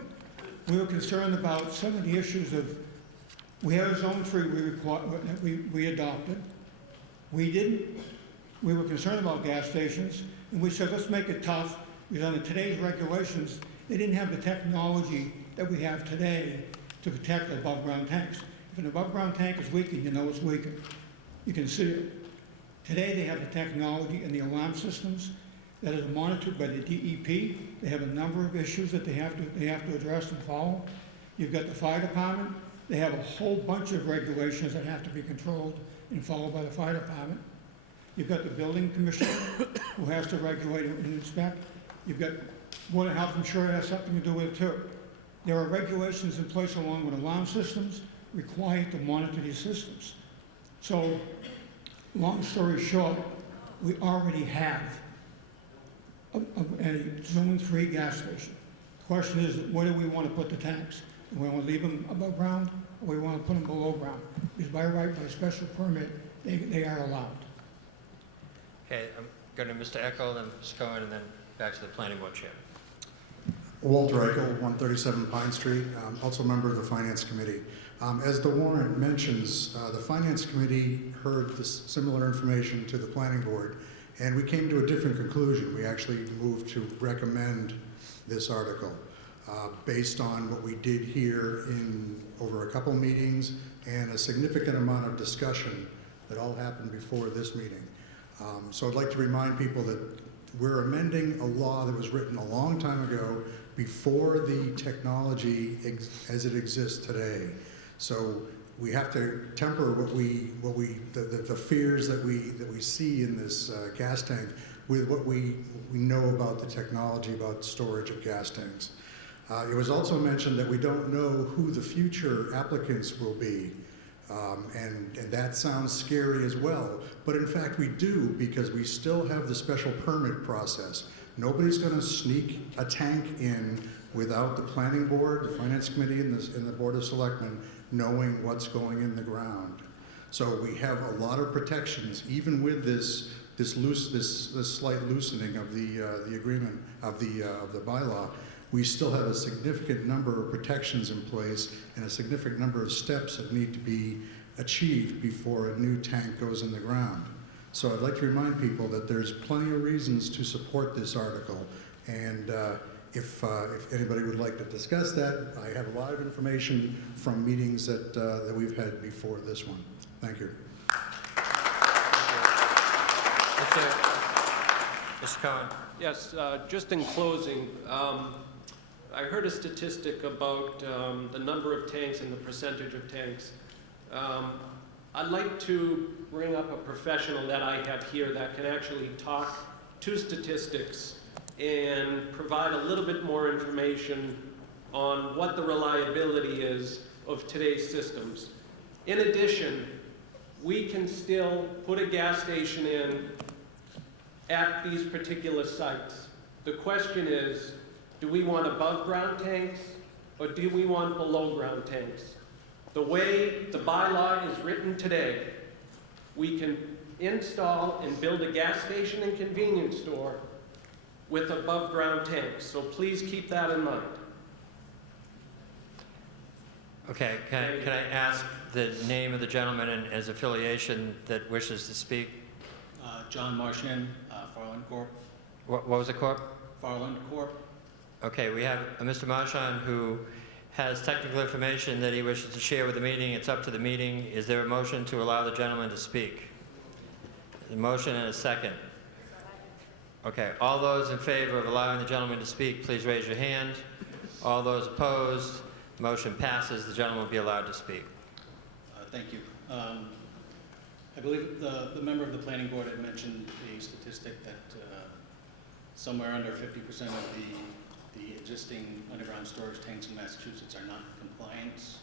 we were concerned about some of the issues of, we had a Zone 3 we adopted. We were concerned about gas stations, and we said, let's make it tough, because under today's regulations, they didn't have the technology that we have today to protect above-ground tanks. If an above-ground tank is leaking, you know it's leaking. You can see it. Today, they have the technology and the alarm systems that is monitored by the DEP. They have a number of issues that they have to address and follow. You've got the fire department. They have a whole bunch of regulations that have to be controlled and followed by the fire department. You've got the building commissioner who has to regulate and inspect. You've got Board of Health, I'm sure it has something to do with it too. There are regulations in place along with alarm systems required to monitor these systems. So, long story short, we already have a Zone 3 gas station. The question is, where do we want to put the tanks? We want to leave them above ground, or we want to put them below ground. Because by right, by special permit, they are allowed. Okay, I'm going to Mr. Eckel, then Ms. Cohen, and then back to the planning board chair. Walter Eichel, 137 Pine Street, also a member of the Finance Committee. As the warrant mentions, the Finance Committee heard this similar information to the Planning Board, and we came to a different conclusion. We actually moved to recommend this article based on what we did here in over a couple meetings and a significant amount of discussion that all happened before this meeting. So I'd like to remind people that we're amending a law that was written a long time ago before the technology as it exists today. So we have to temper the fears that we see in this gas tank with what we know about the technology about storage of gas tanks. It was also mentioned that we don't know who the future applicants will be. And that sounds scary as well. But in fact, we do, because we still have the special permit process. Nobody's going to sneak a tank in without the planning board, the finance committee, and the board of selectmen knowing what's going in the ground. So we have a lot of protections, even with this slight loosening of the agreement of the bylaw. We still have a significant number of protections in place and a significant number of steps that need to be achieved before a new tank goes in the ground. So I'd like to remind people that there's plenty of reasons to support this article, and if anybody would like to discuss that, I have a lot of information from meetings that we've had before this one. Thank you. Mr. Cohen. Yes, just in closing, I heard a statistic about the number of tanks and the percentage of tanks. I'd like to bring up a professional that I have here that can actually talk to statistics and provide a little bit more information on what the reliability is of today's systems. In addition, we can still put a gas station in at these particular sites. The question is, do we want above ground tanks or do we want below ground tanks? The way the bylaw is written today, we can install and build a gas station and convenience store with above ground tanks. So please keep that in mind. Okay, can I ask the name of the gentleman and his affiliation that wishes to speak? John Marchand, Farland Corp. What was it, Corp? Farland Corp. Okay, we have Mr. Marchand who has technical information that he wishes to share with the meeting. It's up to the meeting. Is there a motion to allow the gentleman to speak? A motion and a second. Okay, all those in favor of allowing the gentleman to speak, please raise your hand. All those opposed, motion passes. The gentleman will be allowed to speak. Thank you. I believe the member of the planning board had mentioned a statistic that somewhere under 50% of the existing underground storage tanks in Massachusetts are not in compliance.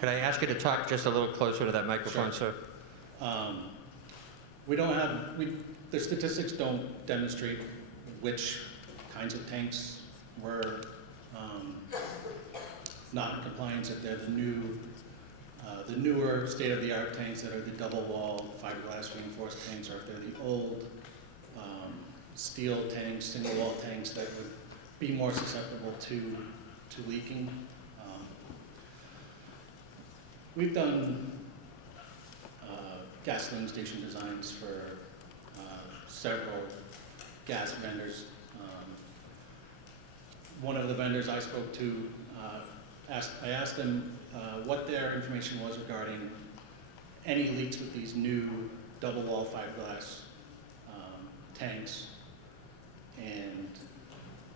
Could I ask you to talk just a little closer to that microphone, Sure. sir? The statistics don't demonstrate which kinds of tanks were not in compliance, if they're the newer state-of-the-art tanks that are the double-wall fiberglass reinforced tanks, or if they're the old steel tanks, single-wall tanks that would be more susceptible to leaking. We've done gasoline station designs for several gas vendors. One of the vendors I spoke to, I asked them what their information was regarding any leaks with these new double-wall fiberglass tanks. And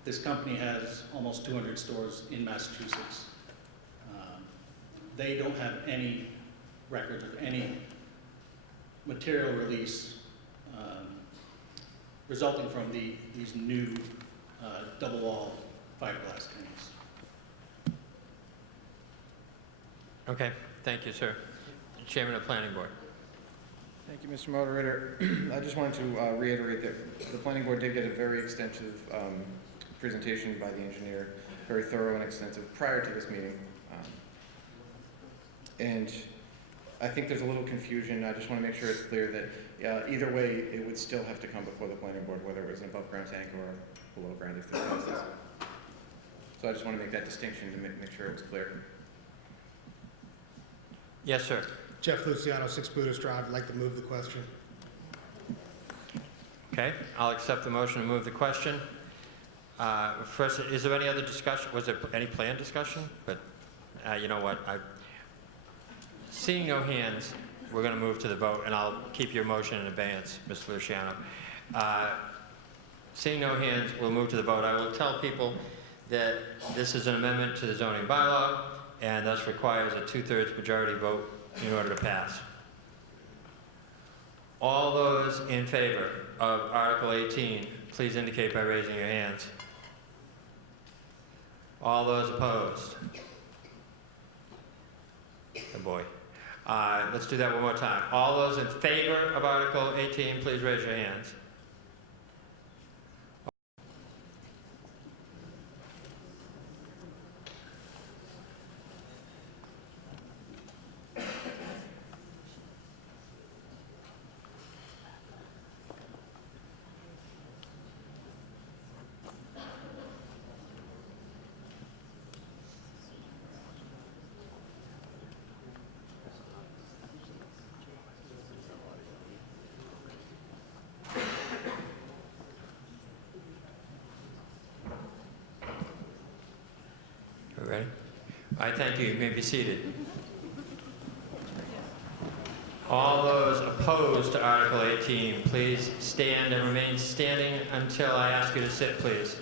this company has almost 200 stores in Massachusetts. They don't have any record of any material release resulting from these new double-wall fiberglass tanks. Okay, thank you, sir. Chairman of Planning Board. Thank you, Mr. Moderator. I just wanted to reiterate that the planning board did get a very extensive presentation by the engineer, very thorough and extensive prior to this meeting. And I think there's a little confusion. I just want to make sure it's clear that either way, it would still have to come before the planning board, whether it was an above-ground tank or below ground if this passes. So I just want to make that distinction to make sure it's clear. Yes, sir. Jeff Luciano, 6 Buddhist Drive. I'd like to move the question. Okay, I'll accept the motion to move the question. First, is there any other discussion? Was there any planned discussion? But you know what? Seeing no hands, we're going to move to the vote, and I'll keep your motion in abeyance, Mr. Luciano. Seeing no hands, we'll move to the vote. I will tell people that this is an amendment to the zoning bylaw, and thus requires a 2/3 majority vote in order to pass. All those in favor of Article 18, please indicate by raising your hands. All those opposed? Oh boy. Let's do that one more time. All those in favor of Article 18, please raise your hands. Ready? I thank you. You may be seated. All those opposed to Article 18, please stand and remain standing until I ask you to sit, please.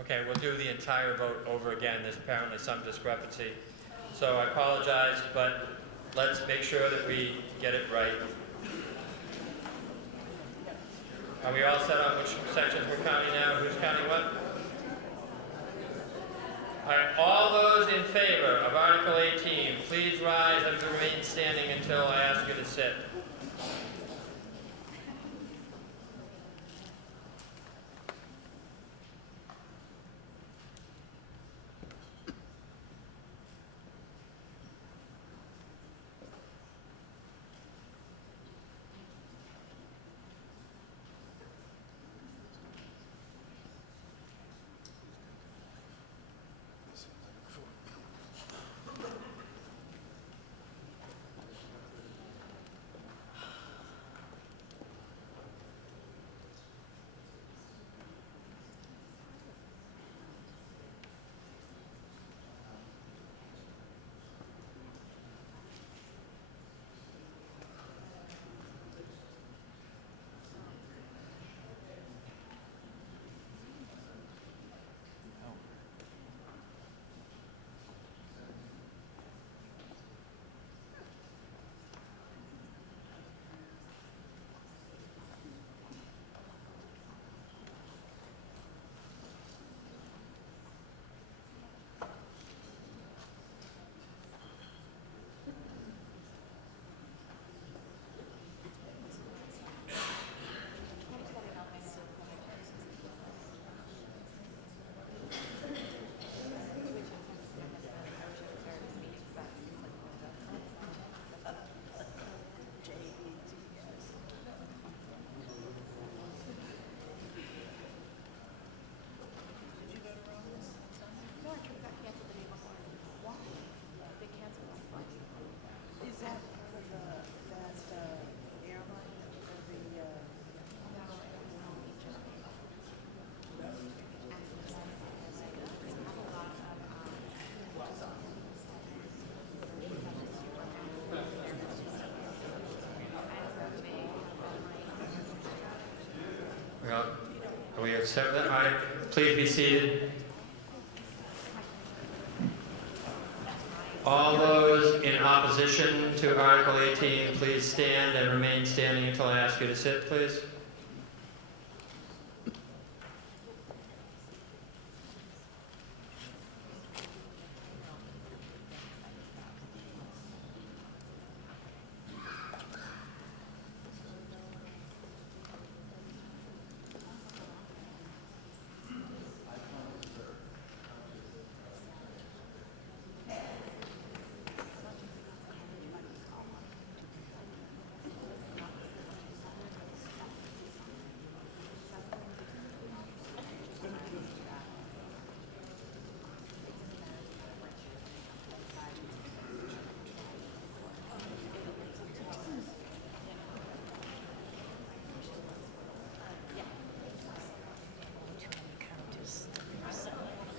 Okay, we'll do the entire vote over again. There's apparently some discrepancy. So I apologize, but let's make sure that we get it right. Are we all set on which sections we're counting now? Who's counting what? All right, all those in favor of Article 18, please rise and remain standing until I ask you to sit. Well, are we accept that? All right, please be seated. All those in opposition to Article 18, please stand and remain standing until I ask you to sit, please.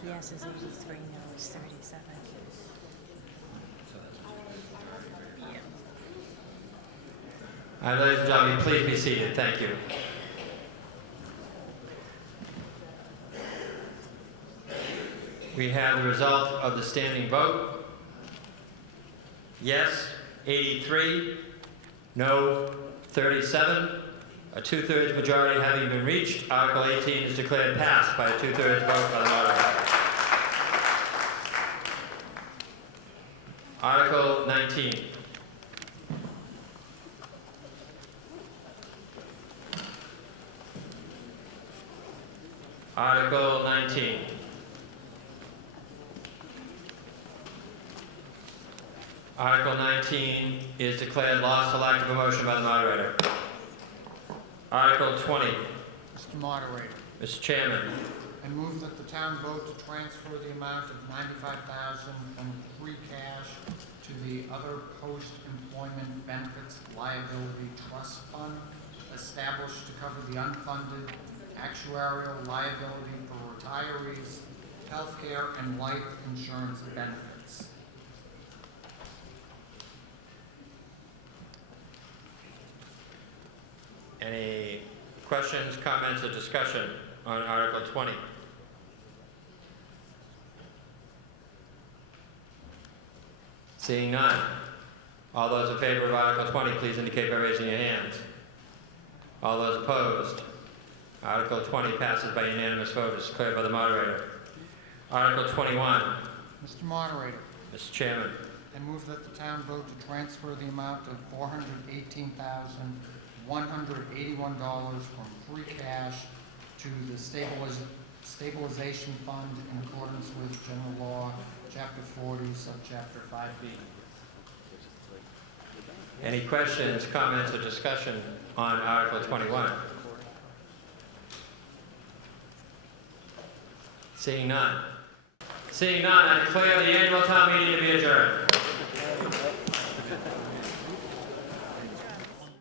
Yes, it's 83, no, it's 37. All right, ladies and gentlemen, please be seated. Thank you. We have the result of the standing vote. Yes, 83. No, 37. A two-thirds majority having been reached, Article 18 is declared passed by a two-thirds vote by the moderator. Article 19. Article 19. Article 19 is declared lost to lack of a motion by the moderator. Article 20. Mr. Moderator, Mr. Chairman. I move that the town vote to transfer the amount of $95,000 from free cash to the other post-employment benefits liability trust fund established to cover the unfunded actuarial liability for retirees, healthcare, and life insurance benefits. Any questions, comments, or discussion on Article 20? Seeing none. All those in favor of Article 20, please indicate by raising your hands. All those opposed? Article 20 passes by unanimous vote as declared by the moderator. Article 21. Mr. Moderator, Mr. Chairman. I move that the town vote to transfer the amount of $418,181 from free cash to the Stabilization Fund in accordance with General Law, Chapter 40, Subchapter 5B. Any questions, comments, or discussion on Article 21? Seeing none. Seeing none, I declare the annual town meeting to be adjourned.